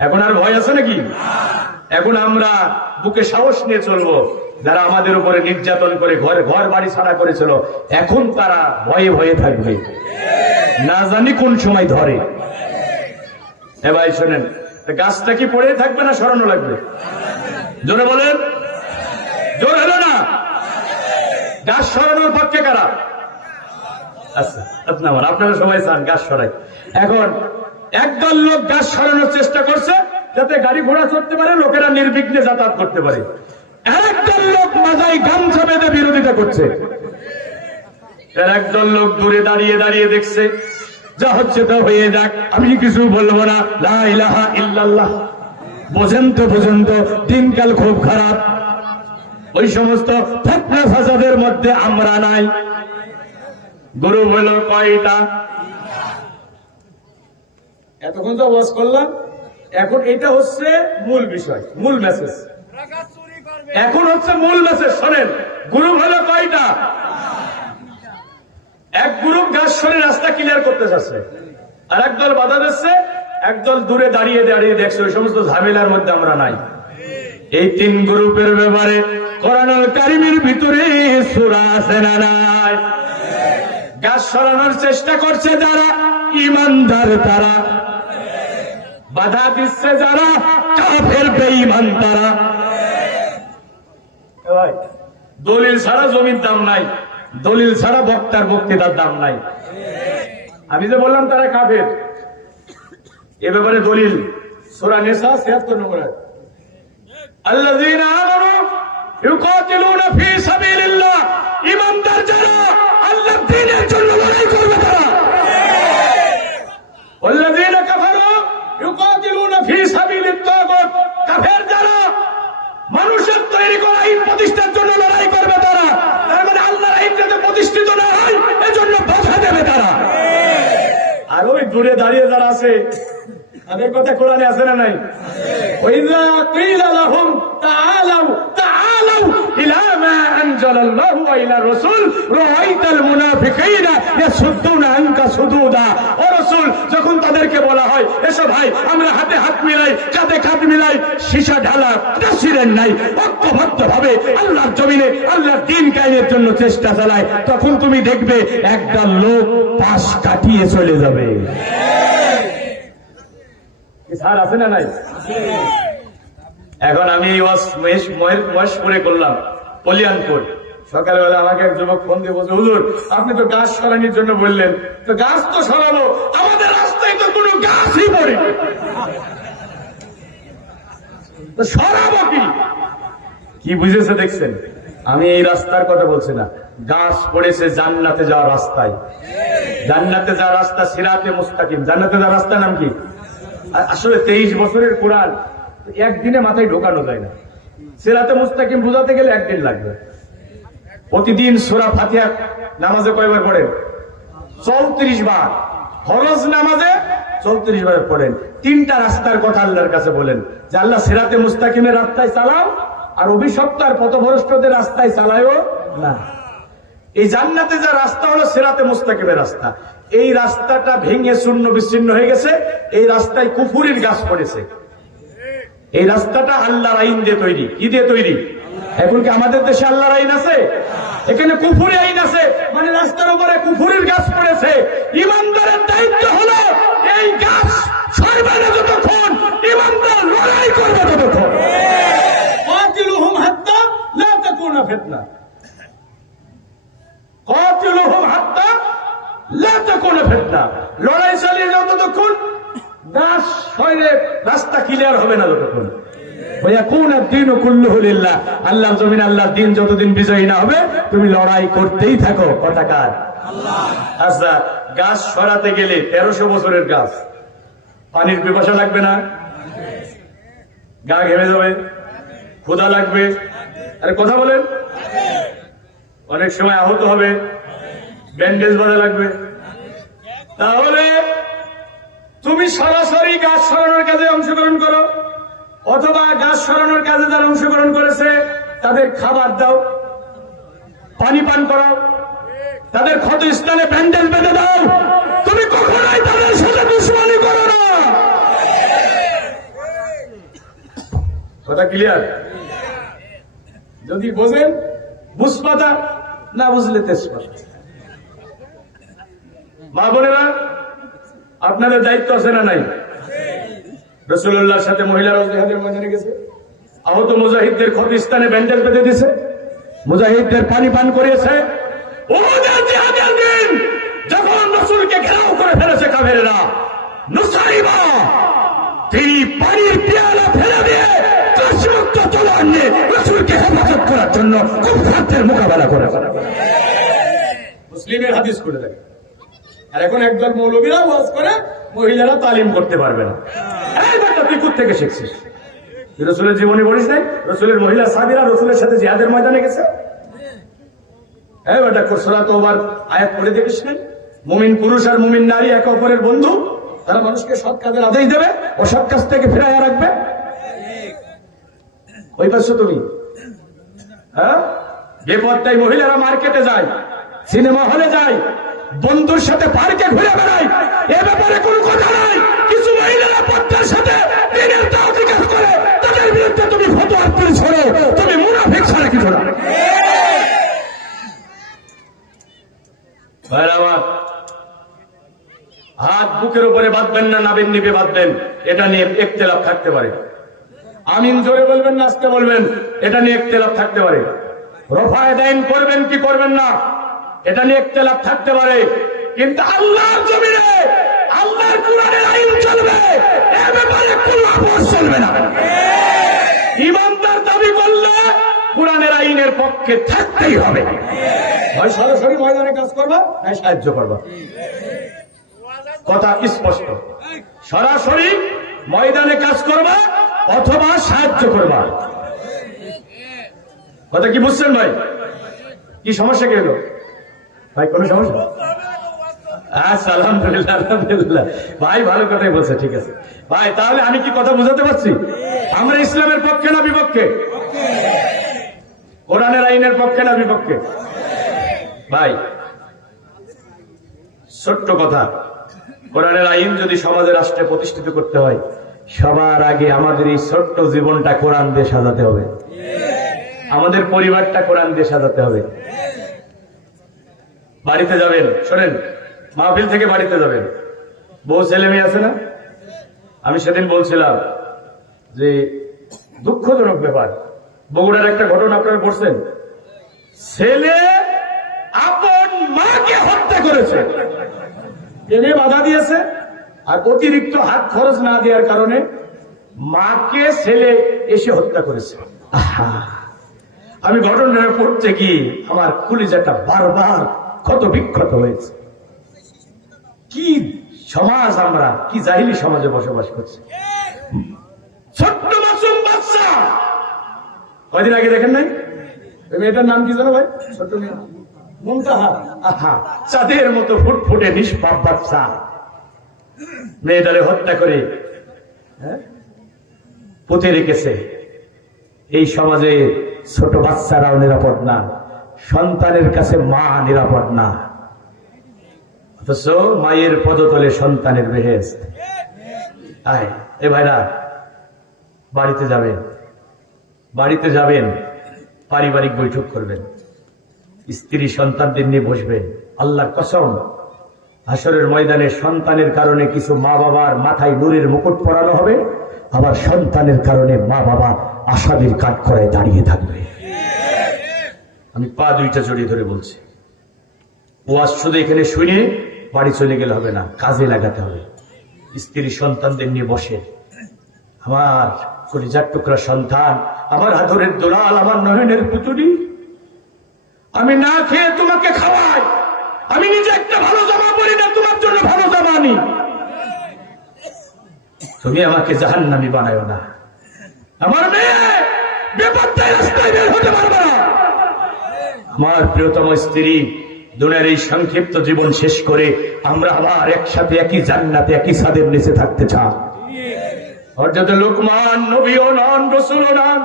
এখন আর ভয় আছে নাকি? এখন আমরা বুকে সাহস নিয়ে চলবো। যারা আমাদের উপরে নির্যাতন করে ঘর বাড়ি ছাড়া করেছিল, এখন তারা ভয়ে ভয়ে থাকবে, না জানি কোন সময় ধরে। এ ভাই শোনেন, গাছটা কি পড়ে থাকবে না সরানো লাগবে? জোরে বলেন। জোর হলো না? গাছ সরানোর পক্ষে কারা? আচ্ছা আপনারা সবাই চান গাছ সরাই। এখন একদল লোক গাছ সরানোর চেষ্টা করছে যাতে গাড়ি ঘোড়া চলতে পারে, লোকেরা নির্বিঘ্নে যাতায়াত করতে পারে। একদল লোক মাথায় গামছা বেঁধে বিরোধিতা করছে। একদল লোক দূরে দাঁড়িয়ে দাঁড়িয়ে দেখছে যা হচ্ছে তা হয়ে যাক, আমি কিছু বলবো না, লা ইলাহা ইল্লাল্লাহ। বোঝেন তো দিনকাল খুব খারাপ। ওই সমস্ত ফিতনা ফাসাদের মধ্যে আমরা নাই। গ্রুপ হলো কয়টা? এতক্ষণ তো ওয়াজ করলাম, এখন এটা হচ্ছে মূল বিষয়, মূল মেসেজ। এখন হচ্ছে মূল মেসেজ। শোনেন, গ্রুপ হলো কয়টা? এক গ্রুপ গাছ সরে রাস্তা ক্লিয়ার করতে চাচ্ছে, আর একদল বাধা দিচ্ছে, একদল দূরে দাঁড়িয়ে দাঁড়িয়ে দেখছে। ওই সমস্ত ঝামেলার মধ্যে আমরা নাই। এই তিন গ্রুপের ব্যাপারে কোরআনুল কারীমের ভিতরে সূরা আছে না নাই? গাছ সরানোর চেষ্টা করছে যারা ঈমানদার, তারা বাধা দিচ্ছে যারা কাফের বেঈমান তারা। দলিল ছাড়া জমির দাম নাই, দলিল ছাড়া বক্তার বক্তৃতার দাম নাই। আমি যে বললাম তারা কাফের, এ ব্যাপারে দলিল সূরা নিসা ৭৬ নম্বর আয়াত, আল্লাযীনা আমানু ইউকাতিলুনা ফী সাবিলিল্লাহ, ঈমানদার যারা আল্লাহর দ্বীনের জন্য লড়াই করবে তারা। ওয়াল্লাযীনা কাফারু ইউকাতিলুনা ফী সাবিলিত তাগুত, কাফের যারা মানুষের তৈরি করা আইন প্রতিষ্ঠার জন্য লড়াই করবে তারা। তার মানে আল্লাহর আইন যাতে প্রতিষ্ঠিত না হয় এজন্য বাধা দেবে তারা। আর ওই দূরে দাঁড়িয়ে যারা আছে তাদের কথা কোরআনে আছে না নাই? ওয়াইযা কিলা লাহুম তাআলাউ তাআলাউ ইলা মা আনজালাল্লাহু ওয়া ইলা রাসূল রাআইতাল মুনাফিকিনা ইয়াসুদ্দুনা আনকা সুদুদা। ও রাসূল, যখন তাদেরকে বলা হয় এসো ভাই আমরা হাতে হাত মিলাই, কাঁধে কাঁধ মিলাই, সীসা ঢালা প্রেসিডেন্ট নাই, ঐক্যবদ্ধভাবে আল্লাহর জমিনে আল্লাহর দ্বীন কায়েমের জন্য চেষ্টা চালায়, তখন তুমি দেখবে একটা লোক পাশ কাটিয়ে চলে যাবে। স্যার আছে না নাই? এখন আমি মহেশপুরে করলাম, কল্যাণপুর। সকালবেলা আমাকে এক যুবক ফোন দিয়ে বলছে, হুজুর আপনি তো গাছ সরানোর জন্য বললেন, তো গাছ তো সরাবো, আমাদের রাস্তায় তো কোনো গাছই পড়ে, তো সরাবো কি বুঝেছে দেখছেন? আমি এই রাস্তার কথা বলছি না, গাছ পড়েছে জান্নাতে যাওয়ার রাস্তায়। জান্নাতে যাওয়ার রাস্তা সিরাতে মুস্তাকিম। জান্নাতে যাওয়ার রাস্তার নাম কি? আসলে 23 বছরের কোরআন একদিনে মাথায় ঢোকানো যায় না। সিরাতে মুস্তাকিম বুঝাতে গেলে একদিন লাগবে। প্রতিদিন সূরা ফাতিহা নামাজে কয়বার পড়েন? 34 বার। ফরজ নামাজে 34 বার পড়েন। তিনটা রাস্তার কথা আল্লাহর কাছে বলেন যে আল্লাহ সিরাতে মুস্তাকিমের রাস্তায় চালাও, আর অভিশপ্ত আর পথভ্রষ্টদের রাস্তায় চালায়ও না। এই জান্নাতে যা রাস্তা হলো সিরাতে মুস্তাকিমের রাস্তা। এই রাস্তাটা ভেঙে শূন্য বিচ্ছিন্ন হয়ে গেছে। এই রাস্তায় কুফুরির গাছ পড়েছে। এই রাস্তাটা আল্লাহর আইন দিয়ে তৈরি। কি দিয়ে তৈরি? এখন কি আমাদের দেশে আল্লাহর আইন আছে? এখানে কুফুরি আইন আছে, মানে রাস্তার উপরে কুফুরির গাছ পড়েছে। ইমানদারের দায়িত্ব হলো এই গাছ সরবে না যতক্ষণ, ইমানদার লড়াই করবে ততক্ষণ। কাতিলুহুম হাত্তা লা তাকুনা ফিতনা, কাতিলুহুম হাত্তা লা তাকুনা ফিতনা। লড়াই চালিয়ে যাও ততক্ষণ, গাছ সরে রাস্তা ক্লিয়ার হবে না যতক্ষণ। আল্লাহর জমিন আল্লাহর দ্বীন যতদিন বিজয়ী না হবে তুমি লড়াই করতেই থাকো। কথাকার আচ্ছা, গাছ সরাতে গেলে 1300 বছরের গাছ, পানির পিপাসা লাগবে না? গা ঘেমে যাবে, ক্ষুধা লাগবে, আরে কথা বলেন, অনেক সময় আহত হবে, ব্যান্ডেজ বাঁধা লাগবে। তাহলে তুমি সরাসরি গাছ সরানোর কাজে অংশগ্রহণ করো, অথবা গাছ সরানোর কাজে যারা অংশগ্রহণ করেছে তাদের খাবার দাও, পানি পান করো, তাদের ক্ষত স্থানে ব্যান্ডেজ বেঁধে দাও। তুমি কখনোই তাদের সাথে দুশ্মনী করো না। কথা ক্লিয়ার? যদি বোঝেন বুঝপাতা, না বুঝলে তেজপাতা। মা বোনেরা, আপনাদের দায়িত্ব আছে না নাই? রাসূলুল্লাহর সাথে মহিলারা জিহাদের ময়দানে গেছে, আহত মুজাহিদদের ক্ষত স্থানে ব্যান্ডেজ বেঁধে দিয়েছে, মুজাহিদদের পানি পান করিয়েছে। ওদের জিহাদের দিন করে ফেলেছে কাফেররা। নুসাইবা তিনি পানির পেয়ালা ফেলে দিয়ে কাশমুক্ত তলোয়ার নিয়ে রাসূলকে হেফাজত করার জন্য কুফারদের মোকাবেলা করেছে। মুসলিমের হাদিস করে দেয়। আর এখন একদল মৌলবীরা ওয়াজ করে মহিলারা তালিম করতে পারবে না। এই বেটা তুই কোথা থেকে শিখছিস? তুই রাসূলের জীবনী পড়িস নাই? রাসূলের মহিলা সাহাবীরা রাসূলের সাথে জিহাদের ময়দানে গেছে। এই বেটা সূরা তওবার আয়াত পড়ে দেখিস নাই? মুমিন পুরুষ আর মুমিন নারী একে অপরের বন্ধু, তারা মানুষকে সৎ কাজের আদেশ দেবে, অসৎ কাজ থেকে ফিরাইয়া রাখবে। ওই পাশে তুমি হ্যাঁ বেপরদায় মহিলারা মার্কেটে যায়, সিনেমা হলে যায়, বন্ধুর সাথে পার্কে ঘুরে বেড়ায়, এ ব্যাপারে কোনো কথা নাই। কিছু মহিলারা পর্দার সাথে দিনের দাওয়াতি কাজ করে, তাদের বিরুদ্ধে তুমি ফতোয়া তুলে ছড়ো, তুমি মুনাফিক ছাড়া কিছু না। হাত বুকের উপরে বাঁধবেন না নাবির নিবে বাঁধবেন, এটা নিয়ে ইখতিলাফ থাকতে পারে। আমিন জোরে বলবেন না আস্তে বলবেন, এটা নিয়ে ইখতিলাফ থাকতে পারে। রফায়ে দাইন করবেন কি করবেন না, এটা নিয়ে ইখতিলাফ থাকতে পারে। কিন্তু আল্লাহর জমিনে আল্লাহর কোরআনের আইন চলবে, এ ব্যাপারে কোনো আপোষ চলবে না। ইমানদার দাবি করলে কোরআনের আইনের পক্ষে থাকতেই হবে। হয় সরাসরি ময়দানে কাজ করবা, নাই সাহায্য করবা। কথা স্পষ্ট, সরাসরি ময়দানে কাজ করবা অথবা সাহায্য করবা। কথা কি বুঝছেন ভাই? কি সমস্যা কি হলো ভাই? কোন সমস্যা? আচ্ছা, আলহামদুলিল্লাহ আলহামদুলিল্লাহ ভাই, ভালো কথাই বলছে। ঠিক আছে ভাই, তাহলে আমি কি কথা বুঝাতে পারছি? আমরা ইসলামের পক্ষে না বিপক্ষে? কোরআনের আইনের পক্ষে না বিপক্ষে? ভাই ছোট্ট কথা, কোরআনের আইন যদি সমাজে রাষ্ট্রে প্রতিষ্ঠিত করতে হয়, সবার আগে আমাদের এই ছোট্ট জীবনটা কোরআন দিয়ে সাজাতে হবে। আমাদের পরিবারটা কোরআন দিয়ে সাজাতে হবে। বাড়িতে যাবেন, শোনেন, মাহফিল থেকে বাড়িতে যাবেন, বউ ছেলে মেয়ে আছে না? আমি সেদিন বলছিলাম যে দুঃখজনক ব্যাপার, বগুড়ার একটা ঘটনা আপনারা পড়ছেন। ছেলে আপন মাকে হত্যা করেছে, প্রেমে বাধা দিয়েছে, আর অতিরিক্ত হাত খরচ না দেওয়ার কারণে মাকে ছেলে এসে হত্যা করেছে। আমি ঘটনাটা পড়তে গিয়ে আমার কলিজাটা বারবার ক্ষত বিক্ষত হয়েছে। কি সমাজ আমরা, কি জাহিলি সমাজে বসবাস করছি। ছোট্ট মাসুম বাচ্চা, কয়দিন আগে দেখেন নাই? মেয়েটার নাম কি জানো ভাই? ছোট্ট মেয়ে মুনতাহা, চাঁদের মতো ফুটফুটে নিষ্পাপ বাচ্চা, মেয়েটারে হত্যা করে পুঁতে রেখেছে। এই সমাজে ছোট বাচ্চারাও নিরাপদ না, সন্তানের কাছে মা নিরাপদ না, অথচ মায়ের পদতলে সন্তানের বেহেশত। এ ভাইরা, বাড়িতে যাবেন, বাড়িতে যাবেন, পারিবারিক বৈঠক করবেন, স্ত্রী সন্তানদের নিয়ে বসবেন। আল্লাহর কসম, হাসরের ময়দানে সন্তানের কারণে কিছু মা বাবার মাথায় নূরের মুকুট পরানো হবে, আবার সন্তানের কারণে মা বাবা আশাদের কাঠ করে দাঁড়িয়ে থাকবে। আমি পা দুইটা জড়িয়ে ধরে বলছি, ওয়াজ শুধু এখানে শুনে বাড়ি চলে গেলে হবে না, কাজে লাগাতে হবে। স্ত্রী সন্তানদের নিয়ে বসে, আমার কলিজার টুকরা সন্তান, আমার আদরের দোলাল, আমার নয়নের পুতুলি, আমি না খেয়ে তোমাকে খাওয়াই, আমি নিজে একটা ভালো জামা পরি না, তোমার জন্য ভালো জামা আনি, তুমি আমাকে জাহান্নামী বানায়ো না। আমার মেয়ে বেপরদায় রাস্তায় বের হতে পারবে না। আমার প্রিয়তম স্ত্রী, দুনিয়ার এই সংক্ষিপ্ত জীবন শেষ করে আমরা আবার একসাথে একই জান্নাতে একই ছাদের নিচে থাকতে চাই। হযরত লোকমান নবীও নন, রাসূলও নন,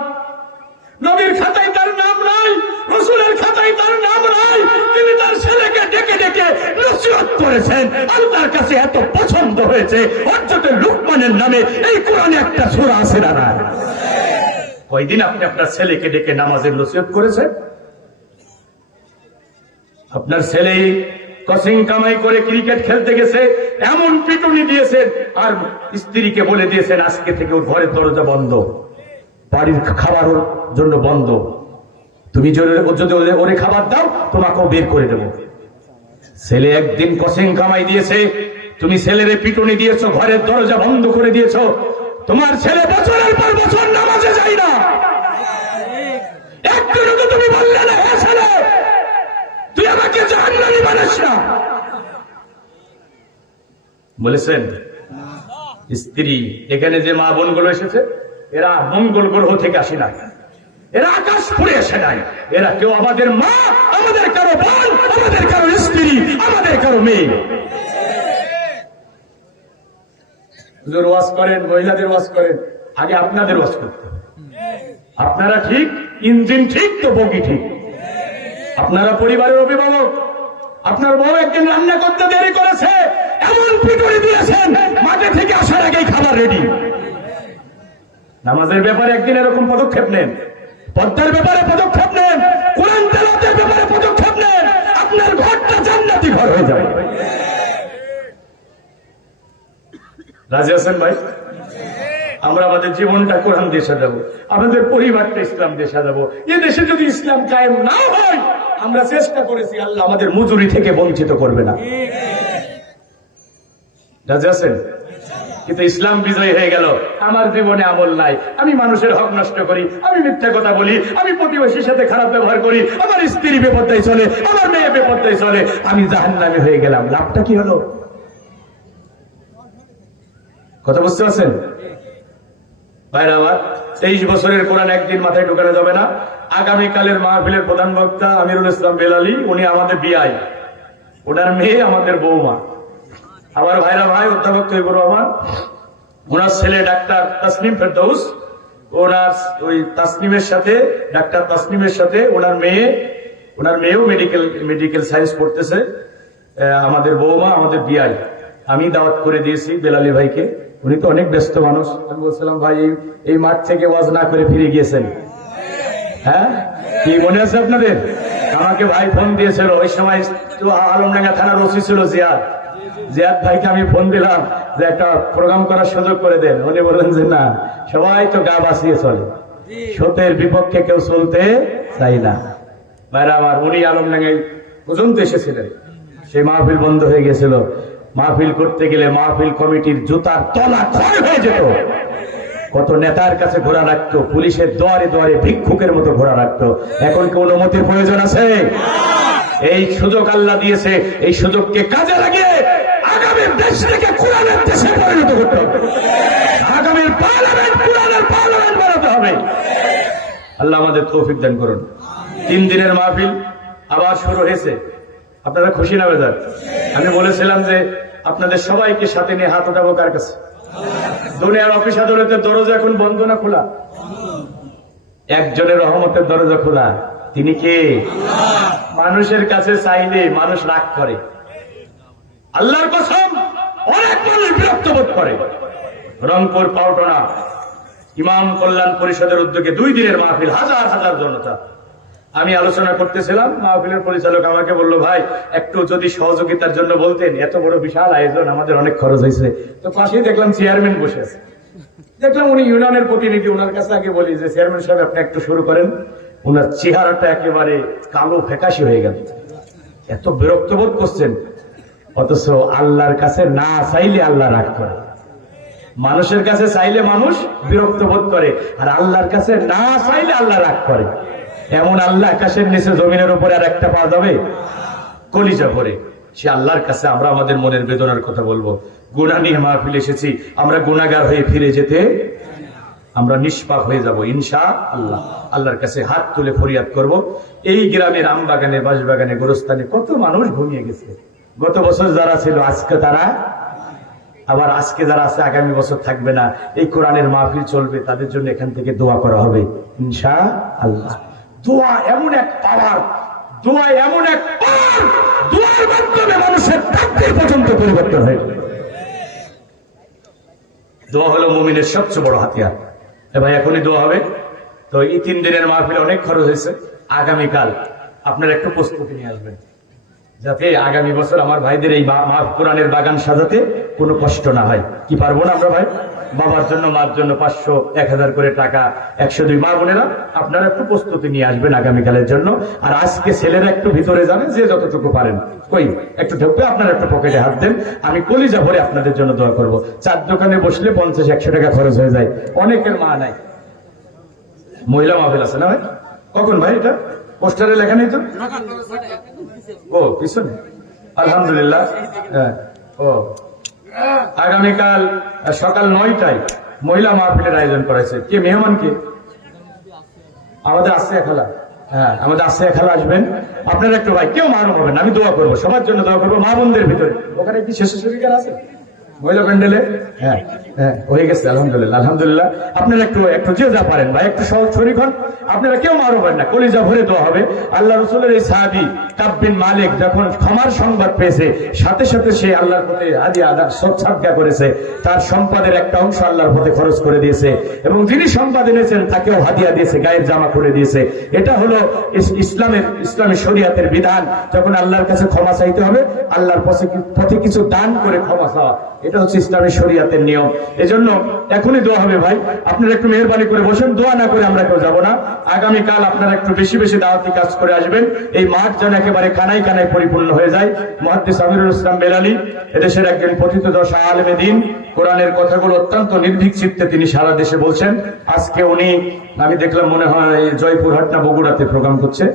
নবীর খাতায় তার নাম নাই, রাসূলের খাতায় তার নাম নাই, তিনি তার ছেলেকে ডেকে ডেকে নসিহত করেছেন। আল্লাহর কাছে এত পছন্দ হয়েছে হযরত লোকমানের নামে এই কোরআনে একটা সূরা আছে না? কয়দিন আপনি আপনার ছেলেকে ডেকে নামাজের নসিহত করেছেন? আপনার ছেলে কসিং কামাই করে ক্রিকেট খেলতে গেছে, এমন পিটুনি দিয়েছেন, আর স্ত্রীকে বলে দিয়েছেন আজকে থেকে ওর ঘরের দরজা বন্ধ, বাড়ির খাবার ওর জন্য বন্ধ, তুমি যদি ওরে খাবার দাও তোমাকেও বের করে দেব। ছেলে একদিন কসিং কামাই দিয়েছে, তুমি ছেলেরে পিটুনি দিয়েছো, ঘরের দরজা বন্ধ করে দিয়েছো। তোমার ছেলে বছরের পর বছর নামাজে যায় না। একদিনও তো তুমি বললে না, হে ছেলে তুই আমাকে জাহান্নামী বানাস না, বলেছেন? স্ত্রী, এখানে যে মা বোনগুলো এসেছে এরা মঙ্গল গ্রহ থেকে আসে নাই, এরা আকাশ ফুড়ে এসে নাই। এরা কেউ আমাদের মা, আমাদের কারো বোন, আমাদের কারো স্ত্রী, আমাদের কারো মেয়ে। হুজুর ওয়াজ করেন, মহিলাদের ওয়াজ করেন, আগে আপনাদের ওয়াজ করতে হবে। আপনারা ঠিক, ইঞ্জিন ঠিক তো বগি ঠিক। আপনারা পরিবারের অভিভাবক, আপনার বউ একদিন রান্না করতে দেরি করেছে, এমন পিটুনি দিয়েছেন মাঠে থেকে আসার আগেই খাবার রেডি। নামাজের ব্যাপারে একদিন এরকম পদক্ষেপ নেন, পর্দার ব্যাপারে পদক্ষেপ নেন, কোরআন তেলাওয়াতের ব্যাপারে পদক্ষেপ নেন, আপনার ঘরটা জান্নাতি ঘর হয়ে যাবে। রাজি আছেন ভাই? আমরা আমাদের জীবনটা কোরআন দিয়ে সাজাবো, আমাদের পরিবারটা ইসলাম দিয়ে সাজাবো। এ দেশে যদি ইসলাম কায়েম না হয়, আমরা চেষ্টা করেছি, আল্লাহ আমাদের মজুরি থেকে বঞ্চিত করবে না। রাজি আছেন? কিন্তু ইসলাম বিজয়ী হয়ে গেল, আমার জীবনে আমল নাই, আমি মানুষের হক নষ্ট করি, আমি মিথ্যা কথা বলি, আমি প্রতিবেশীর সাথে খারাপ ব্যবহার করি, আমার স্ত্রী বেপরদায় চলে, আমার মেয়ে বেপরদায় চলে, আমি জাহান্নামী হয়ে গেলাম। লাভটা কি হলো? কথা বুঝতে পারছেন ভাইরা আমার? 23 বছরের কোরআন একদিন মাথায় ঢুকানো যাবে না। আগামীকালের মাহফিলের প্রধান বক্তা আমিরুল ইসলাম বেলালী, উনি আমাদের বিআই, ওনার মেয়ে আমাদের বৌমা। আমার ভাইরা ভাই অধ্যাপক তৈবুর রহমান, ওনার ছেলে ডাক্তার তাসনিম ফেরদৌস, ওনার ওই তাসনিমের সাথে, ডাক্তার তাসনিমের সাথে ওনার মেয়েও মেডিকেল সায়েন্স পড়তেছে। আমাদের বৌমা, আমাদের বিআই। আমি দাওয়াত করে দিয়েছি বেলালী ভাইকে, উনি তো অনেক ব্যস্ত মানুষ। আমি বলছিলাম ভাই এই মাঠ থেকে ওয়াজ না করে ফিরে গিয়েছেন, হ্যাঁ কি মনে আছে আপনাদের? আমাকে ভাই ফোন দিয়েছিল, ওই সময় আলমডাঙ্গা থানার ওসি ছিল জিয়াদ ভাইকে আমি ফোন দিলাম যে একটা প্রোগ্রাম করার সুযোগ করে দেন। উনি বললেন যে না, সবাই তো গা বাঁচিয়ে চলে, সত্যের বিপক্ষে কেউ চলতে চাই না। ভাইরা আমার, উনি আলমডাঙ্গায় পর্যন্ত এসেছিলেন, সেই মাহফিল বন্ধ হয়ে গেছিল। মাহফিল করতে গেলে মাহফিল কমিটির জুতার তলা ক্ষয় হয়ে যেত। কত নেতার কাছে ঘোরা রাখতো, পুলিশের দুয়ারে দুয়ারে ভিক্ষুকের মতো ঘোরা রাখতো। এখন কি অনুমতির প্রয়োজন আছে? এই সুযোগ আল্লাহ দিয়েছে, এই সুযোগকে কাজে লাগিয়ে আগামীর দেশ থেকে কোরআনের দেশে পরিণত করতে হবে। আগামীর পার্লামেন্ট কোরআনের পার্লামেন্ট বানাতে হবে। আল্লাহ আমাদের তৌফিক দান করুন। 3 দিনের মাহফিল আবার শুরু হয়েছে। আপনারা খুশি না বেজার? আমি বলেছিলাম যে আপনাদের সবাইকে সাথে নিয়ে হাত উঠাবো কার কাছে? দুনিয়ার অফিস আদালতের দরজা এখন বন্ধ না খোলা? একজনের রহমতের দরজা খোলা, তিনি কে? মানুষের কাছে চাইলে মানুষ রাগ করে, আল্লাহর কসম অনেক মানুষ বিরক্ত বোধ করে। রংপুর পাউটনা ইমাম কল্যাণ পরিষদের উদ্যোগে 2 দিনের মাহফিল, হাজার হাজার জনতা। আমি আলোচনা করতেছিলাম, মাহফিলের পরিচালক আমাকে বললো ভাই একটু যদি সহযোগিতার জন্য বলতেন, এত বড় বিশাল আয়োজন, আমাদের অনেক খরচ হয়েছে। তো পাশেই দেখলাম চেয়ারম্যান বসে আছে, দেখলাম উনি ইউনিয়নের প্রতিনিধি। ওনার কাছে আগে বলি যে চেয়ারম্যান সাহেব আপনি একটু শুরু করেন। ওনার চেহারাটা একেবারে কালো ফ্যাকাশি হয়ে গেল, এত বিরক্ত বোধ করছেন। অথচ আল্লাহর কাছে না চাইলে আল্লাহ রাগ করে, মানুষের কাছে চাইলে মানুষ বিরক্ত বোধ করে, আর আল্লাহর কাছে না চাইলে আল্লাহ রাগ করে। এমন আল্লাহ আকাশের নিচে জমিনের উপরে আর একটা পাওয়া যাবে? কলিজা ভরে সে আল্লাহর কাছে আমরা আমাদের মনের বেদনার কথা বলবো। গুনাহ নিয়ে মাহফিল এসেছি, আমরা গুনাহগার হয়ে ফিরে যেতে, আমরা নিষ্পাপ হয়ে যাব ইনশাআল্লাহ। আল্লাহর কাছে হাত তুলে ফরিয়াদ করব। এই গ্রামের আমবাগানে, বাঁশবাগানে, গোরস্থানে কত মানুষ ঘুমিয়ে গেছে। গত বছর যারা ছিল আজকে তারা, আবার আজকে যারা আছে আগামী বছর থাকবে না। এই কোরআনের মাহফিল চলবে, তাদের জন্য এখান থেকে দোয়া করা হবে ইনশাআল্লাহ। দোয়া এমন এক পাওয়ার, দোয়া এমন এক পাওয়ার, দোয়ার মাধ্যমে মানুষের তাকদীর পর্যন্ত পরিবর্তন হয়। দোয়া হলো মুমিনের সবচেয়ে বড় হাতিয়ার। ভাই এখনই দোয়া হবে। তো এই 3 দিনের মাহফিল অনেক খরচ হয়েছে। আগামীকাল আপনারা একটু প্রস্তুতি নিয়ে আসবেন, যাতে আগামী বছর আমার ভাইদের এই কোরআনের বাগান সাজাতে কোনো কষ্ট না হয়। কি পারবো না আমরা ভাই? বাবার জন্য মার জন্য 500 1000 করে টাকা 102 মা বোনেরা আপনারা একটু প্রস্তুতি নিয়ে আসবেন আগামীকালের জন্য। আর আজকে ছেলেরা একটু ভিতরে যাবেন, যে যতটুকু পারেন কই একটু ঢুকবে, আপনারা একটু পকেটে হাত দেন, আমি কলিজা ভরে আপনাদের জন্য দোয়া করব। চার দোকানে বসলে 50-100 টাকা খরচ হয়ে যায়, অনেকের মা নাই। মহিলা মাহফিল আছে না ভাই? কখন ভাই? এটা পোস্টারে লেখা নেই তো? ও পিছনে, আলহামদুলিল্লাহ। হ্যাঁ, ও আগামীকাল সকাল 9টায় মহিলা মাহফিলের আয়োজন করেছে। কে মেহমান? কে? আমাদের আসিয়া খালা। হ্যাঁ, আমাদের আসিয়া খালা আসবেন। আপনারা একটু ভাই কেউ মারুম হবেন, আমি দোয়া করবো, সবার জন্য দোয়া করবো। মা বোনদের ভিতরে ওখানে কি শেষ শরীর আছে মহিলা প্যান্ডেলে? হ্যাঁ হ্যাঁ, হয়ে গেছে, আলহামদুলিল্লাহ আলহামদুলিল্লাহ। আপনারা একটু একটু যে যা পারেন ভাই একটু সহজ শরীর হন, আপনারা কেউ মারবেন না, কলিজা ভরে দেওয়া হবে। আল্লাহ রসুলের এই সাহাবী কাব বিন মালিক যখন ক্ষমার সংবাদ পেয়েছে, সাথে সাথে সে আল্লাহর পথে হাদিয়া সৎসাদকা করেছে, তার সম্পদের একটা অংশ আল্লাহর পথে খরচ করে দিয়েছে, এবং যিনি সম্পদ এনেছেন তাকেও হাদিয়া দিয়েছে, গায়ের জামা করে দিয়েছে। এটা হলো ইসলামী শরিয়াতের বিধান। যখন আল্লাহর কাছে ক্ষমা চাইতে হবে, আল্লাহর পথে কিছু দান করে ক্ষমা চাওয়া, এটা হচ্ছে ইসলামী শরিয়াতের নিয়ম। এজন্য এখনই দোয়া হবে ভাই, আপনারা একটু মেহরবানি করে বসেন, দোয়া না করে আমরা কেউ যাবো না। আগামীকাল আপনারা একটু বেশি বেশি দাওয়াতি কাজ করে আসবেন, এই মাঠ যেন একেবারে কানায় কানায় পরিপূর্ণ হয়ে যায়। মুহাদ্দিস আমিরুল ইসলাম বেলালী এদেশের একজন প্রথিতযশা আলেমে দ্বীন, কোরআনের কথাগুলো অত্যন্ত নির্ভীক চিত্তে তিনি সারা দেশে বলছেন। আজকে উনি, আমি দেখলাম মনে হয় জয়পুরহাট না বগুড়াতে প্রোগ্রাম করছে,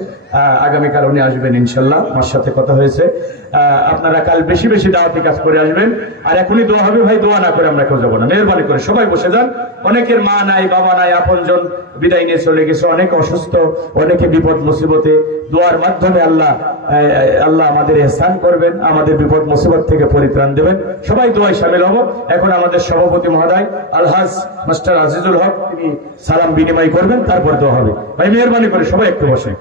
আগামীকাল উনি আসবেন ইনশাল্লাহ, আমার সাথে কথা হয়েছে। আপনারা কাল বেশি বেশি দাওয়াতি কাজ করে আসবেন। আর এখনই দোয়া হবে ভাই, দোয়া না করে আমরা কেউ যাবো না। মেহরবানি করে সবাই বসে যান। অনেকের মা নাই, বাবা নাই, আপনজন বিদায় নিয়ে চলে গেছে, অনেকে অসুস্থ, অনেকে বিপদ মুসিবতে। দোয়ার মাধ্যমে আল্লাহ আমাদের ইহসান করবেন, আমাদের বিপদ মুসিবত থেকে পরিত্রাণ দেবেন। সবাই দোয়ায় শামিল হব। এখন আমাদের সভাপতি মহোদয় আলহাজ মাস্টার আজিজুল হক তিনি সালাম বিনিময় করবেন, তারপর দোয়া হবে। ভাই মেহরবানি করে সবাই একটু বসে।